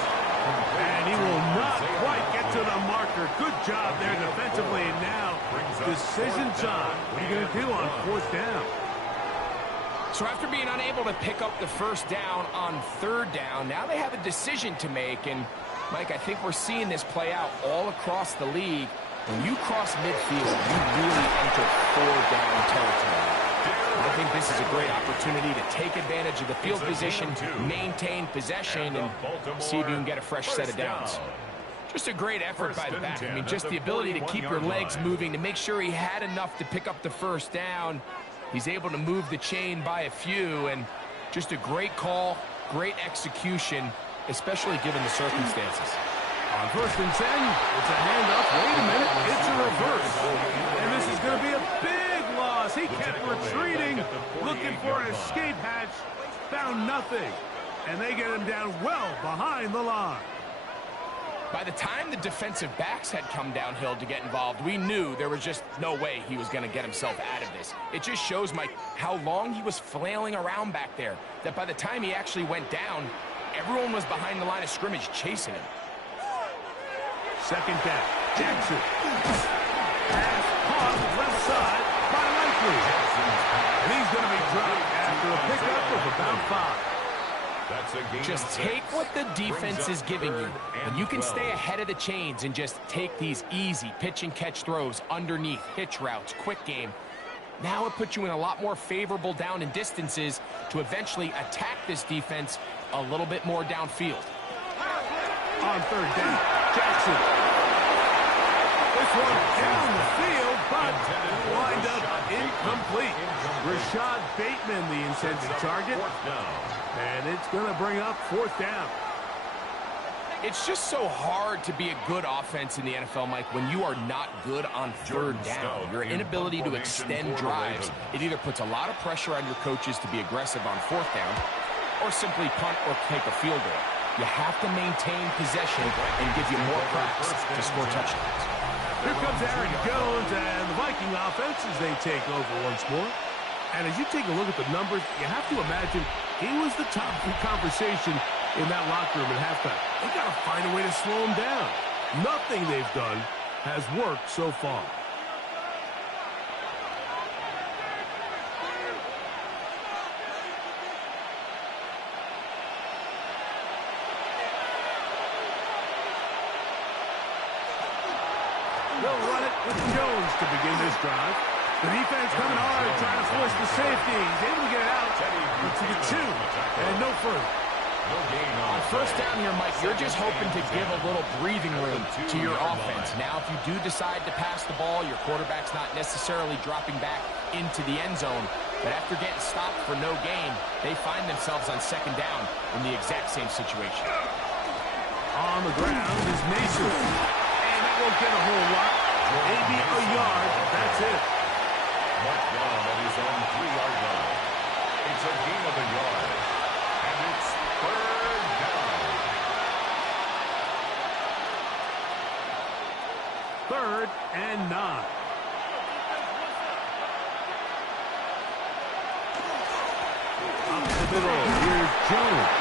And he will not quite get to the marker. Good job there defensively. And now, decision time. What are you going to do on fourth down? So after being unable to pick up the first down on third down, now they have a decision to make. And, Mike, I think we're seeing this play out all across the league. When you cross midfield, you really enter four-down territory. I think this is a great opportunity to take advantage of the field position, maintain possession, and see if you can get a fresh set of downs. Just a great effort by the back. I mean, just the ability to keep your legs moving, to make sure he had enough to pick up the first down. He's able to move the chain by a few, and just a great call, great execution, especially given the circumstances. On first and 10, it's a handoff. Wait a minute, it's a reverse. And this is going to be a big loss. He kept retreating, looking for an escape hatch, found nothing. And they get him down well behind the line. By the time the defensive backs had come downhill to get involved, we knew there was just no way he was going to get himself out of this. It just shows, Mike, how long he was flailing around back there, that by the time he actually went down, everyone was behind the line of scrimmage chasing him. Second down. Jackson. Pass caught left side by Likely. And he's going to be dropped after a pickup of about 5. Just take what the defense is giving you, and you can stay ahead of the chains and just take these easy pitch-and-catch throws underneath, hitch routes, quick game. Now it puts you in a lot more favorable down and distances to eventually attack this defense a little bit more downfield. On third down, Jackson. This one down the field, but lined up incomplete. Rashad Bateman, the intended target. And it's going to bring up 4th down. It's just so hard to be a good offense in the NFL, Mike, when you are not good on third down. Your inability to extend drives, it either puts a lot of pressure on your coaches to be aggressive on 4th down or simply punt or take a field goal. You have to maintain possession and give you more cracks to score touchdowns. Here comes Aaron Jones and the Viking offense as they take over once more. And as you take a look at the numbers, you have to imagine he was the top of the conversation in that locker room at halftime. They got to find a way to slow him down. Nothing they've done has worked so far. They'll run it with Jones to begin this drive. The defense coming hard, trying to force the safety. He's able to get it out to the 2, and no further. On 1st down here, Mike, you're just hoping to give a little breathing room to your offense. Now, if you do decide to pass the ball, your quarterback's not necessarily dropping back into the end zone. But after getting stopped for no gain, they find themselves on 2nd down in the exact same situation. On the ground is Mason. And that won't get a whole lot. Maybe a yard. That's it. Mark down at his own 3-yard line. It's a gain of a yard. And it's 3rd down. 3rd and 9. Up the middle. Here's Jones.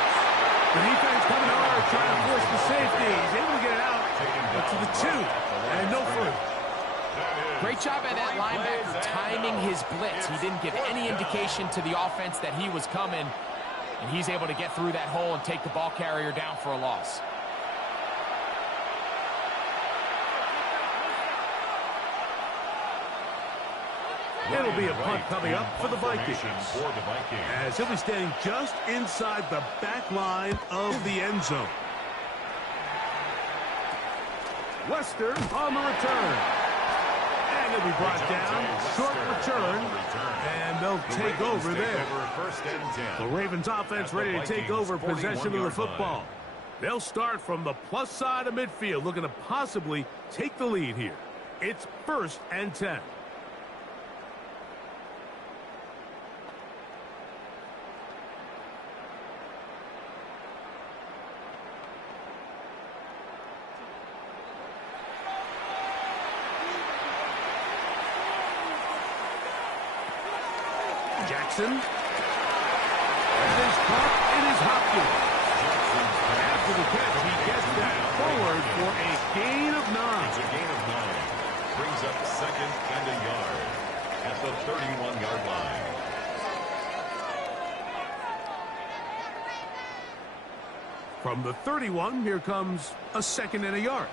The defense coming hard, trying to force the safety. He's able to get it out to the 2. And no further. Great job by that linebacker timing his blitz. He didn't give any indication to the offense that he was coming, and he's able to get through that hole and take the ball carrier down for a loss. It'll be a punt coming up for the Vikings. As he'll be standing just inside the back line of the end zone. Wester on the return. And he'll be brought down. Short return. And they'll take over there. The Ravens offense ready to take over possession of the football. They'll start from the plus side of midfield, looking to possibly take the lead here. It's 1st and 10. Jackson. And this caught, it is Hopkins. After the catch, he gets that forward for a gain of 9. It's a gain of 9. Brings up 2nd and a yard at the 31-yard line. From the 31, here comes a 2nd and a yard.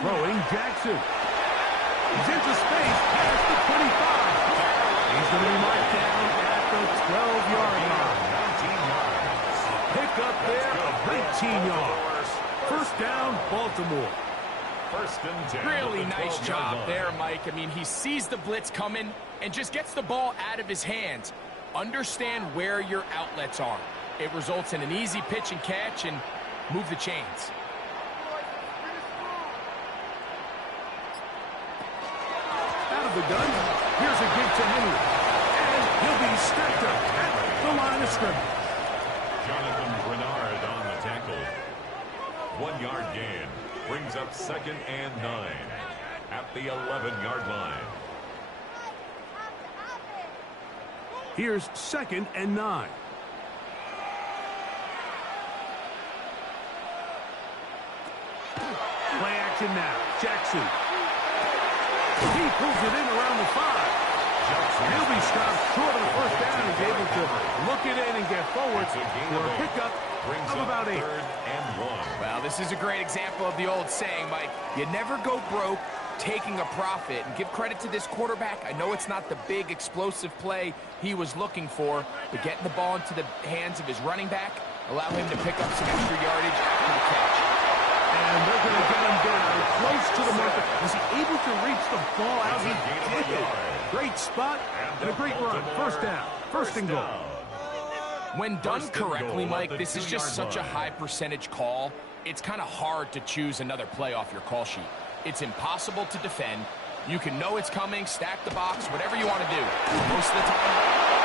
Throwing Jackson. He's into space past the 25. He's going to be marked down at the 12-yard line. 19 yards. Pick up there of 19 yards. 1st down, Baltimore. 1st and 10. Really nice job there, Mike. I mean, he sees the blitz coming and just gets the ball out of his hands. Understand where your outlets are. It results in an easy pitch and catch and move the chains. The gun. Here's a give to Henry. And he'll be stepped up at the line of scrimmage. Jonathan Bernard on the tackle. 1-yard gain. Brings up 2nd and 9 at the 11-yard line. Here's 2nd and 9. action now. Jackson. He pulls it in around the 5. He'll be stopped short of the first down. He's able to look it in and get forward for a pickup of about 8. Well, this is a great example of the old saying, Mike. You never go broke taking a profit. And give credit to this quarterback. I know it's not the big explosive play he was looking for, but getting the ball into the hands of his running back, allow him to pick up some extra yardage after the catch. And they're going to get him down close to the marker. Was he able to reach the ball out? He did. Great spot and a great run. First down. First and goal. When done correctly, Mike, this is just such a high percentage call. It's kind of hard to choose another play off your call sheet. It's impossible to defend. You can know it's coming, stack the box, whatever you want to do. Most of the time,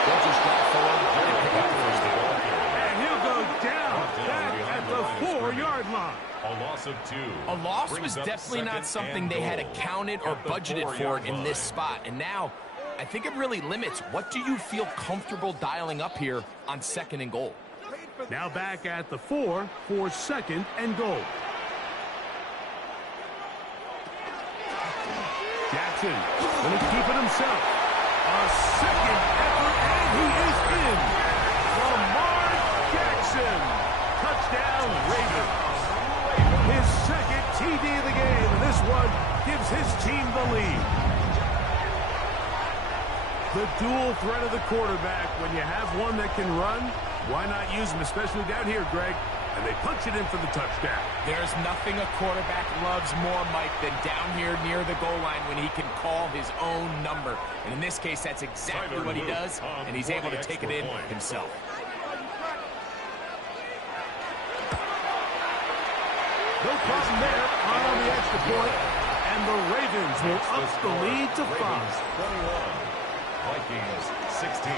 they'll just drive forward and pick up the first down. And he'll go down back at the 4-yard line. A loss of 2. A loss was definitely not something they had accounted or budgeted for in this spot. And now, I think it really limits what do you feel comfortable dialing up here on 2nd and goal. Now back at the 4 for 2nd and goal. Jackson going to keep it himself. A second effort, and he is in. Lamar Jackson. Touchdown, Ravens. His second TD of the game, and this one gives his team the lead. The dual threat of the quarterback. When you have one that can run, why not use him, especially down here, Greg? And they punch it in for the touchdown. There's nothing a quarterback loves more, Mike, than down here near the goal line when he can call his own number. And in this case, that's exactly what he does, and he's able to take it in himself. No problem there on the extra point, and the Ravens will up the lead to 5. 21. Vikings 16.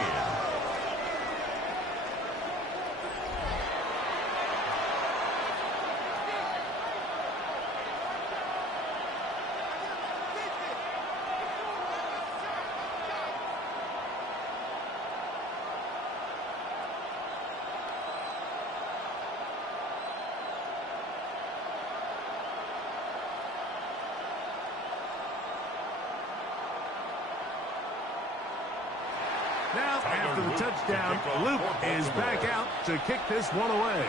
Now, after the touchdown, Luke is back out to kick this one away.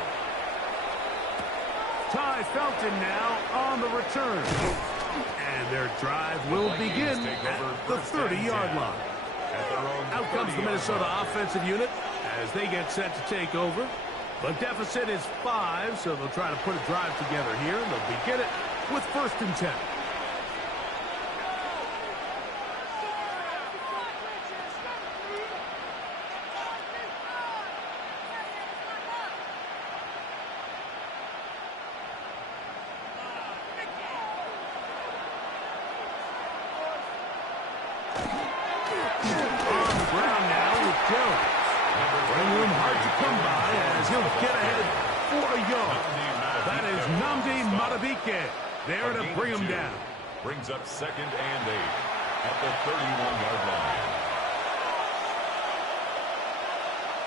Ty Felton now on the return. And their drive will begin at the 30-yard line. Out comes the Minnesota offensive unit as they get set to take over. The deficit is 5, so they'll try to put a drive together here. They'll begin it with 1st and 10. There to bring him down. Brings up 2nd and 8 at the 31-yard line.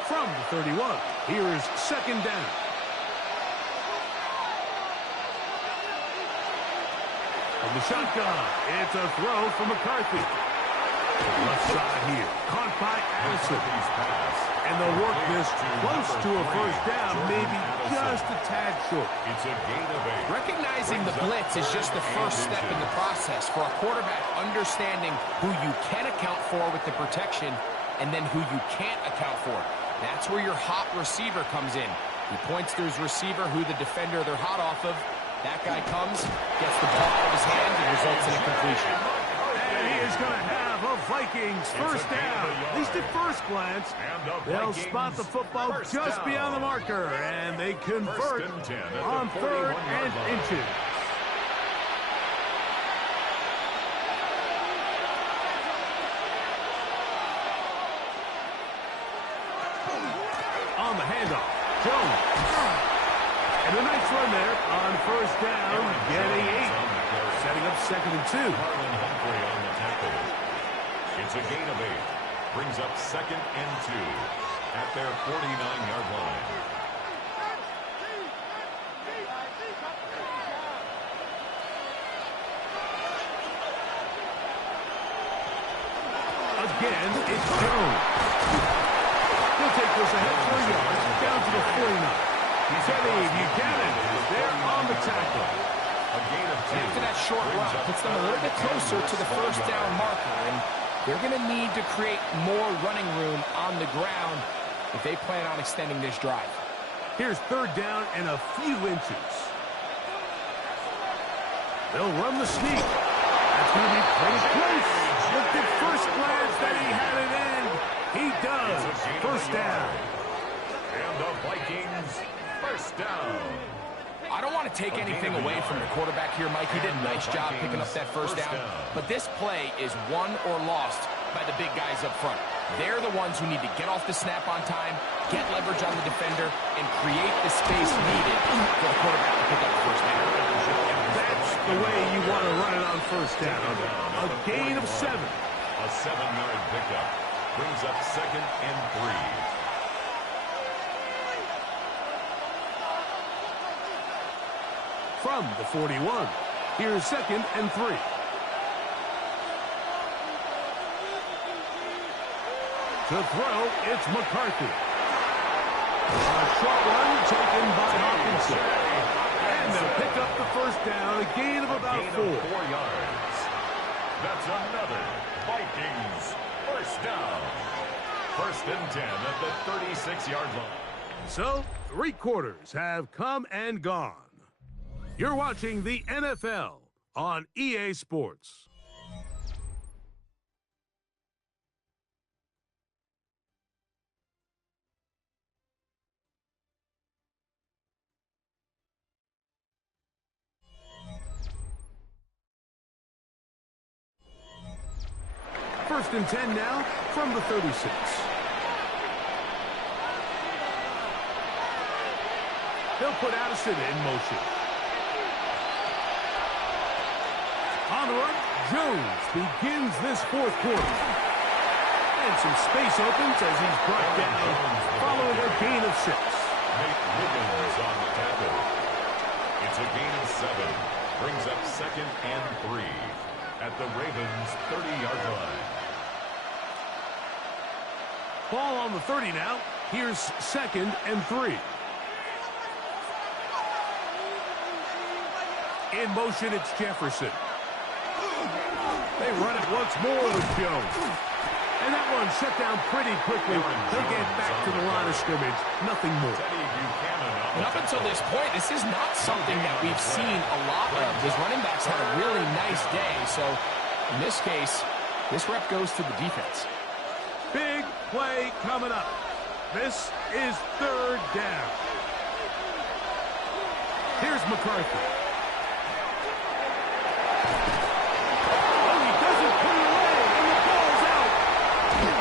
From the 31, here is 2nd down. From the shotgun, it's a throw from McCarthy. Left side here, caught by Addison. And they'll work this close to a first down, maybe just a tad short. It's a gain of 8. Recognizing the blitz is just the first step in the process for a quarterback understanding who you can account for with the protection and then who you can't account for. That's where your hot receiver comes in. He points to his receiver, who the defender they're hot off of. That guy comes, gets the ball out of his hands, and results in a completion. And he is going to have a Vikings first down. At least at first glance, they'll spot the football just beyond the marker, and they convert on 3rd and inches. On the handoff, Jones. And a nice run there on first down, getting 8. Setting up 2nd and 2. Marlon Humphrey on the tackle. It's a gain of 8. Brings up 2nd and 2 at their 49-yard line. again, it's Jones. He'll take this ahead for a yard, down to the 49. Teddy Buchanan is there on the tackle. A gain of 2. After that short run, puts them a little bit closer to the first down marker, and they're going to need to create more running room on the ground if they plan on extending this drive. Here's third down and a few inches. They'll run the sneak. That's going to be pretty close. Looked at first glance that he had it in. He does. First down. And the Vikings, first down. I don't want to take anything away from the quarterback here, Mike. He did a nice job picking up that first down. But this play is won or lost by the big guys up front. They're the ones who need to get off the snap on time, get leverage on the defender, and create the space needed for the quarterback to pick up the first down. That's the way you want to run it on first down. A gain of 7. A 7-yard pickup brings up 2nd and 3. From the 41, here's 2nd and 3. To throw, it's McCarthy. A short one taken by Hawkinson. And they'll pick up the first down, a gain of about 4. 4 yards. That's another Vikings first down. 1st and 10 at the 36-yard line. So, 3 quarters have come and gone. You're watching the NFL on EA Sports. First and 10 now from the 36. They'll put Addison in motion. On the run, Jones begins this 4th quarter. And some space opens as he's brought down following a gain of 6. Nate Wiggins on the tackle. It's a gain of 7. Brings up 2nd and 3 at the Ravens' 30-yard line. Ball on the 30 now. Here's 2nd and 3. In motion, it's Jefferson. They run it once more with Jones. And that one shut down pretty quickly. They'll get back to the line of scrimmage. Nothing more. And up until this point, this is not something that we've seen a lot of. His running backs had a really nice day. So, in this case, this rep goes to the defense. Big play coming up. This is 3rd down. Here's McCarthy. Oh, he doesn't put it away, and the ball's out.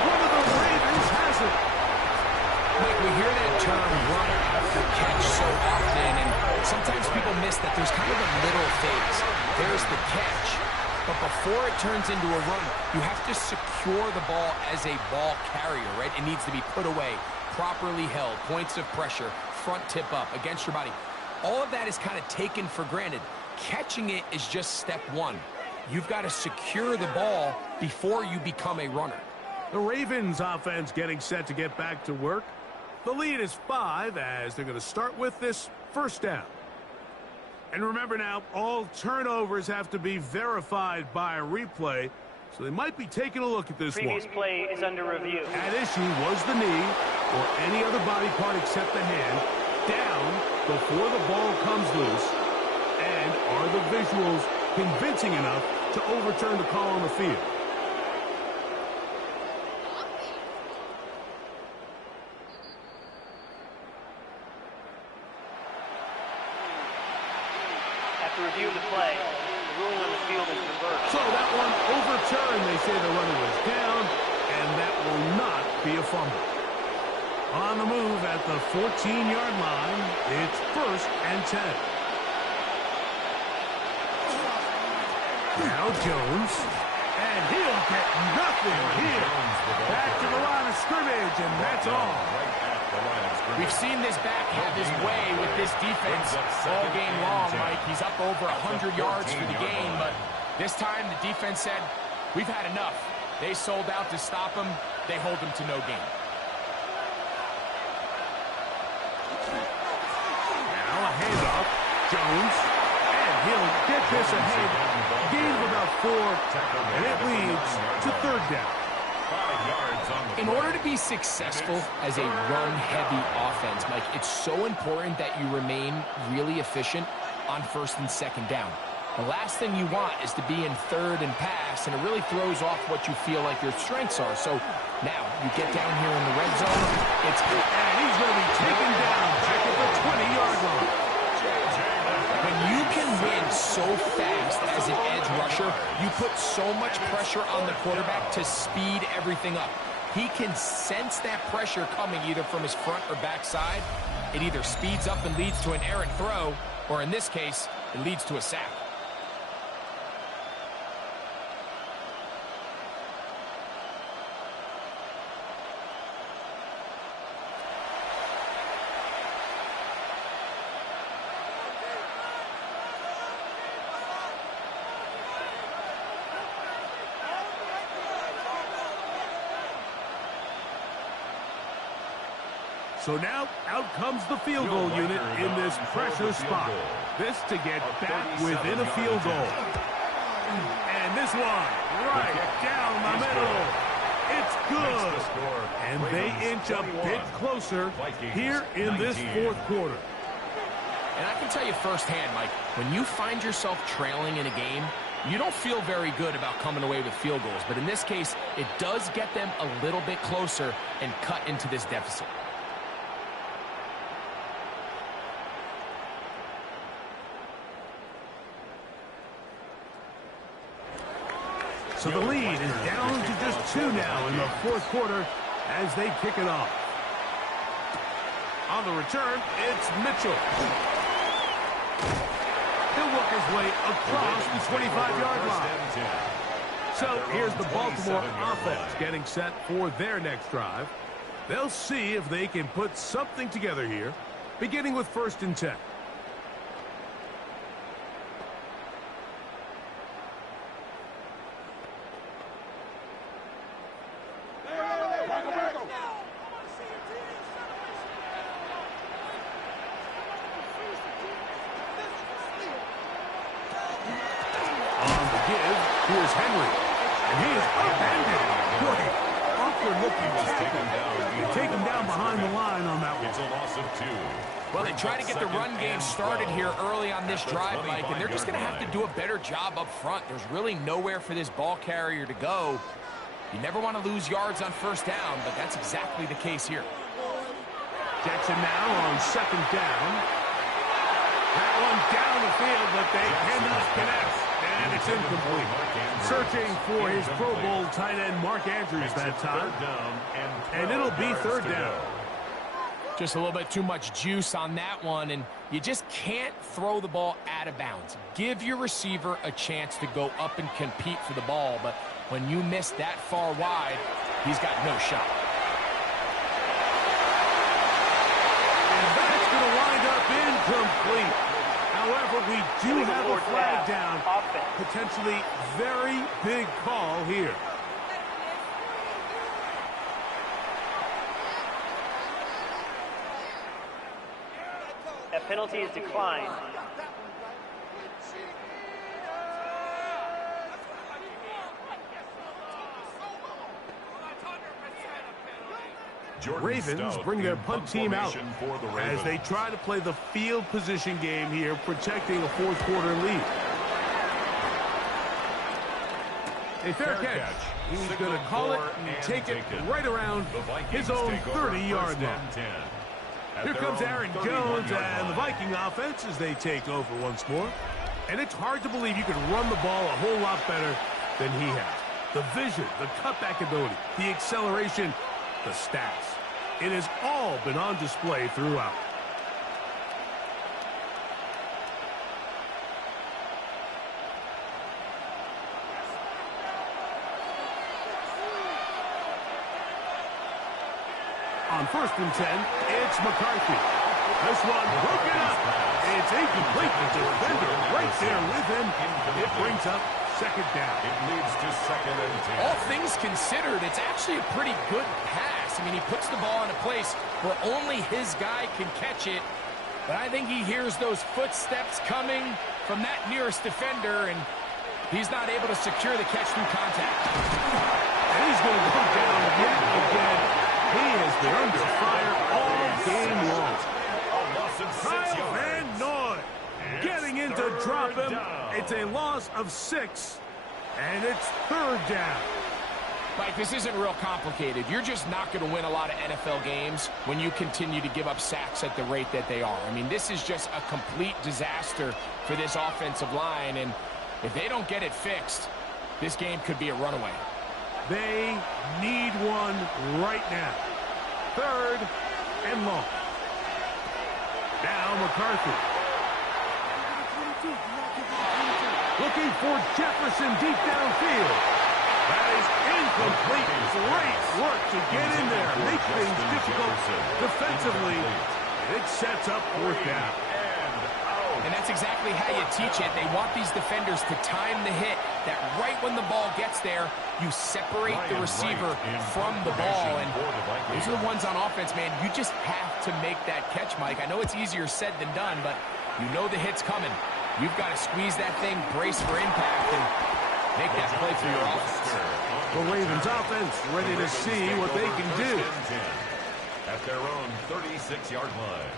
One of the Ravens has it. Mike, we hear that term run after catch so often, and sometimes people miss that there's kind of a middle phase. There's the catch, but before it turns into a run, you have to secure the ball as a ball carrier, right? It needs to be put away, properly held, points of pressure, front tip up against your body. All of that is kind of taken for granted. Catching it is just step 1. You've got to secure the ball before you become a runner. The Ravens offense getting set to get back to work. The lead is 5 as they're going to start with this first down. And remember now, all turnovers have to be verified by a replay, so they might be taking a look at this Previous one. play is under review. At issue was the knee or any other body part except the hand down before the ball comes loose. And are the visuals convincing enough to overturn the call on the field? After review of the play, the ruling on the field is reversed. So that one overturned. They say the runner was down, and that will not be a fumble. On the move at the 14-yard line, it's 1st and 10. Now Jones, and he'll get nothing here. Back to the line of scrimmage, and that's all. We've seen this back have his way with this defense all game long, Mike. He's up over 100 yards for the game, but this time the defense said, we've had enough. They sold out to stop him. They hold him to no gain. Now a handoff. Jones. And he'll get this ahead. Gain of about 4. And it leads to third down. In order to be successful as a run-heavy offense, Mike, it's so important that you remain really efficient on first and second down. The last thing you want is to be in third and pass, and it really throws off what you feel like your strengths are. So now you get down here in the red zone. It's good. And he's going to be taken down back at the 20-yard line. When you can win so fast as an edge rusher, you put so much pressure on the quarterback to speed everything up. He can sense that pressure coming either from his front or back side. It either speeds up and leads to an errant throw, or in this case, it leads to a sack. So now, out comes the field goal unit in this pressure spot. This to get back within a field goal. And this one, right down the middle. It's good. And they inch a bit closer here in this fourth quarter. And I can tell you firsthand, Mike, when you find yourself trailing in a game, you don't feel very good about coming away with field goals. But in this case, it does get them a little bit closer and cut into this deficit. So the lead is down to just 2 now in the fourth quarter as they kick it off. On the return, it's Mitchell. He'll work his way across the 25-yard line. So here's the Baltimore offense getting set for their next drive. They'll see if they can put something together here, beginning with 1st and 10. Here's Henry, and he's upended. Boy, awkward looking tackle. Take him down behind the line on that one. It's a loss of 2. Well, they try to get the run game started here early on this drive, Mike, and they're just going to have to do a better job up front. There's really nowhere for this ball carrier to go. You never want to lose yards on 1st down, but that's exactly the case here. Jackson now on 2nd down. That one down the field, but they cannot connect. And it's incomplete. Searching for his Pro Bowl tight end, Mark Andrews, that time. And it'll be 3rd down. Just a little bit too much juice on that one, and you just can't throw the ball out of bounds. Give your receiver a chance to go up and compete for the ball, but when you miss that far wide, he's got no shot. And that's going to wind up incomplete. However, we do have a flag down. Potentially very big call here. That penalty is declined. Ravens bring their punt team out as they try to play the field position game here, protecting a fourth quarter lead. A fair catch. He's going to call it and take it right around his own 30-yard line. Here comes Aaron Jones and the Viking offense as they take over once more. And it's hard to believe you can run the ball a whole lot better than he has. The vision, the cutback ability, the acceleration, the stats. It has all been on display throughout. On 1st and 10, it's McCarthy. This one broken up. It's incomplete. The defender right there with him. It brings up second down. It leads to 2nd and 10. All things considered, it's actually a pretty good pass. I mean, he puts the ball in a place where only his guy can catch it. But I think he hears those footsteps coming from that nearest defender, and he's not able to secure the catch through contact. And he's going to go down yet again. He has been under fire all game long. A loss of 6 Kyle yards. Van Noy getting in to drop him. Down. It's a loss of 6, and it's 3rd down. Mike, this isn't real complicated. You're just not going to win a lot of NFL games when you continue to give up sacks at the rate that they are. I mean, this is just a complete disaster for this offensive line, and if they don't get it fixed, this game could be a runaway. They need one right now. 3rd and long. Now McCarthy. Looking for Jefferson deep downfield. That is incomplete. Great work to get in there. Make things difficult defensively. It sets up 4th down. And that's exactly how you teach it. They want these defenders to time the hit, that right when the ball gets there, you separate the receiver from the ball. And those are the ones on offense, man. You just have to make that catch, Mike. I know it's easier said than done, but you know the hit's coming. You've got to squeeze that thing, brace for impact, and make that play for your offense. The Ravens offense ready to see what they can do. At their own 36-yard line.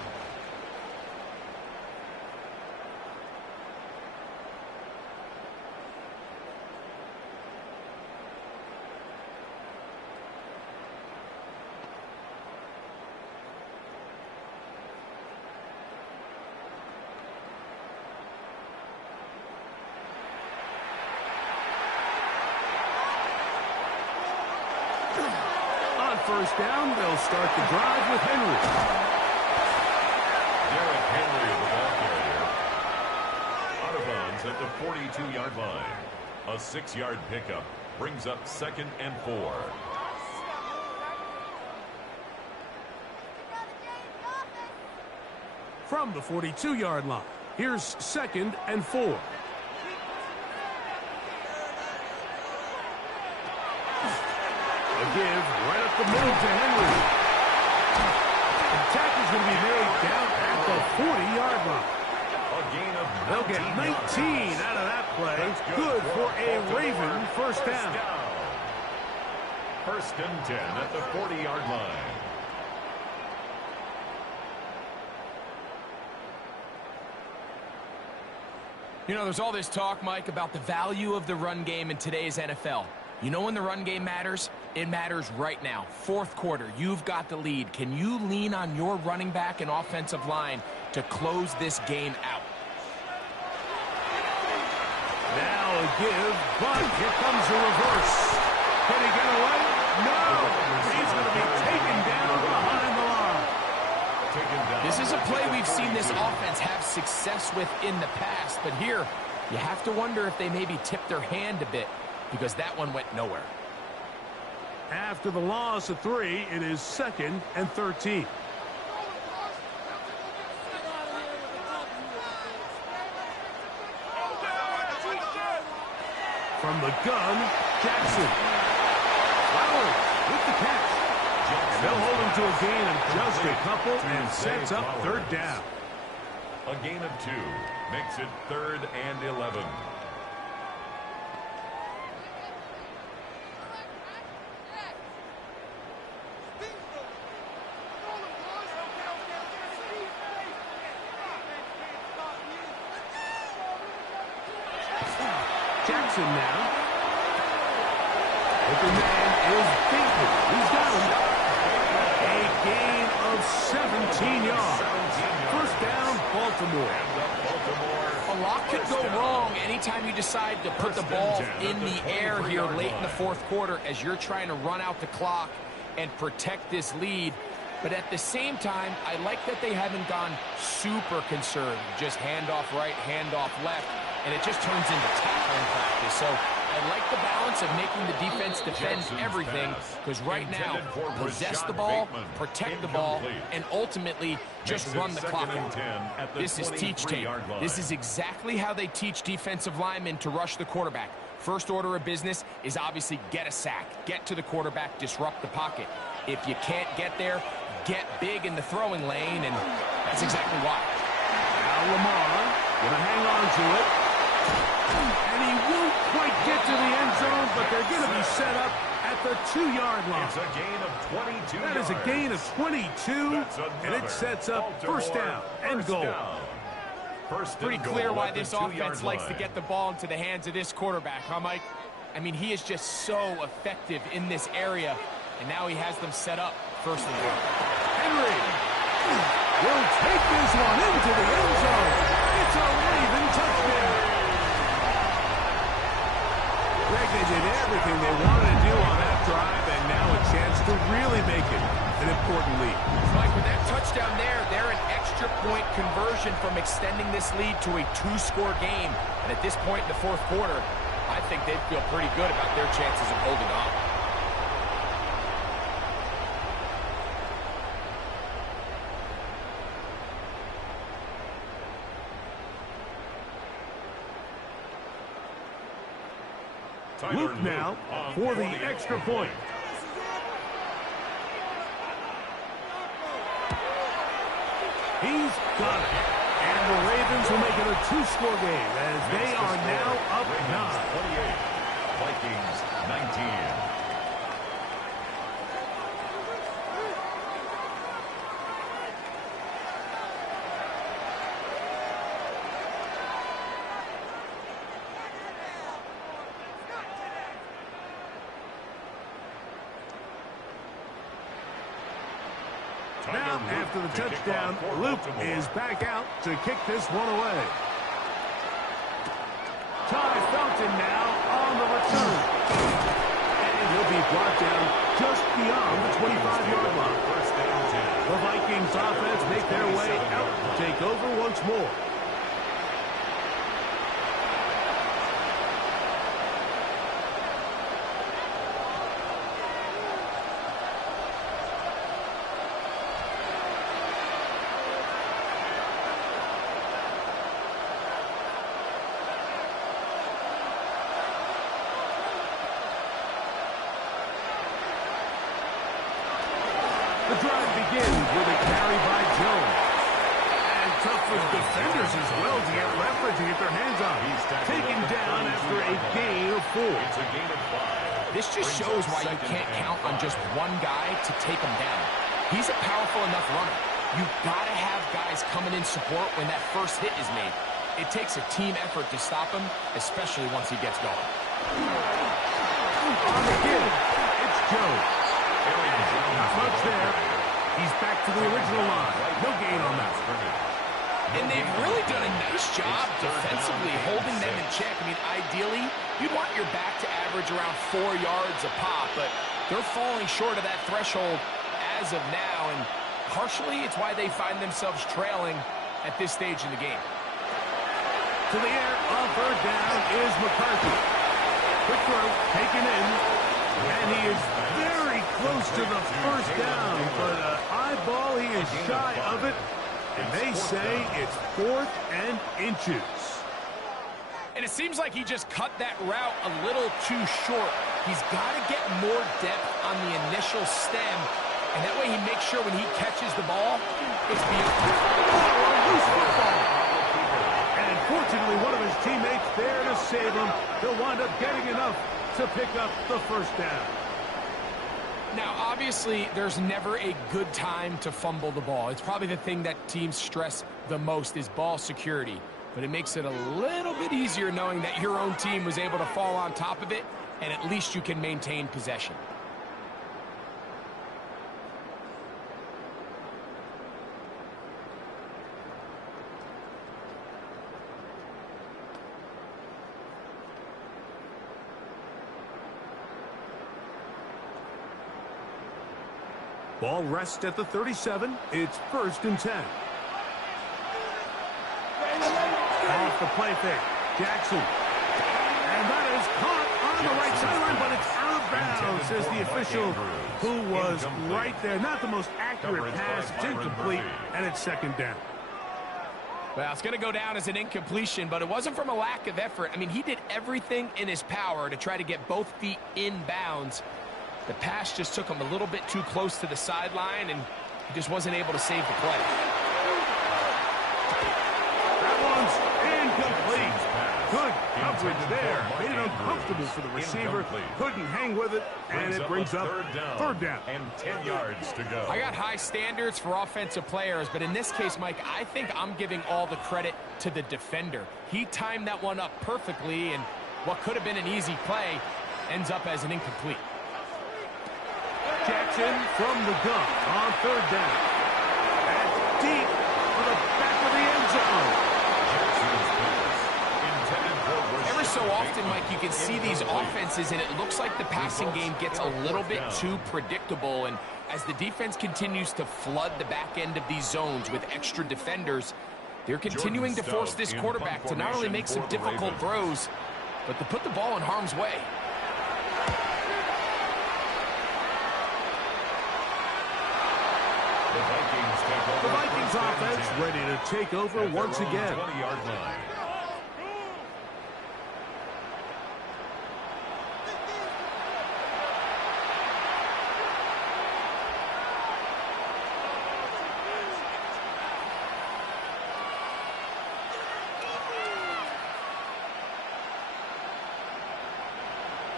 First down, they'll start the drive with Henry. Derrick Henry, the ball carrier. Out of bounds at the 42-yard line. A 6-yard pickup brings up 2nd and 4. From the 42-yard line, here's 2nd and 4. Give right up the middle to Henry. The tackle's going to be made down at the 40-yard line. A gain of 19. They'll get 19 out of that play. Good for a Raven first down. 1st and 10 at the 40-yard line. You know, there's all this talk, Mike, about the value of the run game in today's NFL. You know when the run game matters? It matters right now. 4th quarter, you've got the lead. Can you lean on your running back and offensive line to close this game out? Now a give, but here comes the reverse. Can he get away? No! He's going to be taken down behind the line. This is a play we've seen this offense have success with in the past, but here you have to wonder if they maybe tipped their hand a bit, because that one went nowhere. After the loss of 3, it is 2nd and 13. From the gun, Jackson. Flowers with the catch. And they'll hold him to a gain of just a couple and sets up 3rd down. A gain of 2 makes it 3rd and 11. Jackson now. Open man is beaten. He's down. A gain of 17 yards. First down, Baltimore. A lot could go wrong anytime you decide to put the ball in the air here late in the 4th quarter as you're trying to run out the clock and protect this lead. But at the same time, I like that they haven't gone super conservative. Just handoff right, handoff left, and it just turns into tackling practice. So I like the balance of making the defense defend everything, because right now, possess the ball, protect the ball, and ultimately just run the clock out. This is teach tape. This is exactly how they teach defensive linemen to rush the quarterback. First order of business is obviously get a sack, get to the quarterback, disrupt the pocket. If you can't get there, get big in the throwing lane, and that's exactly why. Now Lamar going to hang on to it. And he won't quite get to the end zone, but they're going to be set up at the 2-yard line. It's a gain of 22 That is a gain of 22, and it sets up first down and goal. Pretty clear why this offense likes to get the ball into the hands of this quarterback, huh, Mike? I mean, he is just so effective in this area, and now he has them set up first and goal. Henry will take this one into the end zone. It's a Raven touchdown. Greg, they did everything they wanted to do on that drive, and now a chance to really make it an important lead. Mike, with that touchdown there, they're an extra point conversion from extending this lead to a 2-score game. And at this point in the fourth quarter, I think they'd feel pretty good about their chances of holding on. Luke now for the extra point. He's got it. And the Ravens will make it a 2-score game as they are now up 9. 28, Vikings 19. Now, after the touchdown, Luke is back out to kick this one away. Ty Felton now on the return. And he'll be brought down just beyond the 25-yard line. The Vikings offense make their way out to take over once more. The drive begins with a carry by Jones. And tough for defenders as well to get leverage and get their hands on. Taken down after a gain of 4. It's a gain of 5. This just shows why you can't count on just one guy to take him down. He's a powerful enough runner. You've got to have guys coming in support when that first hit is made. It takes a team effort to stop him, especially once he gets going. On the give, it's Jones. Not much there. He's back to the original line. No gain on that. And they've really done a nice job defensively holding them in check. I mean, ideally, you'd want your back to average around 4 yards a pop, but they're falling short of that threshold as of now, and partially it's why they find themselves trailing at this stage in the game. To the air on third down is McCarthy. Quick throw, taken in, and he is very close to the first down, but an eyeball, he is shy of it, and they say it's 4th and inches. And it seems like he just cut that route a little too short. He's got to get more depth on the initial stem, and that way he makes sure when he catches the ball, it's beyond. Oh, a loose football. And fortunately, one of his teammates there to save him. He'll wind up getting enough to pick up the first down. Now, obviously, there's never a good time to fumble the ball. It's probably the thing that teams stress the most is ball security. But it makes it a little bit easier knowing that your own team was able to fall on top of it, and at least you can maintain possession. Ball rests at the 37. It's 1st and 10. Off the play fake. Jackson. And that is caught on the right sideline, but it's out of bounds, says the official who was right there. Not the most accurate pass. It's incomplete, and it's 2nd down. Well, it's going to go down as an incompletion, but it wasn't from a lack of effort. I mean, he did everything in his power to try to get both feet in bounds. The pass just took him a little bit too close to the sideline, and he just wasn't able to save the play. That one's incomplete. Good coverage there. Made it uncomfortable for the receiver. Couldn't hang with it, and it brings up third down. And 10 yards to go. I got high standards for offensive players, but in this case, Mike, I think I'm giving all the credit to the defender. He timed that one up perfectly, and what could have been an easy play ends up as an incomplete. Jackson from the gun on third down. That's deep to the back of the end zone. Ever so often, Mike, you can see these offenses, and it looks like the passing game gets a little bit too predictable. And as the defense continues to flood the back end of these zones with extra defenders, they're continuing to force this quarterback to not only make some difficult throws, but to put the ball in harm's way. The Vikings offense ready to take over once again. 20-yard line.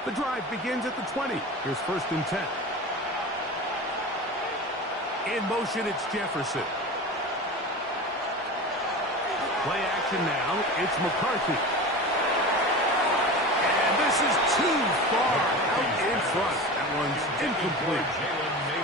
The drive begins at the 20. Here's 1st and 10. In motion, it's Jefferson. Play action now. It's McCarthy. And this is too far out in front. That one's incomplete.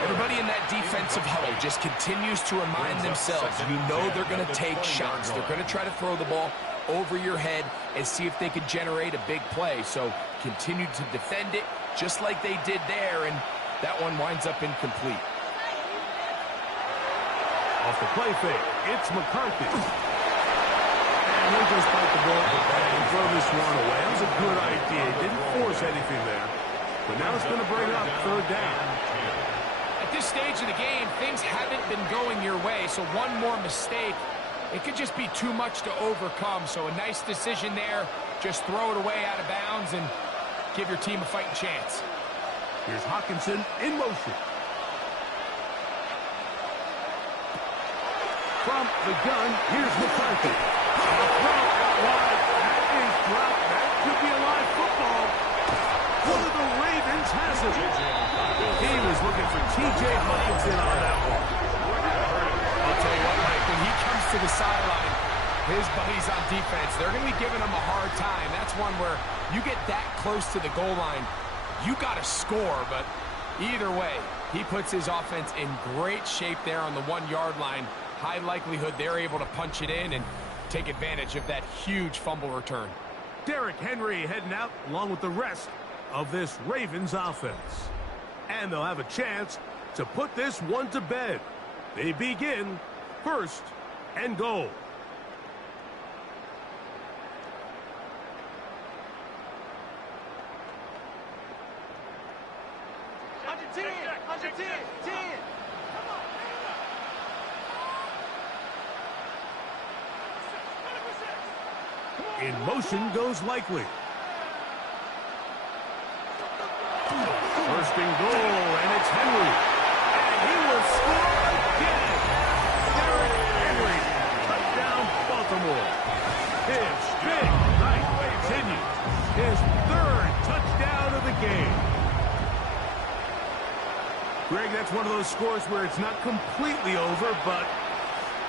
Everybody in that defensive huddle just continues to remind themselves, you know they're going to take shots. They're going to try to throw the ball over your head and see if they can generate a big play. So continue to defend it just like they did there, and that one winds up incomplete. Off the play fake, it's McCarthy. And he'll just bite the ball and throw this one away. That was a good idea. Didn't force anything there. But now it's going to bring up third down. At this stage of the game, things haven't been going your way, so one more mistake, it could just be too much to overcome. So a nice decision there. Just throw it away out of bounds and give your team a fighting chance. Here's Hawkinson in motion. From the gun, here's McCarthy. That is dropped. That could be a live football. One of the Ravens has it. He was looking for T.J. Hawkinson on that one. I'll tell you what, Mike, when he comes to the sideline, his buddies on defense, they're going to be giving him a hard time. That's one where you get that close to the goal line, you got to score. But either way, he puts his offense in great shape there on the 1-yard line. High likelihood they're able to punch it in and take advantage of that huge fumble return. Derrick Henry heading out along with the rest of this Ravens offense. And they'll have a chance to put this one to bed. They begin 1st and goal. In motion goes Likely. 1st and goal, and it's Henry. And he will score again. Derrick Henry, touchdown Baltimore. His big night continues. His 3rd touchdown of the game. Greg, that's one of those scores where it's not completely over, but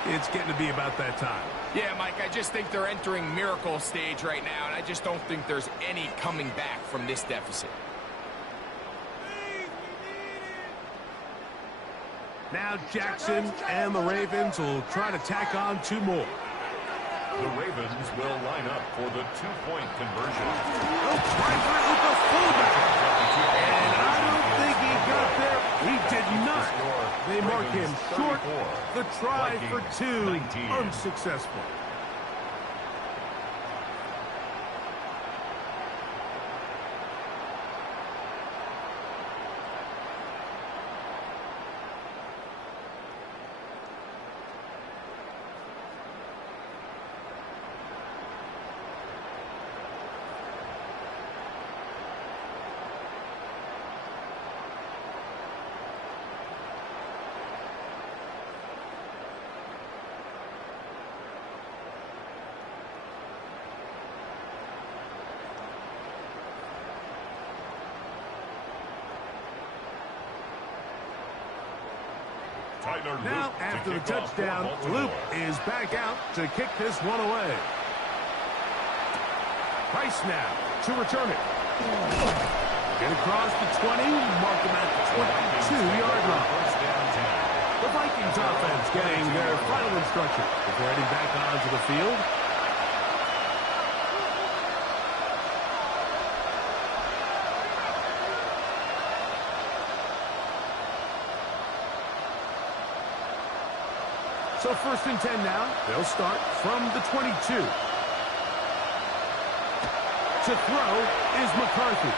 it's getting to be about that time. Yeah, Mike, I just think they're entering miracle stage right now, and I just don't think there's any coming back from this deficit. Now Jackson and the Ravens will try to tack on 2 more. The Ravens will line up for the 2-point conversion. Oh, try for it with the fullback. And I don't think he got there. He did not. They mark him short. The try for 2, unsuccessful. Now, after the touchdown, Luke is back out to kick this one away. Price now to return it. Get across the 20, mark them at the 22-yard line. The Vikings offense getting their final instruction before heading back onto the field. So 1st and 10 now. They'll start from the 22. To throw is McCarthy.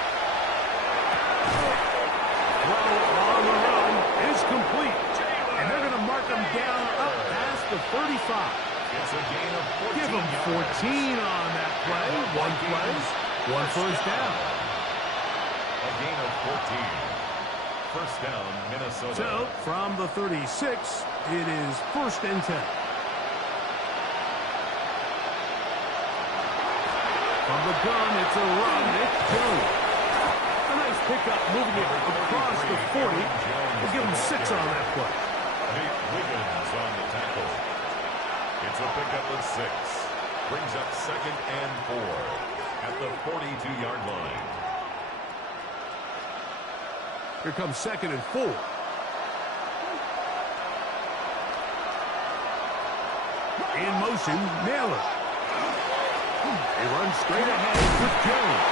Throw on the run is complete. And they're going to mark him down up past the 35. It's a gain of 14 Give him 14 on that play. One play, one first down. A gain of 14. First down, Minnesota. So, from the 36, it is 1st and 10. From the gun, it's a run. It's Jones. A nice pickup, moving it across the 40. We'll give him 6 on that play. Nate Wiggins on the tackle. It's a pickup of 6. Brings up 2nd and 4 at the 42-yard line. Here comes 2nd and 4. In motion, Naylor. He runs straight ahead with Jones.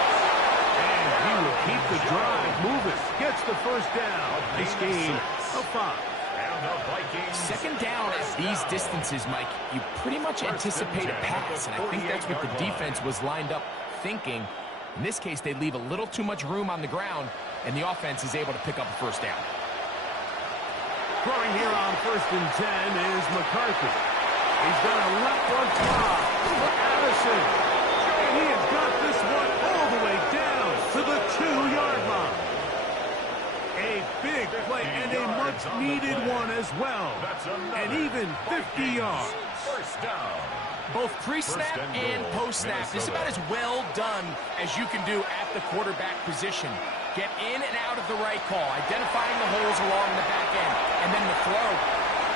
And he will keep the drive moving. Gets the first down. Nice gain of 5. And the Vikings. 2nd down at these distances, Mike, you pretty much anticipate a pass, and I think that's what the defense was lined up thinking. In this case, they leave a little too much room on the ground, and the offense is able to pick up a first down. Throwing here on 1st and 10 is McCarthy. He's going to let one fly for Addison. And he has got this one all the way down to the 2-yard line. A big play and a much-needed one as well. And even 50 yards. First down. Both pre-snap and post-snap is about as well done as you can do at the quarterback position. Get in and out of the right call, identifying the holes along the back end, and then the throw.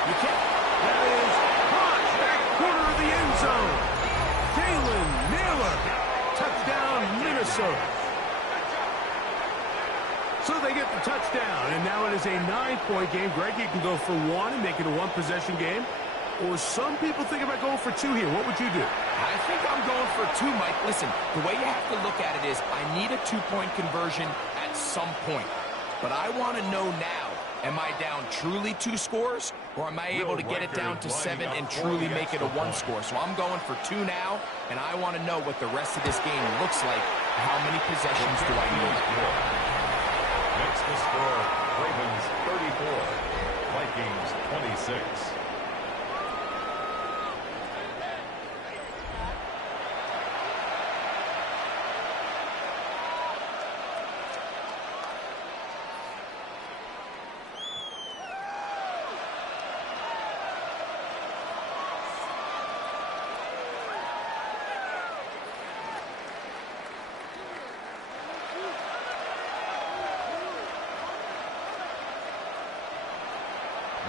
You can't. That is caught back corner of the end zone. Jalen Naylor. Touchdown, Minnesota. So they get the touchdown, and now it is a 9-point game. Greg, you can go for 1 and make it a 1-possession game. Or some people think about going for 2 here. What would you do? I think I'm going for 2, Mike. Listen, the way you have to look at it is I need a 2-point conversion at some point. But I want to know now, am I down truly 2 scores, or am I able to get it down to 7 and truly make it a 1 score? So I'm going for 2 now, and I want to know what the rest of this game looks like. How many possessions do I need? Next to score, Ravens 34, Vikings 26.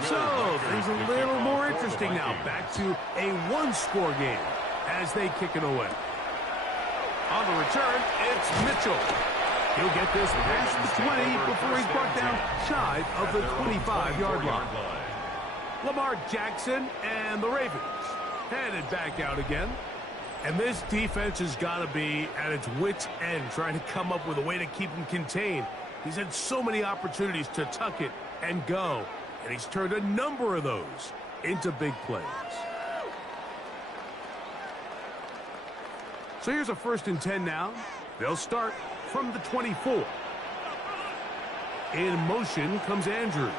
So, things a little more interesting now. Back to a 1-score game as they kick it away. On the return, it's Mitchell. He'll get this past the 20 before he's brought down shy of the 25-yard line. Lamar Jackson and the Ravens headed back out again. And this defense has got to be at its wit's end, trying to come up with a way to keep him contained. He's had so many opportunities to tuck it and go. And he's turned a number of those into big plays. So here's a 1st and 10 now. They'll start from the 24. In motion comes Andrews.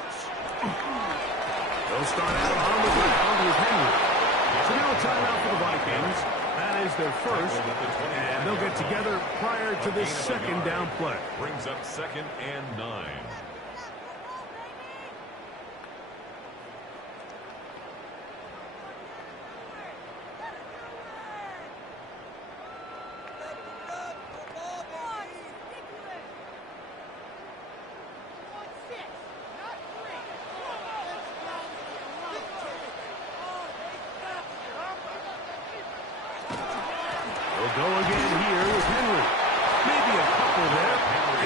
They'll start out on the ground with Henry. So now a timeout for the Vikings. That is their first. And they'll get together prior to this 2nd down play. Brings up 2nd and 9. They'll go again here with Henry. Maybe a couple there.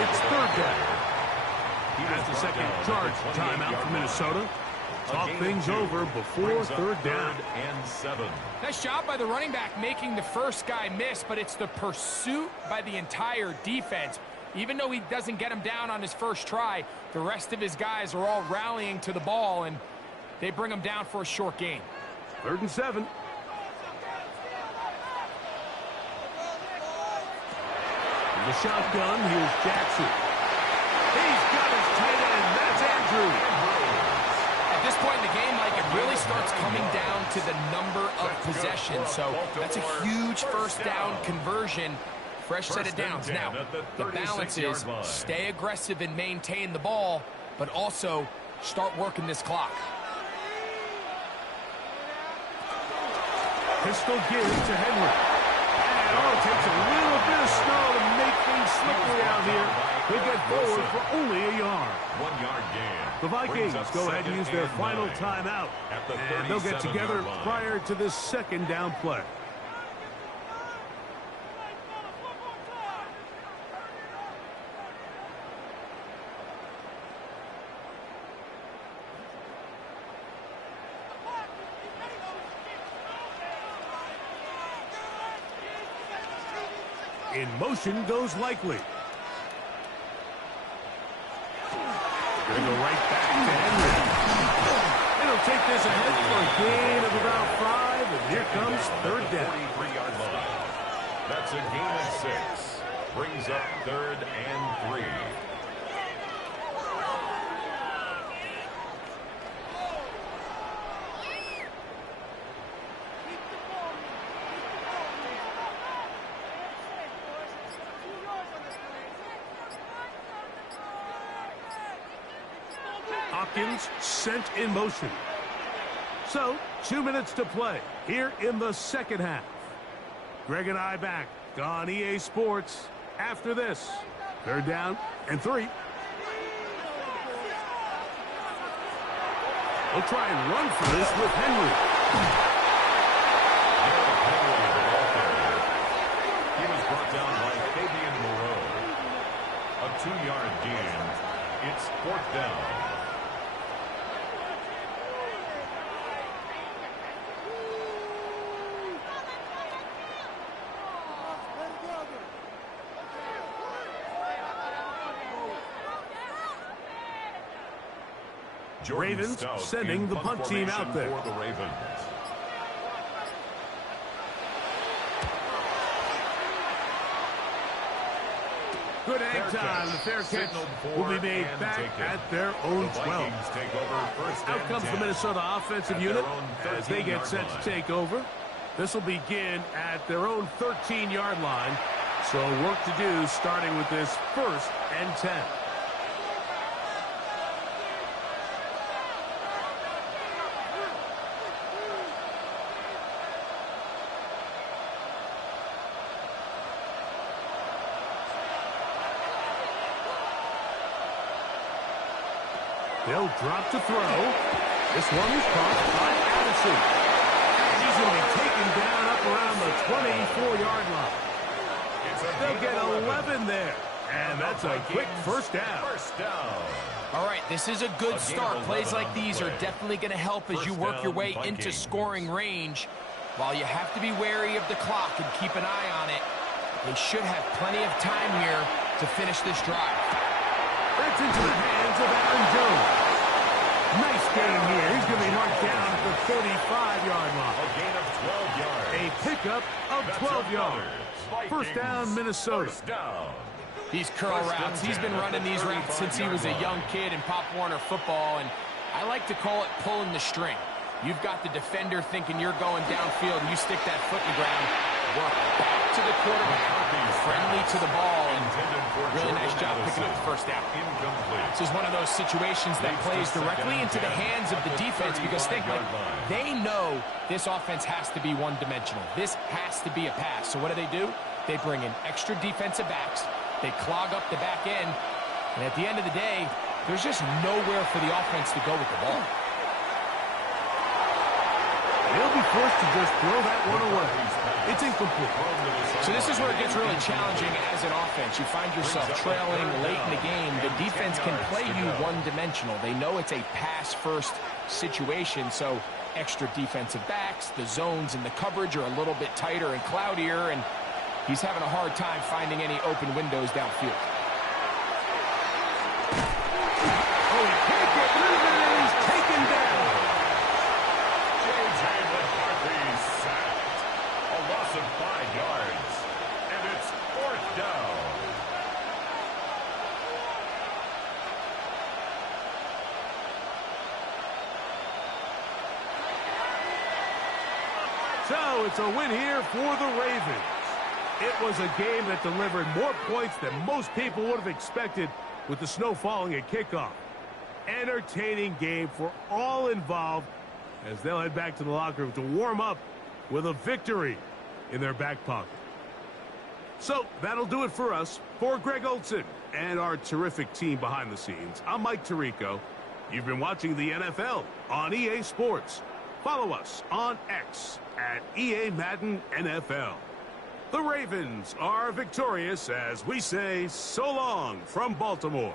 It's third down. That's the second charge timeout for Minnesota. Talk things over before third down. And 7. Nice job by the running back making the first guy miss, but it's the pursuit by the entire defense. Even though he doesn't get him down on his first try, the rest of his guys are all rallying to the ball, and they bring him down for a short gain. 3rd and 7. In the shotgun, here's Jackson. He's got his tight end. That's Andrew. At this point in the game, Mike, it really starts coming down to the number of possessions. So that's a huge first down conversion. Fresh set of downs. Now, the balance is stay aggressive and maintain the ball, but also start working this clock. Pistol gives to Henry. And it takes a little bit of snow to make things slippery out here. They get forward for only a yard. 1 yard gain. The Vikings go ahead and use their final timeout. And they'll get together prior to this second down play. In motion goes Likely. Going to go right back to Henry. And he'll take this ahead for a gain of about 5, and here comes third down. 43-yard line. That's a gain of 6. Brings up 3rd and 3. Hopkins sent in motion. So, 2 minutes to play here in the second half. Greg and I back on EA Sports after this. 3rd down and 3. We'll try and run for this with Henry. He was brought down by Fabian Moreau. A 2-yard gain. It's 4th down. Ravens sending the punt team out there. For the Ravens. Good hang time. The fair catch will be made back at their own 12. Out comes the Minnesota offensive unit as they get set to take over. This will begin at their own 13-yard line. So work to do starting with this 1st and 10. They'll drop to throw. This one is caught by Addison. And he's going to be taken down up around the 24-yard line. They'll get 11 there. And that's a quick first down. All right, this is a good start. Plays like these are definitely going to help as you work your way into scoring range. While you have to be wary of the clock and keep an eye on it, they should have plenty of time here to finish this drive. That's into the hands of Aaron Jones. Nice gain here. He's going to be marked down at the 35-yard line. A gain of 12 yards. A pickup of 12 yards. First down, Minnesota. First down. These curl routes, he's been running these routes since he was a young kid in Pop Warner football, and I like to call it pulling the string. You've got the defender thinking you're going downfield, and you stick that foot in the ground, work back to the quarterback, friendly to the ball, and really nice job picking up the first down. This is one of those situations that plays directly into the hands of the defense because think, like, they know this offense has to be one-dimensional. This has to be a pass. So what do? They bring in extra defensive backs. They clog up the back end. And at the end of the day, there's just nowhere for the offense to go with the ball. They'll be forced to just throw that one away. It's incomplete. So this is where it gets really challenging as an offense. You find yourself trailing late in the game. The defense can play you one-dimensional. They know it's a pass-first situation, so extra defensive backs, the zones and the coverage are a little bit tighter and cloudier, and he's having a hard time finding any open windows downfield. Oh, he can't get rid of it, and he's taken down. J.J. McCarthy sacked. A loss of 5 yards. And it's 4th down. So it's a win here for the Ravens. It was a game that delivered more points than most people would have expected with the snow falling at kickoff. Entertaining game for all involved as they'll head back to the locker room to warm up with a victory in their back pocket. So that'll do it for us. For Greg Olson and our terrific team behind the scenes, I'm Mike Tirico. You've been watching the NFL on EA Sports. Follow us on X at EA Madden NFL. The Ravens are victorious as we say so long from Baltimore.